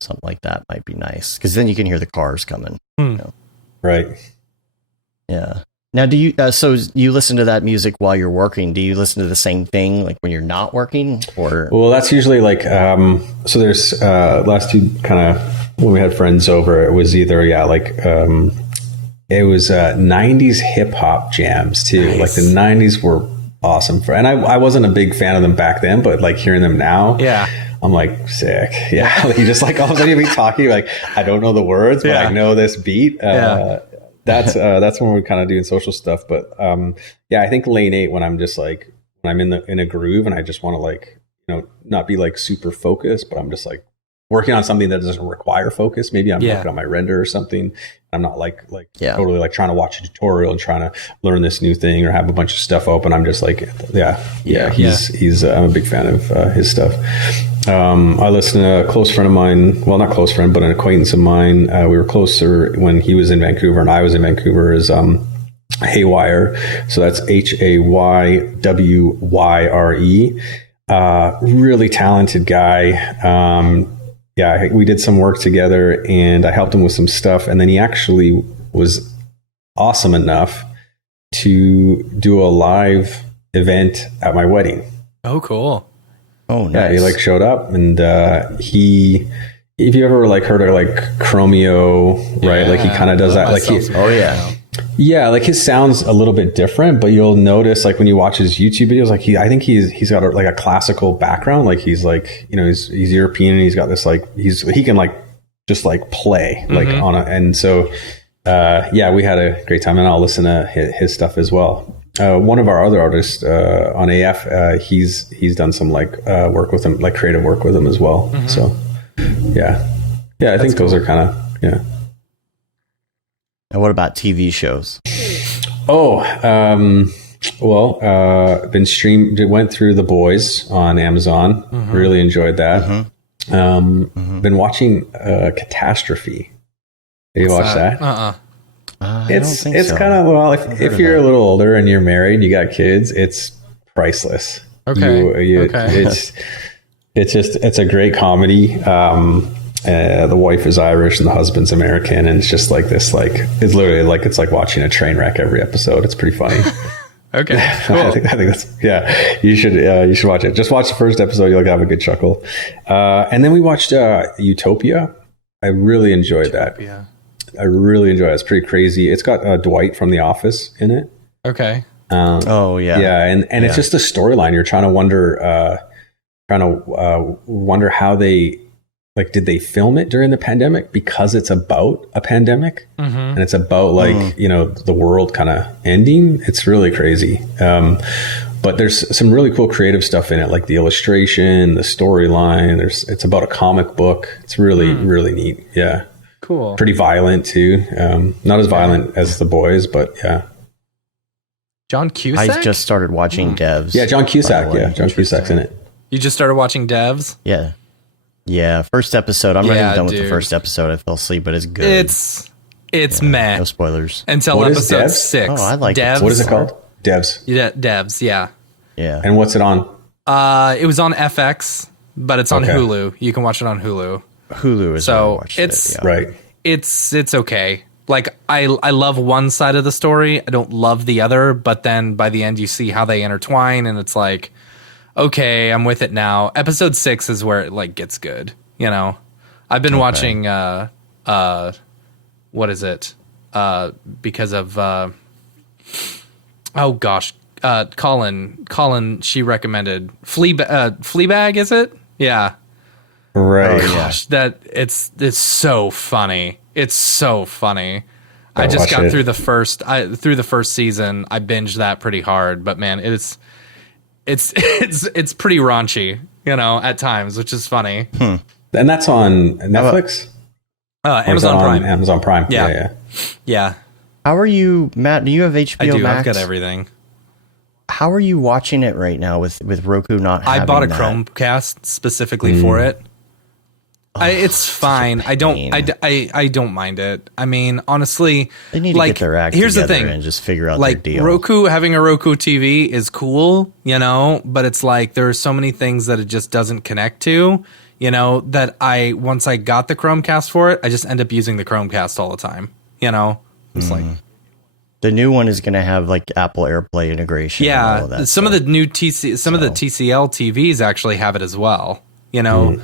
Something like that might be nice, because then you can hear the cars coming. Right. Yeah. Now, do you? So you listen to that music while you're working? Do you listen to the same thing like when you're not working, or? Well, that's usually like. So there's last two kind of when we had friends over. It was either it was 90s hip hop jams too. Nice. Like the 90s were awesome and I wasn't a big fan of them back then, but like hearing them now, I'm like sick. Yeah, like you just like all of a sudden you be talking like I don't know the words, but I know this beat. That's when we're kind of doing social stuff. But I think lane 8 when I'm just like when I'm in a groove and I just want to like not be like super focused, but I'm just like working on something that doesn't require focus.Maybe I'm working on my render or something. I'm not like totally like trying to watch a tutorial and trying to learn this new thing or have a bunch of stuff open. I'm just like, he's I'm a big fan of his stuff. I listened to a close friend of mine, well, not close friend, but an acquaintance of mine. We were closer when he was in Vancouver and I was in Vancouver is Haywire. So that's HAYWYRE. Really talented guy. We did some work together and I helped him with some stuff. And then he actually was awesome enough to do a live event at my wedding. Oh, cool. Oh, nice. Yeah, he like showed up and if you ever like heard of like Chromeo, right? Like he kind of does that. Like yeah, like his sound's a little bit different, but you'll notice like when you watch his YouTube videos, like I think he's got like a classical background. Like he's like, he's European and he's got this like, he can like just like play like on and so, we had a great time and I'll listen to his stuff as well. One of our other artists, on AF, he's done some like, work with him, like creative work with him as well. So I think those are kind of, And what about TV shows? Went through The Boys on Amazon. Really enjoyed that. Been watching Catastrophe. Have you watched that? It's kind of if you're a little older and you're married, you got kids, it's priceless. It's a great comedy. The wife is Irish and the husband's American, and it's just like this, like it's literally like it's like watching a train wreck every episode. It's pretty funny. Okay, cool. I think that's you should watch it. Just watch the first episode, you'll have a good chuckle. And then we watched Utopia. I really enjoyed that. I really enjoyed it. It's pretty crazy. It's got Dwight from The Office in it. Okay. And it's just a storyline. You're trying to wonder how they. Like, did they film it during the pandemic because it's about a pandemic and it's about like, the world kind of ending? It's really crazy. But there's some really cool creative stuff in it, like the illustration, the storyline. It's about a comic book. It's really, really neat. Yeah. Cool. Pretty violent too. Not as violent as The Boys, but yeah. John Cusack? I just started watching Devs. Yeah, John Cusack. Yeah, John Cusack's in it. You just started watching Devs? Yeah. Yeah, first episode. I'm not even done with the first episode. I fell asleep, but it's good. It's meh. No spoilers. Until episode 6. Oh, I like Devs. It. What is it called? Devs. Yeah, Devs, yeah. Yeah. And what's it on? It was on FX, but it's on Hulu. You can watch it on Hulu. Hulu is so it's right. it's okay. Like I love one side of the story. I don't love the other, but then by the end you see how they intertwine and it's like, okay, I'm with it now. Episode 6 is where it like gets good, you know. I've been watching what is it? Because of oh gosh, Colin she recommended Fleabag, is it? Yeah. Right. Oh, gosh, that it's so funny. It's so funny. I just got through the first season. I binged that pretty hard, but man, it's pretty raunchy, you know, at times, which is funny. And that's on Netflix? Amazon Prime. Amazon Prime. Yeah. How are you, Matt? Do you have HBO I do. Max? I've got everything. How are you watching it right now with Roku not having I bought a that? Chromecast specifically for it. It's fine. I don't mind it. I mean, honestly, they need to get their act here's the together thing. and just figure out like their deal. Roku, having a Roku TV is cool, you know, but it's like there are so many things that it just doesn't connect to, you know, that once I got the Chromecast for it, I just end up using the Chromecast all the time, you know. It's like the new one is going to have like Apple AirPlay integration. Yeah, and all of that some stuff. of the new of the TCL TVs actually have it as well, you know.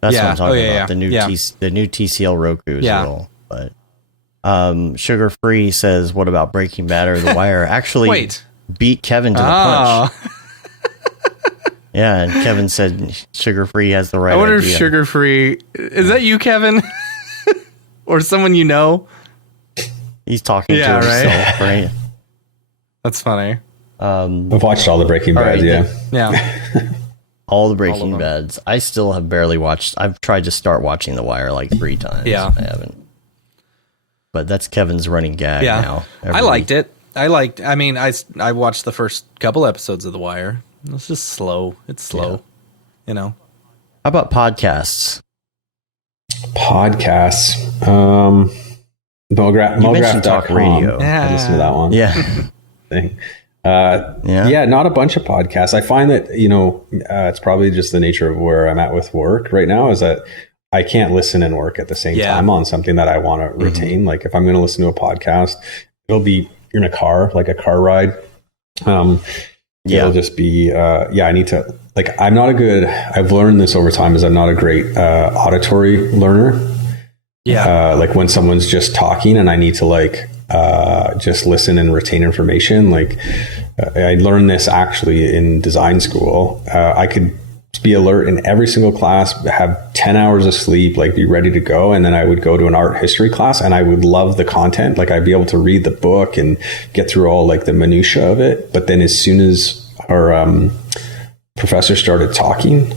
That's what I'm talking about. Yeah. The new TCL Rokus. Yeah. Will, but Sugar Free says, "What about Breaking Bad or The Wire?" Actually, beat Kevin to the punch. Yeah, and Kevin said Sugar Free has the right. I wonder idea. if Sugar Free is that you, Kevin, or someone you know? He's talking to himself, right? That's funny. I've watched all the Breaking Bad. Right, Yeah. All the Breaking Bads. I still have barely watched. I've tried to start watching The Wire like 3 times. Yeah. I haven't. But that's Kevin's running gag now. I liked it. I watched the first couple episodes of The Wire. It's just slow. It's slow. You know. How about podcasts? Mograph Talk Radio. I listened to that one. Yeah. Thing. Not a bunch of podcasts. I find that, you know, it's probably just the nature of where I'm at with work right now is that I can't listen and work at the same time on something that I want to retain. Like if I'm going to listen to a podcast, it'll be in a car, like a car ride. It'll just be, I need to, like, I've learned this over time is I'm not a great auditory learner. Like when someone's just talking and I need to like, just listen and retain information. Like I learned this actually in design school. I could be alert in every single class, have 10 hours of sleep, like be ready to go. And then I would go to an art history class and I would love the content. Like I'd be able to read the book and get through all like the minutia of it. But then as soon as our professor started talking,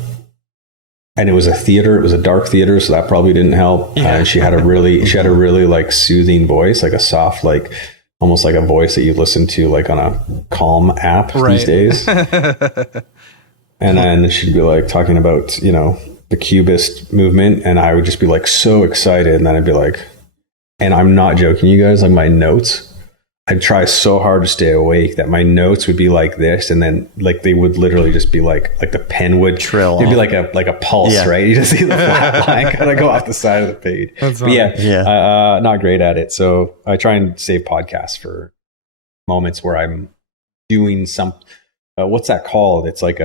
and it was a dark theater, so that probably didn't help. And she had a really like soothing voice, like a soft, like almost like a voice that you listen to like on a Calm app these days. And then she'd be like talking about, you know, the Cubist movement, and I would just be like so excited, and then I'd be like, and I'm not joking, you guys, like my notes, I'd try so hard to stay awake that my notes would be like this, and then like they would literally just be like the pen would trill. It'd be like a pulse, right? You just see the flat line kind of go off the side of the page. But not great at it. So I try and save podcasts for moments where I'm doing some. What's that called? It's like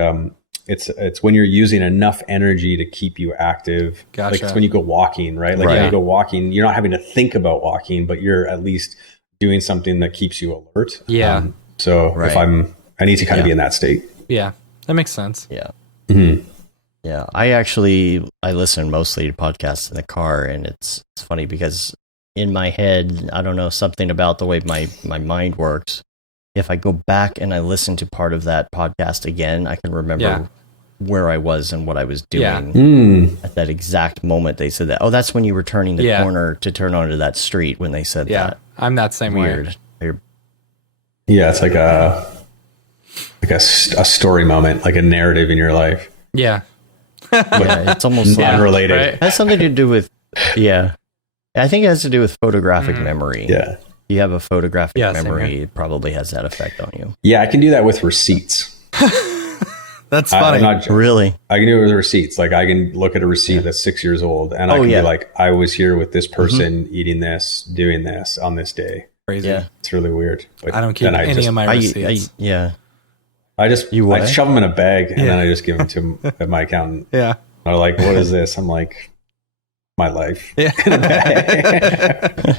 it's when you're using enough energy to keep you active. Gotcha. Like it's when you go walking, right? Like when you go walking, you're not having to think about walking, but you're at least doing something that keeps you alert. Yeah. If I need to kind of be in that state. Yeah, that makes sense. Yeah. Mm-hmm. Yeah. I listen mostly to podcasts in the car, and it's funny because in my head, I don't know, something about the way my mind works. If I go back and I listen to part of that podcast again, I can remember where I was and what I was doing at that exact moment they said that. Oh, that's when you were turning the corner to turn onto that street when they said that. I'm that same Weird. way. Yeah, it's like a story moment, like a narrative in your life. Yeah. It's almost unrelated. Right. It has something to do with I think it has to do with photographic memory. Yeah. You have a photographic memory, it probably has that effect on you. Yeah, I can do that with receipts. That's funny. Really? I can do it with receipts. Like I can look at a receipt that's 6 years old and I can be like, I was here with this person eating this, doing this on this day. Crazy. Yeah. It's really weird. But I don't keep any of my receipts. I shove them in a bag and then I just give them to my accountant. Yeah. They're like, what is this? I'm like, my life. Yeah. In a bag.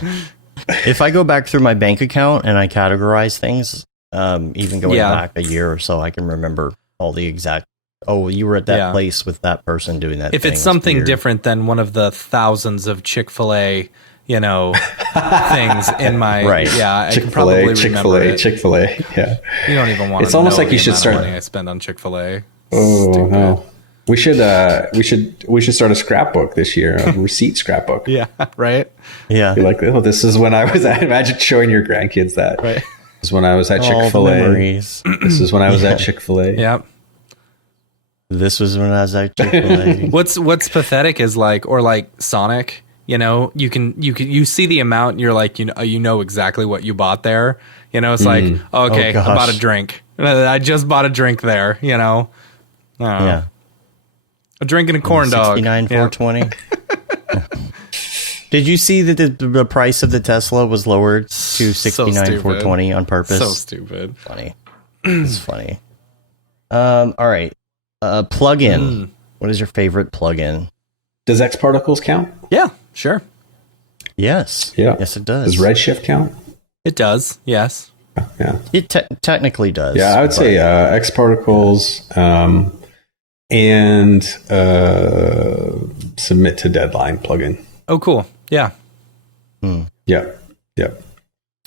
If I go back through my bank account and I categorize things, even going back a year or so, I can remember all the exact, you were at that place with that person doing that. If it's something different than one of the thousands of Chick-fil-A, things in my, I can probably remember it. Chick-fil-A. Yeah. You don't even want to It's almost know like you should start. money I spend on Chick-fil-A. Oh, stupid. No. We should start a scrapbook this year, a receipt scrapbook. Yeah, right. Yeah, you're like, this is when I was. Imagine showing your grandkids that. Right. This is when I was at Chick-fil-A. This is when I was at Chick-fil-A. Yep. This was when I was at Chick-fil-A. What's pathetic is like Sonic. You see the amount, and you're like, you know exactly what you bought there. It's like, okay, I bought a drink. I just bought a drink there. Yeah. A drink and a corn dog. $69,420. Did you see that the price of the Tesla was lowered to $69,420 on purpose? So stupid. Funny. It's funny. All right. Plugin. What is your favorite plugin? Does X Particles count? Yeah, sure. Yes. Yeah. Yes, it does. Does Redshift count? It does. Yes. Yeah. It technically does. Yeah, I would say X Particles. And submit to deadline plugin. Oh, cool. Yeah. Yep.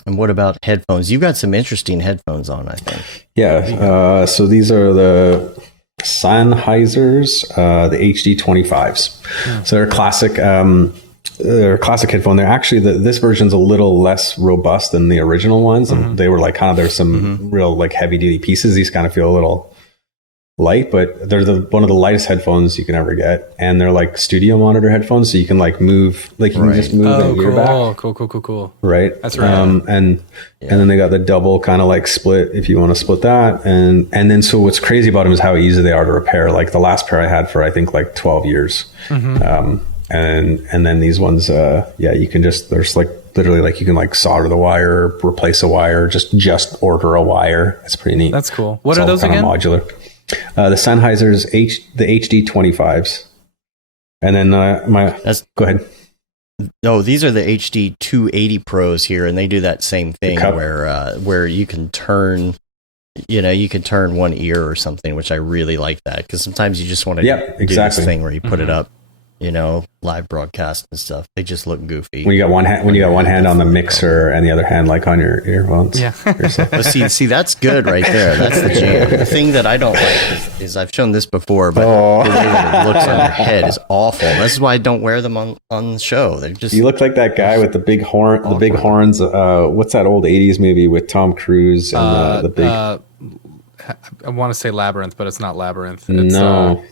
And what about headphones? You've got some interesting headphones on, I think. Yeah. So these are the Sennheisers, the HD25s. So they're a classic. They're a classic headphone. They're actually this version's a little less robust than the original ones. And they were like there's some real like heavy duty pieces. These kind of feel a little light, but they're one of the lightest headphones you can ever get, and they're like studio monitor headphones, so you can like move, like you can just move the ear back. Cool. Right, that's right. And then they got the double kind of like split if you want to split that, and then so what's crazy about them is how easy they are to repair. Like the last pair I had for I think like 12 years, and then these ones, you can just there's like literally like you can like solder the wire, replace a wire, just order a wire. It's pretty neat. That's cool. What are those again? Modular. The Sennheisers the HD25s, and then go ahead. No, these are the HD 280 Pros here, and they do that same thing where you can turn, one ear or something, which I really like that because sometimes you just want to do this thing where you put it up, live broadcast and stuff. They just look goofy. When you got one hand on the mixer and the other hand like on your earphones. Yeah. But see, that's good right there. That's the jam. The thing that I don't like is I've shown this before, but the way that it looks on your head is awful. This is why I don't wear them on the show. They're just. You look like that guy with the big horn, the big horns. What's that old '80s movie with Tom Cruise and the big? I want to say Labyrinth, but it's not Labyrinth. It's, no.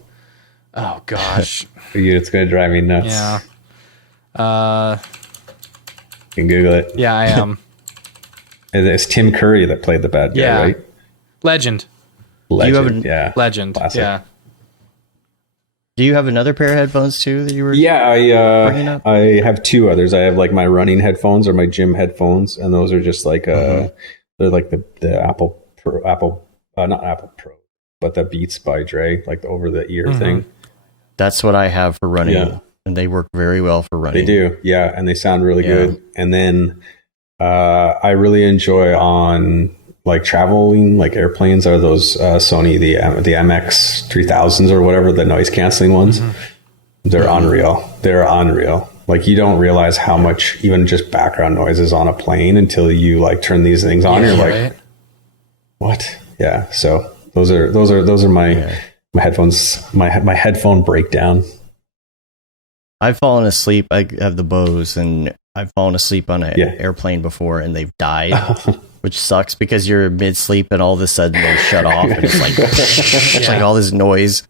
Oh gosh, it's going to drive me nuts. Yeah. You can Google it. Yeah, I am. It's Tim Curry that played the bad guy, right? Legend. Legend. Legend. Classic. Yeah. Do you have another pair of headphones too that you were? Yeah, bringing up? I have two others. I have like my running headphones or my gym headphones, and those are just like they're like the Apple Pro, not Apple Pro, but the Beats by Dre, like the over the ear thing. That's what I have for running, and they work very well for running. They do, and they sound really good. And then I really enjoy on like traveling, like airplanes, are those Sony the MX 3000s or whatever, the noise canceling ones. They're unreal. They're unreal. Like you don't realize how much even just background noise is on a plane until you like turn these things on. You're like, what? Yeah. So those are my headphones, my headphone breakdown. I've fallen asleep. I have the Bose, and I've fallen asleep on an airplane before, and they've died, which sucks because you're mid-sleep, and all of a sudden they shut off, and it's like it's like all this noise.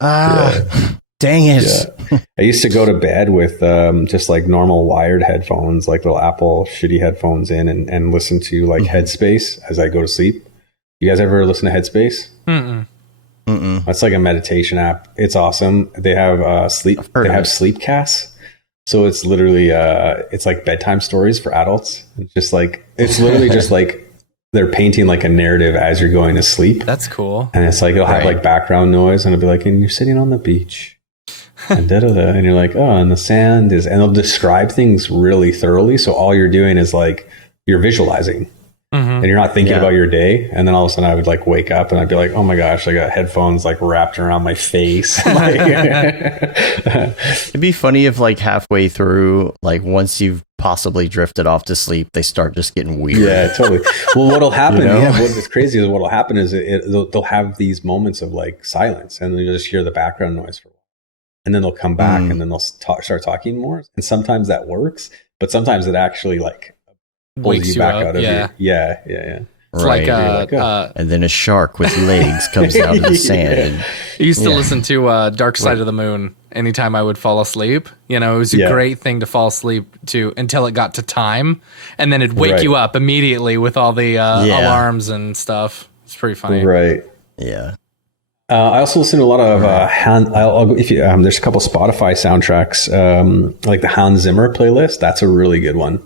Dang it! Yeah. I used to go to bed with just like normal wired headphones, like little Apple shitty headphones in, and listen to like Headspace as I go to sleep. You guys ever listen to Headspace? Mm-mm. It's like a meditation app. It's awesome. They have sleep. They have Sleepcasts. So it's literally it's like bedtime stories for adults. It's literally just like they're painting like a narrative as you're going to sleep. That's cool. And it's like it'll have like background noise, and it'll be like, and you're sitting on the beach, and and you're like, oh, and the sand is, and they'll describe things really thoroughly. So all you're doing is like you're visualizing. And you're not thinking about your day. And then all of a sudden I would like wake up and I'd be like, oh my gosh, I got headphones like wrapped around my face. It'd be funny if like halfway through, like once you've possibly drifted off to sleep, they start just getting weird. Yeah, totally. Well, what'll happen, what's crazy is what'll happen is they'll have these moments of like silence, and then you'll just hear the background noise for a while. And then they'll come back and then they'll start talking more. And sometimes that works, but sometimes it actually like wakes you back up. Out of yeah. It's right. like and then a shark with legs comes out of the sand. I used to listen to Dark Side of the Moon anytime I would fall asleep. You know, it was a great thing to fall asleep to until it got to time, and then it'd wake you up immediately with all the alarms and stuff. It's pretty funny, right? Yeah. I also listen to a lot of there's a couple Spotify soundtracks, like the Hans Zimmer playlist. That's a really good one.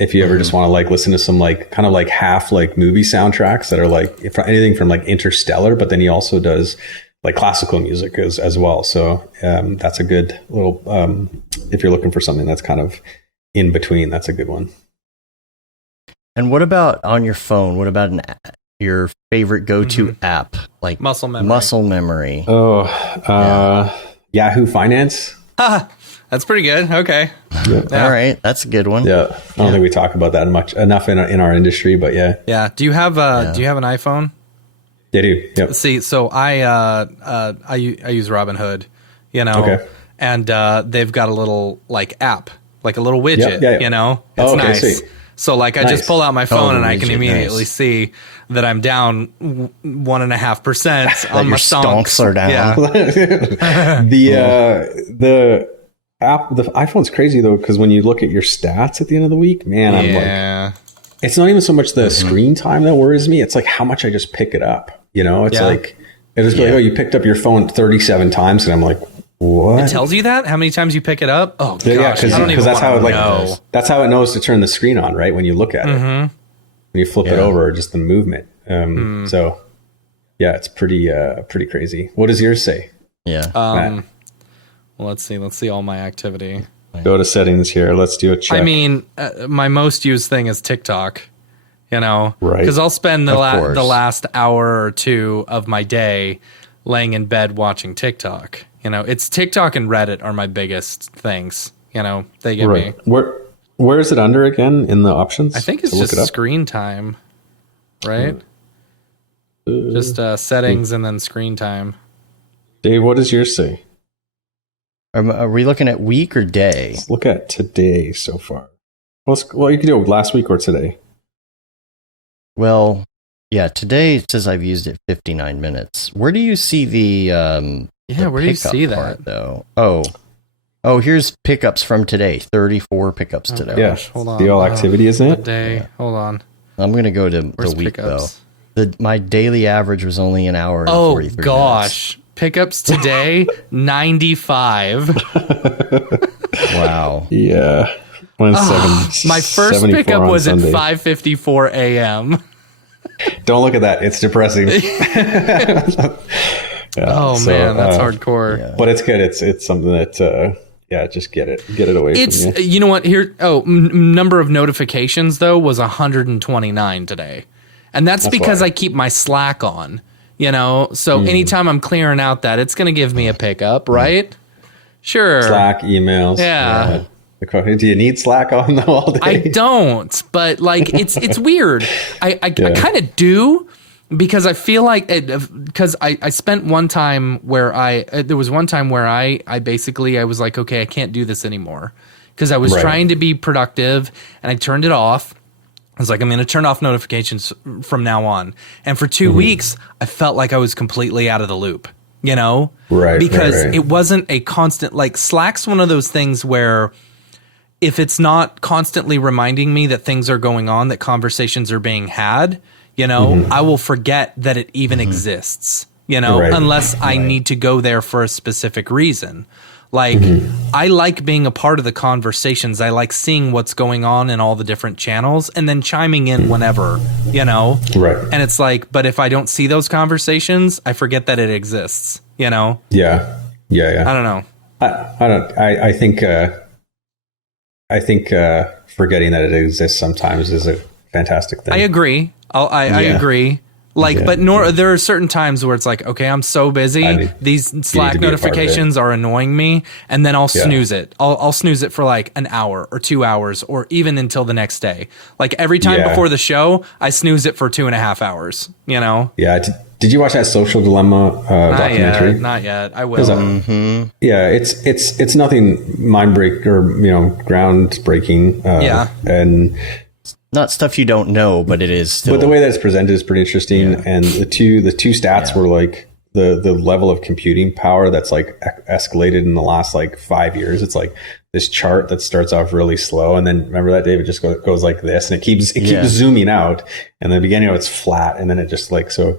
If you ever just want to like listen to some like kind of like half like movie soundtracks that are like anything from like Interstellar, but then he also does like classical music as well. So that's a good little if you're looking for something that's kind of in between, that's a good one. And what about on your phone? What about your favorite go-to app like Muscle Memory? Yahoo Finance. That's pretty good. Okay. Yeah. All right. That's a good one. Yeah. I don't think we talk about that enough in our industry, but yeah. Yeah. Do you have an iPhone? They do. Yep. See, so I use Robinhood, and they've got a little like app, like a little widget, it's nice. Sweet. So like I just pull out my phone and I can immediately see that I'm down 1.5% on my stonks are down. Yeah. The iPhone's crazy though, because when you look at your stats at the end of the week, man, I'm like, it's not even so much the screen time that worries me. It's like how much I just pick it up. It's like it just like, oh, you picked up your phone 37 times, and I'm like, what? It tells you that how many times you pick it up. Oh gosh, because that's how it that's how it knows to turn the screen on, right? When you look at it, when you flip it over, just the movement. So yeah, it's pretty crazy. What does yours say? Yeah. Well, let's see all my activity. Go to settings here. Let's do a check. I mean, my most used thing is TikTok, right? Because I'll spend the last hour or two of my day laying in bed watching TikTok. It's TikTok and Reddit are my biggest things. They get me. Where is it under again in the options? I think it's just screen time, right? Just settings and then screen time. Dave, what does yours say? Are we looking at week or day? Let's look at today so far. Well, you can do it last week or today. Well, yeah, today it says I've used it 59 minutes. Where do you see the where do you see that though? Oh, here's pickups from today. 34 pickups today. Yeah, hold on. The all activity, isn't it? Day. Yeah. Hold on. I'm gonna go to the week pickups? Though. My daily average was only an hour and 43 minutes. Oh gosh. Pickups today, 95. Wow. Yeah. My first pickup was at 5:54 a.m. Don't look at that. It's depressing. Man, that's hardcore. Yeah. But it's good. It's something that just get it away from you. You know what? Here, number of notifications though was 129 today, and that's because why I keep my Slack on. So anytime I'm clearing out that, it's going to give me a pickup, right? Sure. Slack, emails. Yeah. Do you need Slack on them all day? I don't, but like it's weird. I kind of do, because I feel like because I spent one time where there was one time where I basically I was like, okay, I can't do this anymore, because I was trying to be productive and I turned it off. I was like, I'm going to turn off notifications from now on. And for 2 weeks, I felt like I was completely out of the loop, Right. Because it wasn't a constant, like Slack's one of those things where if it's not constantly reminding me that things are going on, that conversations are being had, I will forget that it even exists, unless I need to go there for a specific reason. Like, I like being a part of the conversations. I like seeing what's going on in all the different channels and then chiming in whenever, Right. And it's like, but if I don't see those conversations, I forget that it exists, Yeah. I don't know. I think forgetting that it exists sometimes is a fantastic thing. I agree. I agree. Like, but there are certain times where it's like, okay, I'm so busy. These Slack notifications are annoying me. And then I'll snooze it. I'll snooze it for like an hour or 2 hours or even until the next day. Like every time before the show, I snooze it for 2.5 hours, Yeah. Did you watch that Social Dilemma documentary? Not yet. I will. Yeah. It's nothing mind break or, groundbreaking. And not stuff you don't know, but it is still. But the way that it's presented is pretty interesting. Yeah. And the two stats were like the level of computing power that's like escalated in the last like 5 years. It's like this chart that starts off really slow. And then remember that, David, just goes like this and it keeps zooming out. And the beginning of it's flat. And then it just like, so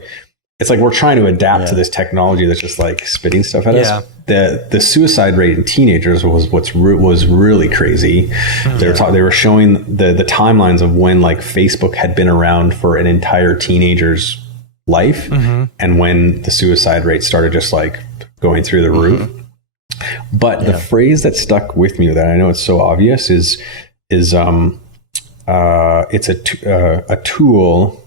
it's like we're trying to adapt to this technology that's just like spitting stuff at us. The suicide rate in teenagers was really crazy. They were showing the timelines of when like Facebook had been around for an entire teenager's life, and when the suicide rate started just like going through the roof. But the phrase that stuck with me that I know it's so obvious is it's a tool.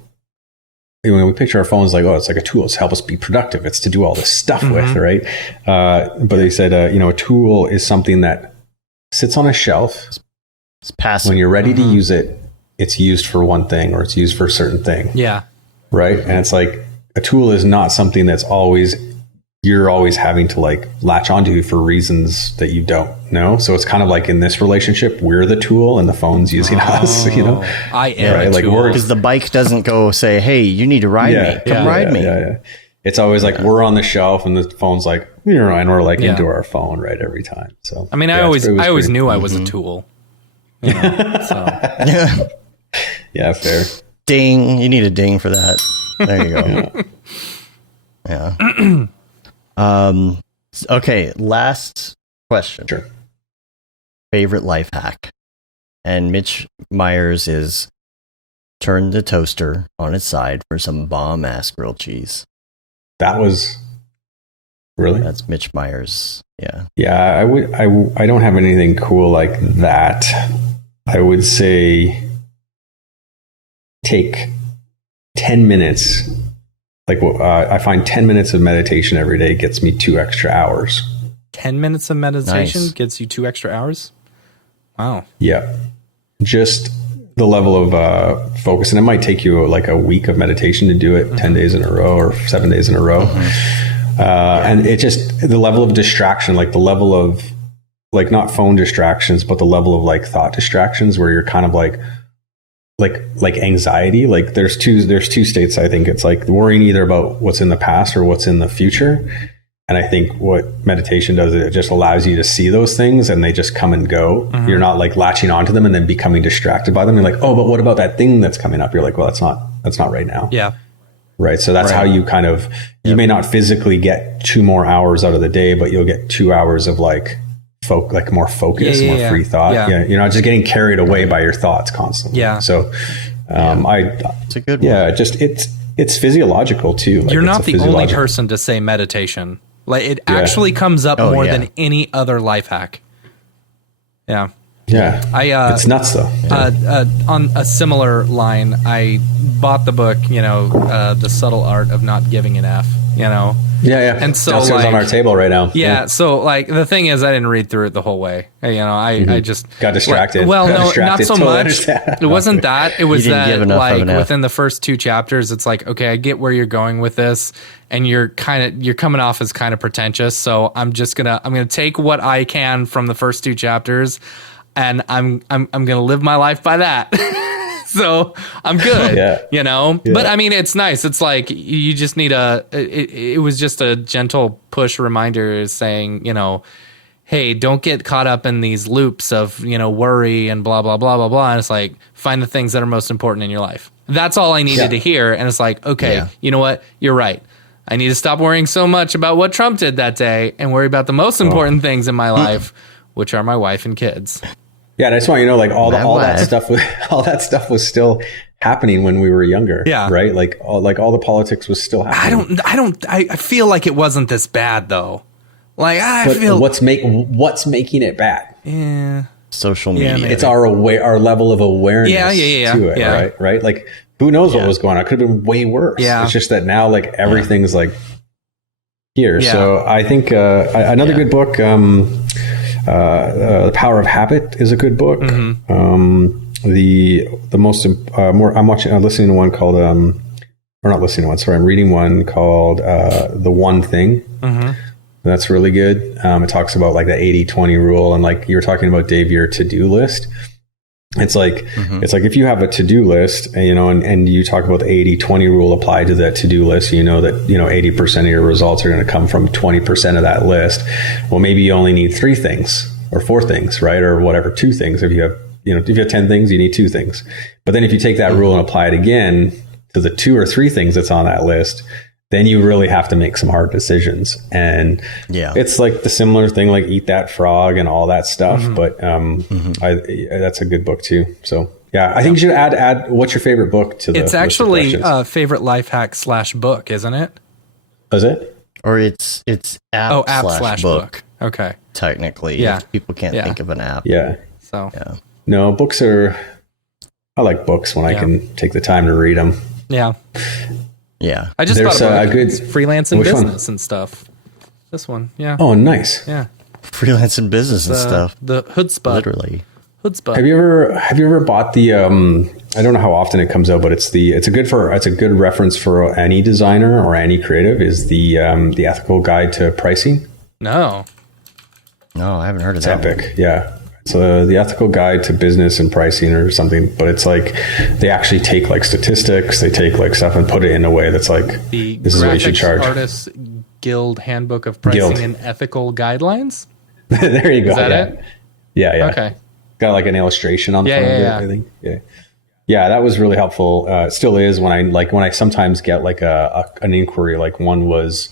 When we picture our phones like, it's like a tool to help us be productive. It's to do all this stuff with, right? But they said, a tool is something that sits on a shelf. It's passive. When you're ready to use it, it's used for one thing or it's used for a certain thing. Yeah. Right. And it's like a tool is not something that's you're always having to like latch onto for reasons that you don't know. So it's kind of like in this relationship, we're the tool and the phone's using us, I am right? Like because the bike doesn't go say, hey, you need to ride me. Come ride me. Yeah. It's always like we're on the shelf and the phone's like, and we're like into our phone right every time. So I mean, I always knew I was a tool. So. Yeah, fair. Ding. You need a ding for that. There you go. Yeah. Okay, last question. Sure. Favorite life hack. And Mitch Myers is turn the toaster on its side for some bomb-ass grilled cheese. That was really? That's Mitch Myers. Yeah. Yeah, I don't have anything cool like that. I would say take 10 minutes. Like I find 10 minutes of meditation every day gets me 2 extra hours. 10 minutes of meditation gets you 2 extra hours? Wow. Yeah. Just the level of focus. And it might take you like a week of meditation to do it 10 days in a row or 7 days in a row. And it just, the level of distraction, like the level of like not phone distractions, but the level of like thought distractions where you're kind of like anxiety. Like there's two states. I think it's like worrying either about what's in the past or what's in the future. And I think what meditation does is it just allows you to see those things and they just come and go. You're not like latching onto them and then becoming distracted by them. You're like, oh, but what about that thing that's coming up? You're like, well, that's not right now. Yeah. Right. So that's how you kind of, you may not physically get 2 more hours out of the day, but you'll get 2 hours of like more focus, more free thought. Yeah. You're not just getting carried away by your thoughts constantly. Yeah. So, it's a good one. Yeah. Just it's physiological too. Like, you're not the only person to say meditation. Like it actually comes up more than any other life hack. Yeah. Yeah. It's nuts though. On a similar line, I bought the book, The Subtle Art of Not Giving an F, Yeah. And so downstairs on our table right now. Yeah. So like the thing is, I didn't read through it the whole way. I just got distracted. Not so much. It wasn't that. It was that like within the first 2 chapters, it's like, okay, I get where you're going with this, and you're coming off as kind of pretentious. So I'm gonna take what I can from the first 2 chapters, and I'm gonna live my life by that. So I'm good, Yeah. But I mean, it's nice. It's like you just need it was just a gentle push reminder saying, hey, don't get caught up in these loops of, worry and blah, blah, blah, blah, blah. And it's like, find the things that are most important in your life. That's all I needed to hear. And it's like, okay, you know what? You're right. I need to stop worrying so much about what Trump did that day and worry about the most important things in my life, which are my wife and kids. Yeah, and I just want you to know, like all that stuff was still happening when we were younger. Yeah, right. Like all the politics was still happening. I feel like it wasn't this bad though. Like what's making it bad? Yeah, social media. It's our level of awareness. To it, right. Like who knows what was going on? It could have been way worse. Yeah, it's just that now like everything's like here. Yeah. So I think another good book. The Power of Habit is a good book. I'm listening to one called I'm reading one called The One Thing. That's really good. It talks about like the 80-20 rule, and like you were talking about, Dave, your to-do list. It's like if you have a to-do list, and you talk about the 80-20 rule applied to that to-do list, that 80% of your results are going to come from 20% of that list. Well, maybe you only need 3 things or 4 things, right? Or whatever, 2 things. If you have 10 things, you need 2 things. But then if you take that rule and apply it again to the 2 or 3 things that's on that list, then you really have to make some hard decisions. And it's like the similar thing, like Eat That Frog and all that stuff. But that's a good book too. So I think you should add what's your favorite book to the It's actually favorite life hack / book, isn't it? Is it? Or it's app / book. Okay. Technically. Yeah. People can't think of an app. Yeah. So no, books I like books when I can take the time to read them. Yeah. I just thought about a good freelance and business and stuff. This one, Oh, nice. Yeah. Freelance and business and stuff. The Chutzpah. Literally. Chutzpah. Have you ever bought the I don't know how often it comes out, but it's a good reference for any designer or any creative is the Ethical Guide to Pricing. No, I haven't heard of that. It's epic. Yeah. So the Ethical Guide to Business and Pricing or something, but it's like they actually take like statistics, they take like stuff and put it in a way that's like this is what you should charge. Artists Guild Handbook of Pricing and Ethical Guidelines. There you go. Is that it? Yeah. Okay. Got like an illustration on the front of it, I think. Yeah, that was really helpful. It still is when I sometimes get like an inquiry, like one was,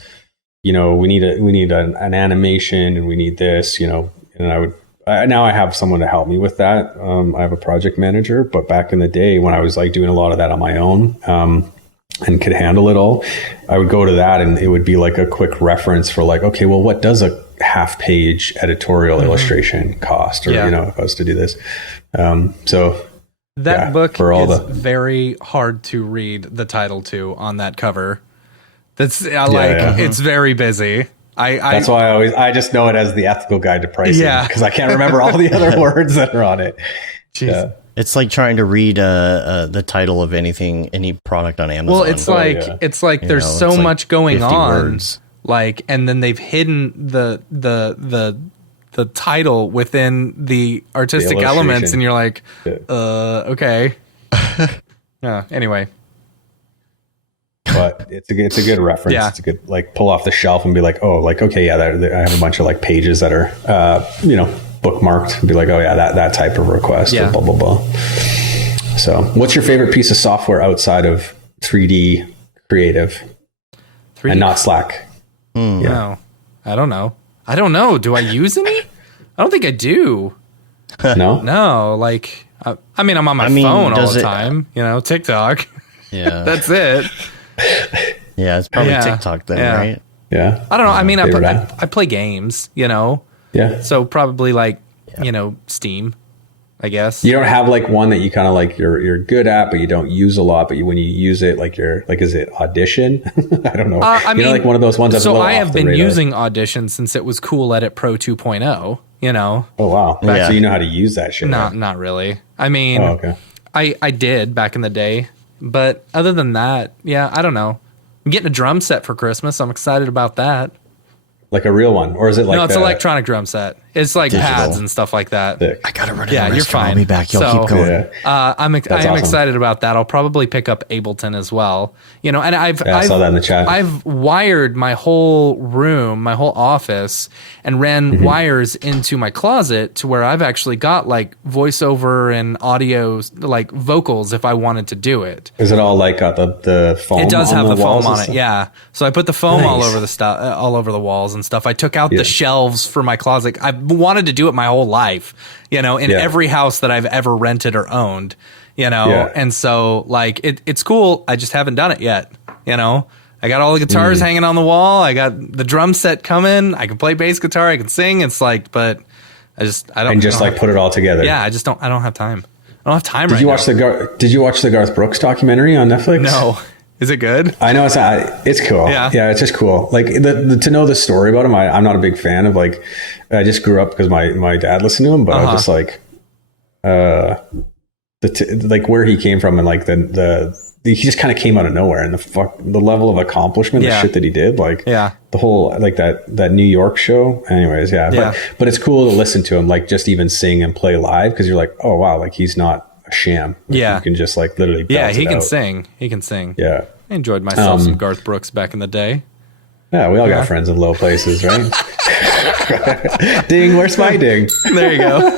we need an animation and we need this, and I would. Now I have someone to help me with that. I have a project manager, but back in the day when I was like doing a lot of that on my own and could handle it all, I would go to that and it would be like a quick reference for like, okay, well, what does a half-page editorial illustration cost? Or, if I was to do this. That book is very hard to read the title to on that cover. That's it's very busy. That's why I just know it as the Ethical Guide to Pricing because I can't remember all the other words that are on it. Yeah. It's like trying to read the title of any product on Amazon. Well, it's like there's so much going on, words. And then they've hidden the title within the artistic elements, and you're like, okay, anyway. But it's a good reference. Yeah. It's a good pull off the shelf and be like, okay, I have a bunch of pages that are bookmarked and be like, oh yeah, that type of request. Or blah blah blah. So, what's your favorite piece of software outside of 3D Creative 3D? And not Slack? No, I don't know. Do I use any? I don't think I do. No. I'm on my phone all the time. TikTok. Yeah, that's it. Yeah, it's probably TikTok then, right? Yeah. I don't know. I play games, Yeah. So probably Steam, I guess. You don't have one that you kind of you're good at, but you don't use a lot. But when you use it, is it Audition? I don't know. I mean, one of those ones. That's so a little I have off the been radar. using Audition since it was Cool Edit Pro 2.0. Oh wow. So you know how to use that shit. Not really. I mean, okay. I did back in the day. But other than that, I don't know. I'm getting a drum set for Christmas. I'm excited about that. Like a real one? Or is it No, it's an electronic drum set. It's like digital. pads and stuff like that. I gotta run. Yeah, you're fine. I'll be back. Y'all keep going. I am awesome. excited about that. I'll probably pick up Ableton as well. And I saw that in the chat. I've wired my whole room, my whole office, and ran wires into my closet to where I've actually got like voiceover and audio, like vocals, if I wanted to do it. Is it all like got the foam? It does have the foam on it. Yeah. So I put the foam all over the stuff, all over the walls and stuff. I took out the shelves for my closet. I've wanted to do it my whole life, in every house that I've ever rented or owned, and so like it's cool. I just haven't done it yet. I got all the guitars hanging on the wall. I got the drum set coming. I can play bass guitar. I can sing. It's like, but I don't. And just like put it all together. Yeah, I don't have time. I don't have time. Did you watch the Garth Brooks documentary on Netflix? No. Is it good? I know it's cool. Yeah, it's just cool. Like to know the story about him. I'm not a big fan of like. I just grew up because my dad listened to him, but I was just like, like where he came from and like he just kind of came out of nowhere, and the level of accomplishment, the shit that he did, like the whole like that New York show. Anyways, but it's cool to listen to him like just even sing and play live because you're like, oh wow, like he's not a sham. Like, you can just like literally he can sing. He can sing. Yeah, I enjoyed myself some Garth Brooks back in the day. Yeah, we all got friends in low places, right? Ding, where's my ding? There you go.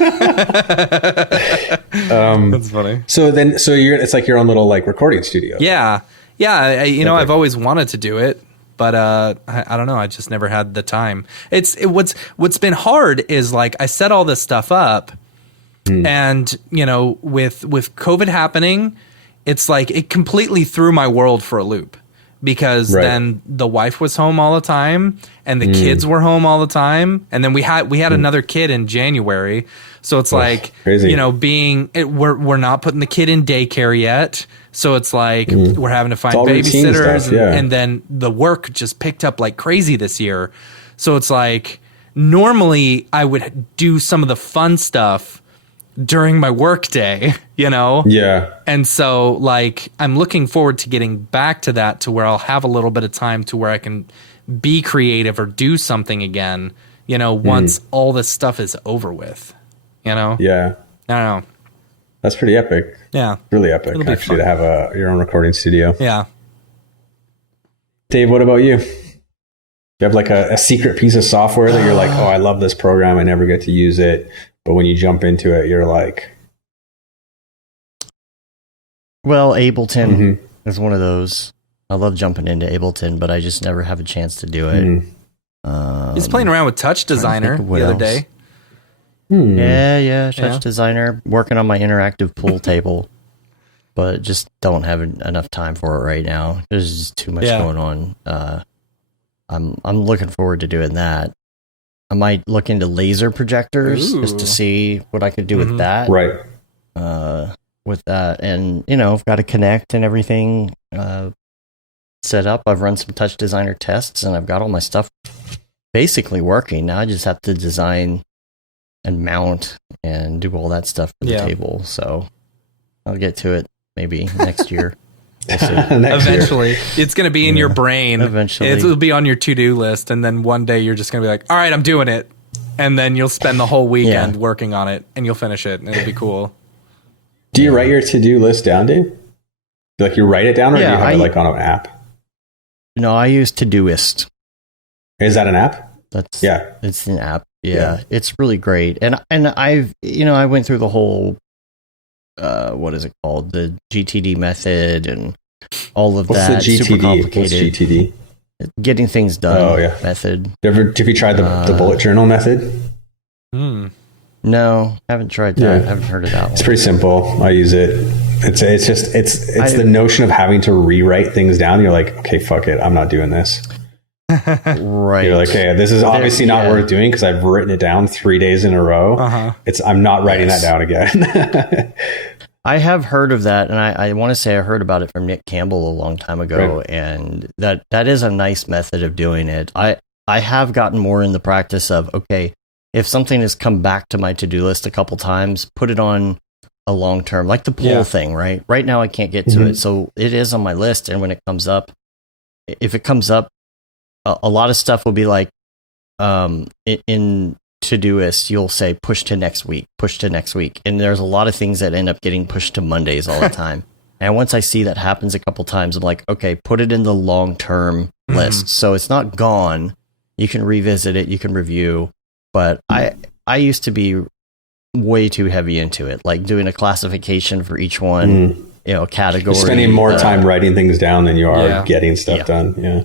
That's funny. So it's like your own little like recording studio. Yeah. I've always wanted to do it, but I don't know. I just never had the time. What's been hard is like I set all this stuff up, and with COVID happening, it's like it completely threw my world for a loop. Because then the wife was home all the time and the kids were home all the time. And then we had another kid in January. So it's like, crazy. We're not putting the kid in daycare yet. So it's like we're having to find babysitters stuff, and then the work just picked up like crazy this year. So it's like normally I would do some of the fun stuff during my work day, Yeah. And so like I'm looking forward to getting back to that, to where I'll have a little bit of time to where I can be creative or do something again, once all this stuff is over with, Yeah. I don't know. That's pretty epic. Yeah. Really epic actually to have your own recording studio. Yeah. Dave, what about you? Do you have like a secret piece of software that you're like, oh, I love this program. I never get to use it. But when you jump into it, you're like... Well, Ableton is one of those. I love jumping into Ableton, but I just never have a chance to do it. He's playing around with Touch Designer the other day. Yeah, Touch Designer. Working on my interactive pool table, but just don't have enough time for it right now. There's just too much going on. I'm looking forward to doing that. I might look into laser projectors just to see what I could do with that. Right. With that, and I've got to connect and everything set up. I've run some Touch Designer tests, and I've got all my stuff basically working. Now I just have to design and mount and do all that stuff for the table. So I'll get to it maybe next year. Eventually, it's going to be in your brain. Eventually, it'll be on your to-do list, and then one day you're just going to be like, "All right, I'm doing it," and then you'll spend the whole weekend working on it, and you'll finish it, and it'll be cool. Do you write your to-do list down, Dave? Like you write it down, or do you have it like on an app? No, I use Todoist. Is that an app? It's an app. Yeah, it's really great, and I've I went through the whole. What is it called? The GTD method and all of that. What's the GTD? Super complicated. What's GTD? Getting things done method. Have you tried the bullet journal method? No, haven't tried that. Haven't heard of that one. It's pretty simple. I use it. It's the notion of having to rewrite things down. You're like, okay, fuck it. I'm not doing this. Right. You're like, okay, this is obviously not worth doing because I've written it down 3 days in a row. I'm not writing that down again. I have heard of that, and I want to say I heard about it from Nick Campbell a long time ago, and that is a nice method of doing it. I have gotten more in the practice of, okay, if something has come back to my to-do list a couple times, put it on a long term, like the pool thing, right? Right now I can't get to it, so it is on my list, and when it comes up, if it comes up, a lot of stuff will be like in Todoist, you'll say push to next week, and there's a lot of things that end up getting pushed to Mondays all the time. And once I see that happens a couple times, I'm like, okay, put it in the long-term list. So it's not gone. You can revisit it, you can review. But I used to be way too heavy into it, like doing a classification for each one, category. You're spending more time writing things down than you are getting stuff done. Yeah.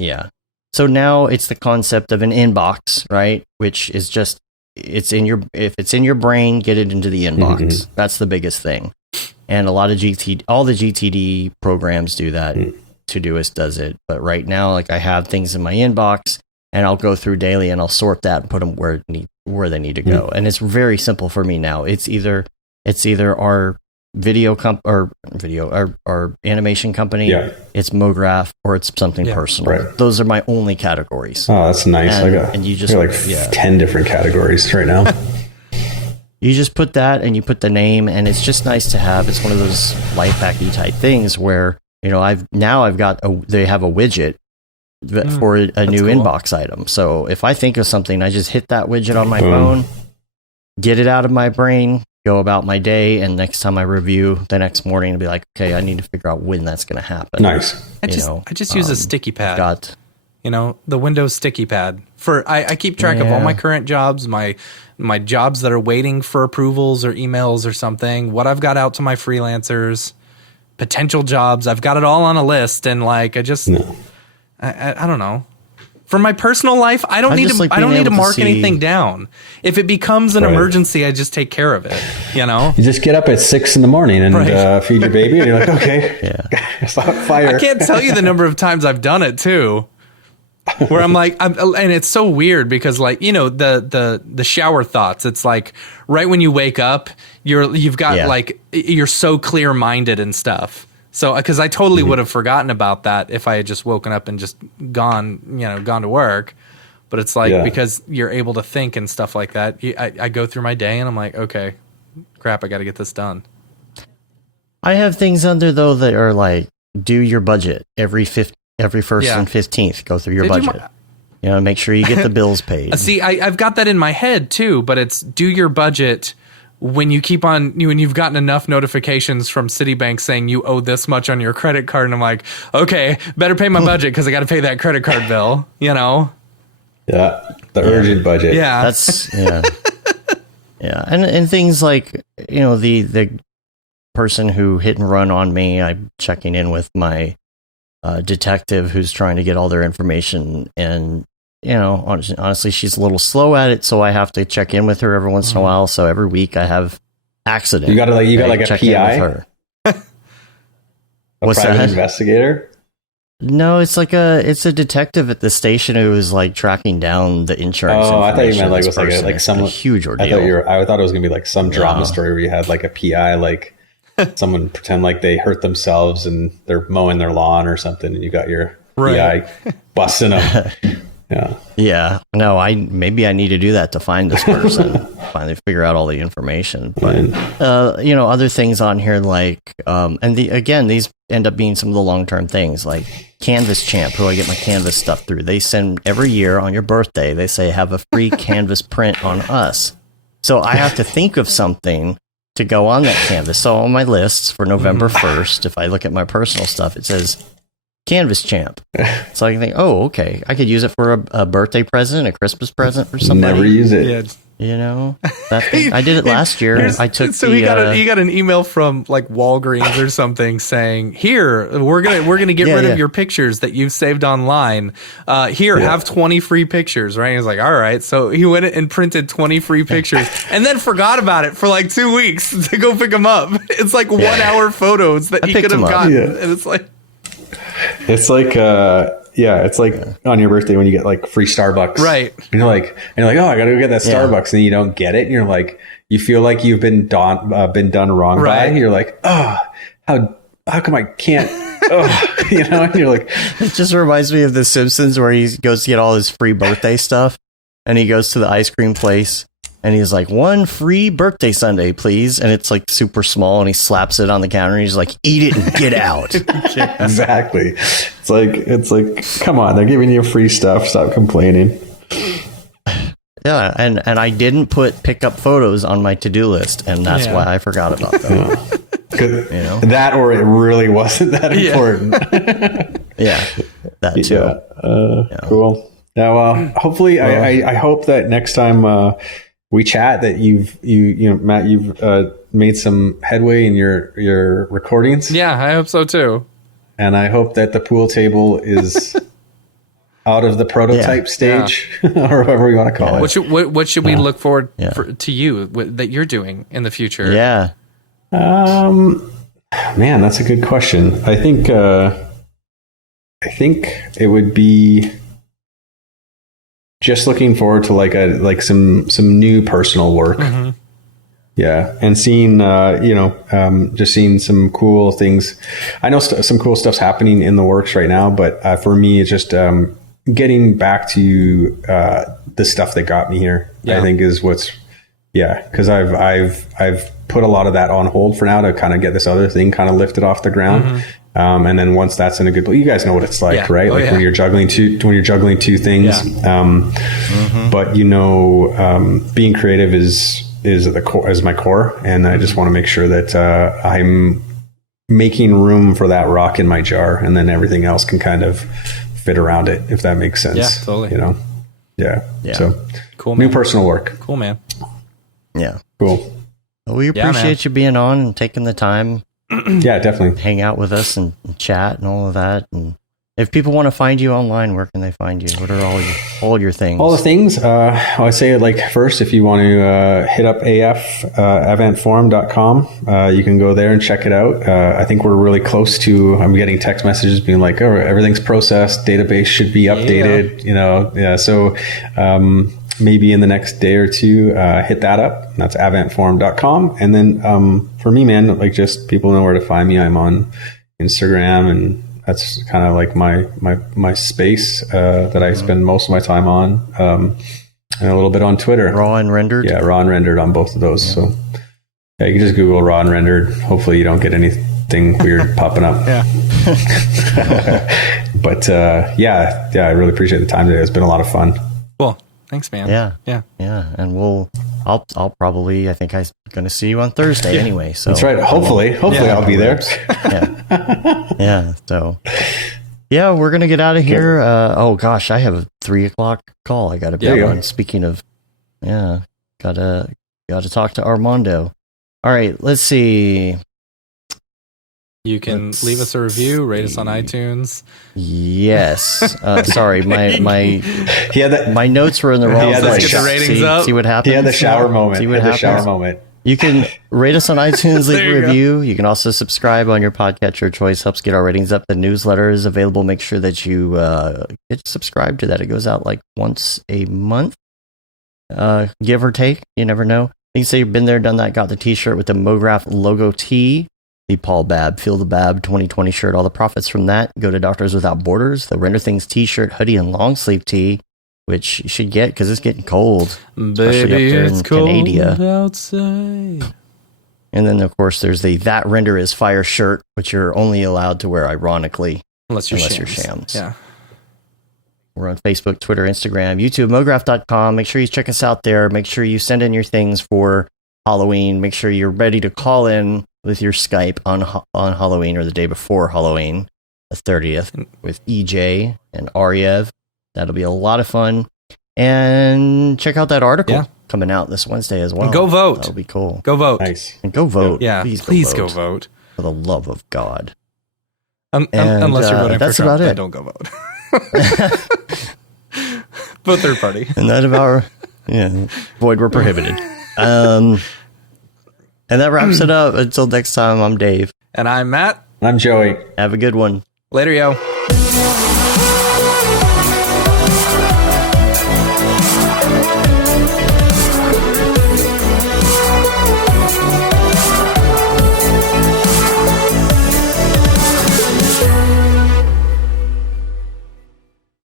Yeah. So now it's the concept of an inbox, right? Which is just, if it's in your brain, get it into the inbox. That's the biggest thing. And a lot of all the GTD programs do that. Todoist does it. But right now, like I have things in my inbox and I'll go through daily and I'll sort that and put them where they need to go. And it's very simple for me now. It's either our our animation company, it's Mograph, or it's something personal. Right. Those are my only categories. Oh, that's nice. And you just like 10 different categories right now. You just put that and you put the name, and it's just nice to have. It's one of those life hacky type things where, they have a widget for a new inbox item. So if I think of something, I just hit that widget on my phone, get it out of my brain, go about my day, and next time I review the next morning, I'll be like, okay, I need to figure out when that's going to happen. Nice. I just use a sticky pad. The Windows sticky pad I keep track of all my current jobs, my jobs that are waiting for approvals or emails or something, what I've got out to my freelancers, potential jobs. I've got it all on a list, and I don't know. For my personal life, I don't need to mark anything down. If it becomes an emergency, I just take care of it. You just get up at 6 a.m. and feed your baby, and you're like, okay, fire. I can't tell you the number of times I've done it too, where I'm like, and it's so weird because the shower thoughts. It's like right when you wake up, you've got you're so clear minded and stuff. So, because I totally would have forgotten about that if I had just woken up and just gone to work. But it's like, because you're able to think and stuff like that, I go through my day and I'm like, okay, crap, I got to get this done. I have things under though that are like, do your budget every first and 15th. Go through your budget. Make sure you get the bills paid. See, I've got that in my head too, but it's do your budget when you've gotten enough notifications from Citibank saying you owe this much on your credit card, and I'm like, okay, better pay my budget because I got to pay that credit card bill. Yeah, the urgent budget. Yeah, that's and things like the person who hit and run on me. I'm checking in with my detective who's trying to get all their information, and honestly, she's a little slow at it, so I have to check in with her every once in a while. So every week I have accident. You got a PI? What's private that? Investigator? No, it's a detective at the station who is like tracking down the insurance. Oh, I thought you meant like it was like some huge ordeal. I thought it was gonna be like some drama story where you had like a PI, like someone pretend like they hurt themselves and they're mowing their lawn or something, and you got your PI busting them. Yeah. No, maybe I need to do that to find this person, finally figure out all the information. But other things on here like these end up being some of the long-term things like Canvas Champ, who I get my Canvas stuff through. They send every year on your birthday, they say have a free Canvas print on us. So I have to think of something to go on that Canvas. So on my lists for November 1st, if I look at my personal stuff, it says Canvas Champ. So I can think, oh, okay, I could use it for a birthday present, a Christmas present for somebody. Never use it. That thing. I did it last year. I took he got an email from like Walgreens or something saying, here, we're gonna get rid of your pictures that you've saved online. Have 20 free pictures, right? He's like, all right. So he went and printed 20 free pictures and then forgot about it for like 2 weeks to go pick them up. It's like 1 hour photos that he could have gotten. And it's like it's like on your birthday when you get like free Starbucks, right? And you're like, oh, I gotta go get that Starbucks, and you don't get it, and you're like, you feel like you've been done wrong by. You're like, oh, how come I can't? And you're like, it just reminds me of The Simpsons where he goes to get all his free birthday stuff, and he goes to the ice cream place. And he's like, one free birthday sundae, please. And it's like super small, and he slaps it on the counter, and he's like, eat it and get out. Exactly. It's like, come on, they're giving you free stuff. Stop complaining. Yeah, and I didn't pick up photos on my to-do list, and that's why I forgot about them. That, or it really wasn't that important. That too. Cool. Now, hopefully, I hope that next time we chat that Matt, you've made some headway in your recordings. Yeah, I hope so too. And I hope that the pool table is out of the prototype stage, or whatever you want to call it. What should we look forward to you that you're doing in the future? Yeah. Man, that's a good question. I think it would be just looking forward to like some new personal work. Mm-hmm. Yeah, and seeing just seeing some cool things. I know some cool stuff's happening in the works right now, but for me, it's just getting back to the stuff that got me here. I think is what's because I've put a lot of that on hold for now to kind of get this other thing kind of lifted off the ground. Mm-hmm. And then once that's in a good place, you guys know what it's like, right? When you're juggling two things. Mm-hmm. But being creative is at the core, is my core, and I just want to make sure that I'm making room for that rock in my jar, and then everything else can kind of fit around it, if that makes sense. Yeah, totally. Yeah. So cool, man. New personal work. Cool, man. Yeah. Cool. Well, we appreciate you being on and taking the time. Yeah, definitely. Hang out with us and chat and all of that. And if people want to find you online, where can they find you? What are all your things? All the things. I say, first, if you want to hit up avantform.com, you can go there and check it out. I think we're really close to, I'm getting text messages being like, oh, everything's processed, database should be updated, So maybe in the next day or two, hit that up. That's avantform.com. And then for me, man, just people know where to find me. I'm on Instagram, and that's kind of like my space that I spend most of my time on, and a little bit on Twitter. Raw and rendered? Yeah, raw and rendered on both of those. Yeah. So you can just Google raw and rendered. Hopefully you don't get anything weird popping up. Yeah. But I really appreciate the time today. It's been a lot of fun. Cool. Thanks, man. Yeah. And I'll probably, I think I'm going to see you on Thursday anyway. So that's right. Hopefully I'll be there. So we're going to get out of here. Oh gosh, I have a 3:00 call I got to be on. Speaking of, got to talk to Armando. All right, let's see. You can leave us a review, rate us on iTunes. Yes. Sorry, my notes were in the wrong place. Get the ratings up. See what happens. He had the shower moment. See what happens. You can rate us on iTunes, leave a review. You can also subscribe on your podcatcher of choice. Helps get our ratings up. The newsletter is available. Make sure that you get subscribed to that. It goes out once a month, give or take. You never know. You can say you've been there, done that. Got the T-shirt with the Mograph logo tee. The Paul Babb, Feel the Babb 2020 shirt. All the profits from that go to Doctors Without Borders. The Render Things T-shirt, hoodie, and long sleeve tee, which you should get because it's getting cold. Baby, it's cold outside. And then, of course, there's the That Render is Fire shirt, which you're only allowed to wear, ironically, unless you're shams. Yeah. We're on Facebook, Twitter, Instagram, YouTube, mograph.com. Make sure you check us out there. Make sure you send in your things for Halloween. Make sure you're ready to call in with your Skype on Halloween or the day before Halloween, the 30th, with EJ and Aryev. That'll be a lot of fun. And check out that article coming out this Wednesday as well. And go vote. That'll be cool. Go vote. Nice. And go vote. Yeah, please go vote. For the love of God. Unless you're voting for Trump, about it. Then don't go vote. Vote third party. And that about void were prohibited. And that wraps it up. Until next time, I'm Dave. And I'm Matt. I'm Joey. Have a good one. Later, yo.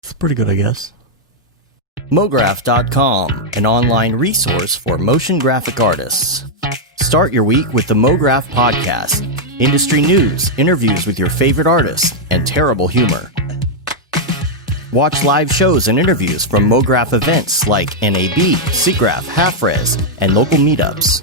It's pretty good, I guess. Mograph.com, an online resource for motion graphic artists. Start your week with the Mograph podcast. Industry news, interviews with your favorite artists, and terrible humor. Watch live shows and interviews from Mograph events like NAB, SIGGRAPH, Half-Res, and local meetups.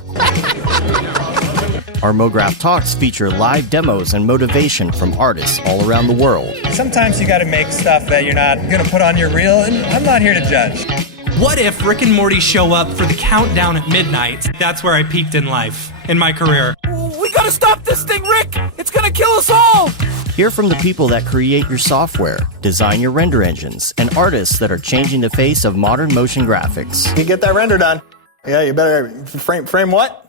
Our Mograph Talks feature live demos and motivation from artists all around the world. Sometimes you gotta make stuff that you're not gonna put on your reel, and I'm not here to judge. What if Rick and Morty show up for the countdown at midnight? That's where I peaked in life, in my career. We gotta stop this thing, Rick! It's gonna kill us all! Hear from the people that create your software, design your render engines, and artists that are changing the face of modern motion graphics. You get that render done. Yeah, you better frame what?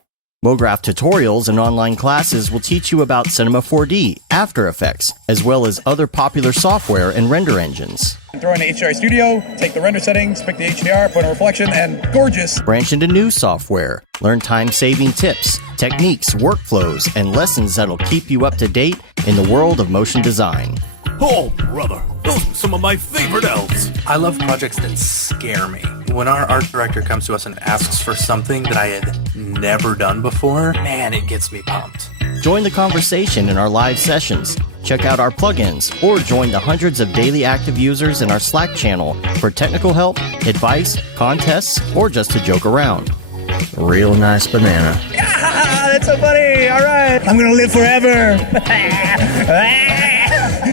Mograph tutorials and online classes will teach you about Cinema 4D, After Effects, as well as other popular software and render engines. Throw in the HDR Studio, take the render settings, pick the HDR, put in a reflection, and gorgeous. Branch into new software. Learn time-saving tips, techniques, workflows, and lessons that'll keep you up to date in the world of motion design. Oh, brother, those are some of my favorite elves. I love projects that scare me. When our art director comes to us and asks for something that I had never done before, man, it gets me pumped. Join the conversation in our live sessions. Check out our plugins or join the hundreds of daily active users in our Slack channel for technical help, advice, contests, or just to joke around. Real nice banana. Yeah, that's so funny. All right. I'm going to live forever.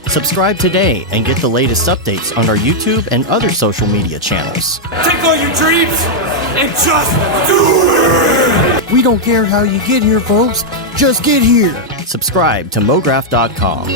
Subscribe today and get the latest updates on our YouTube and other social media channels. Take all your dreams and just do it! We don't care how you get here, folks. Just get here. Subscribe to Mograph.com.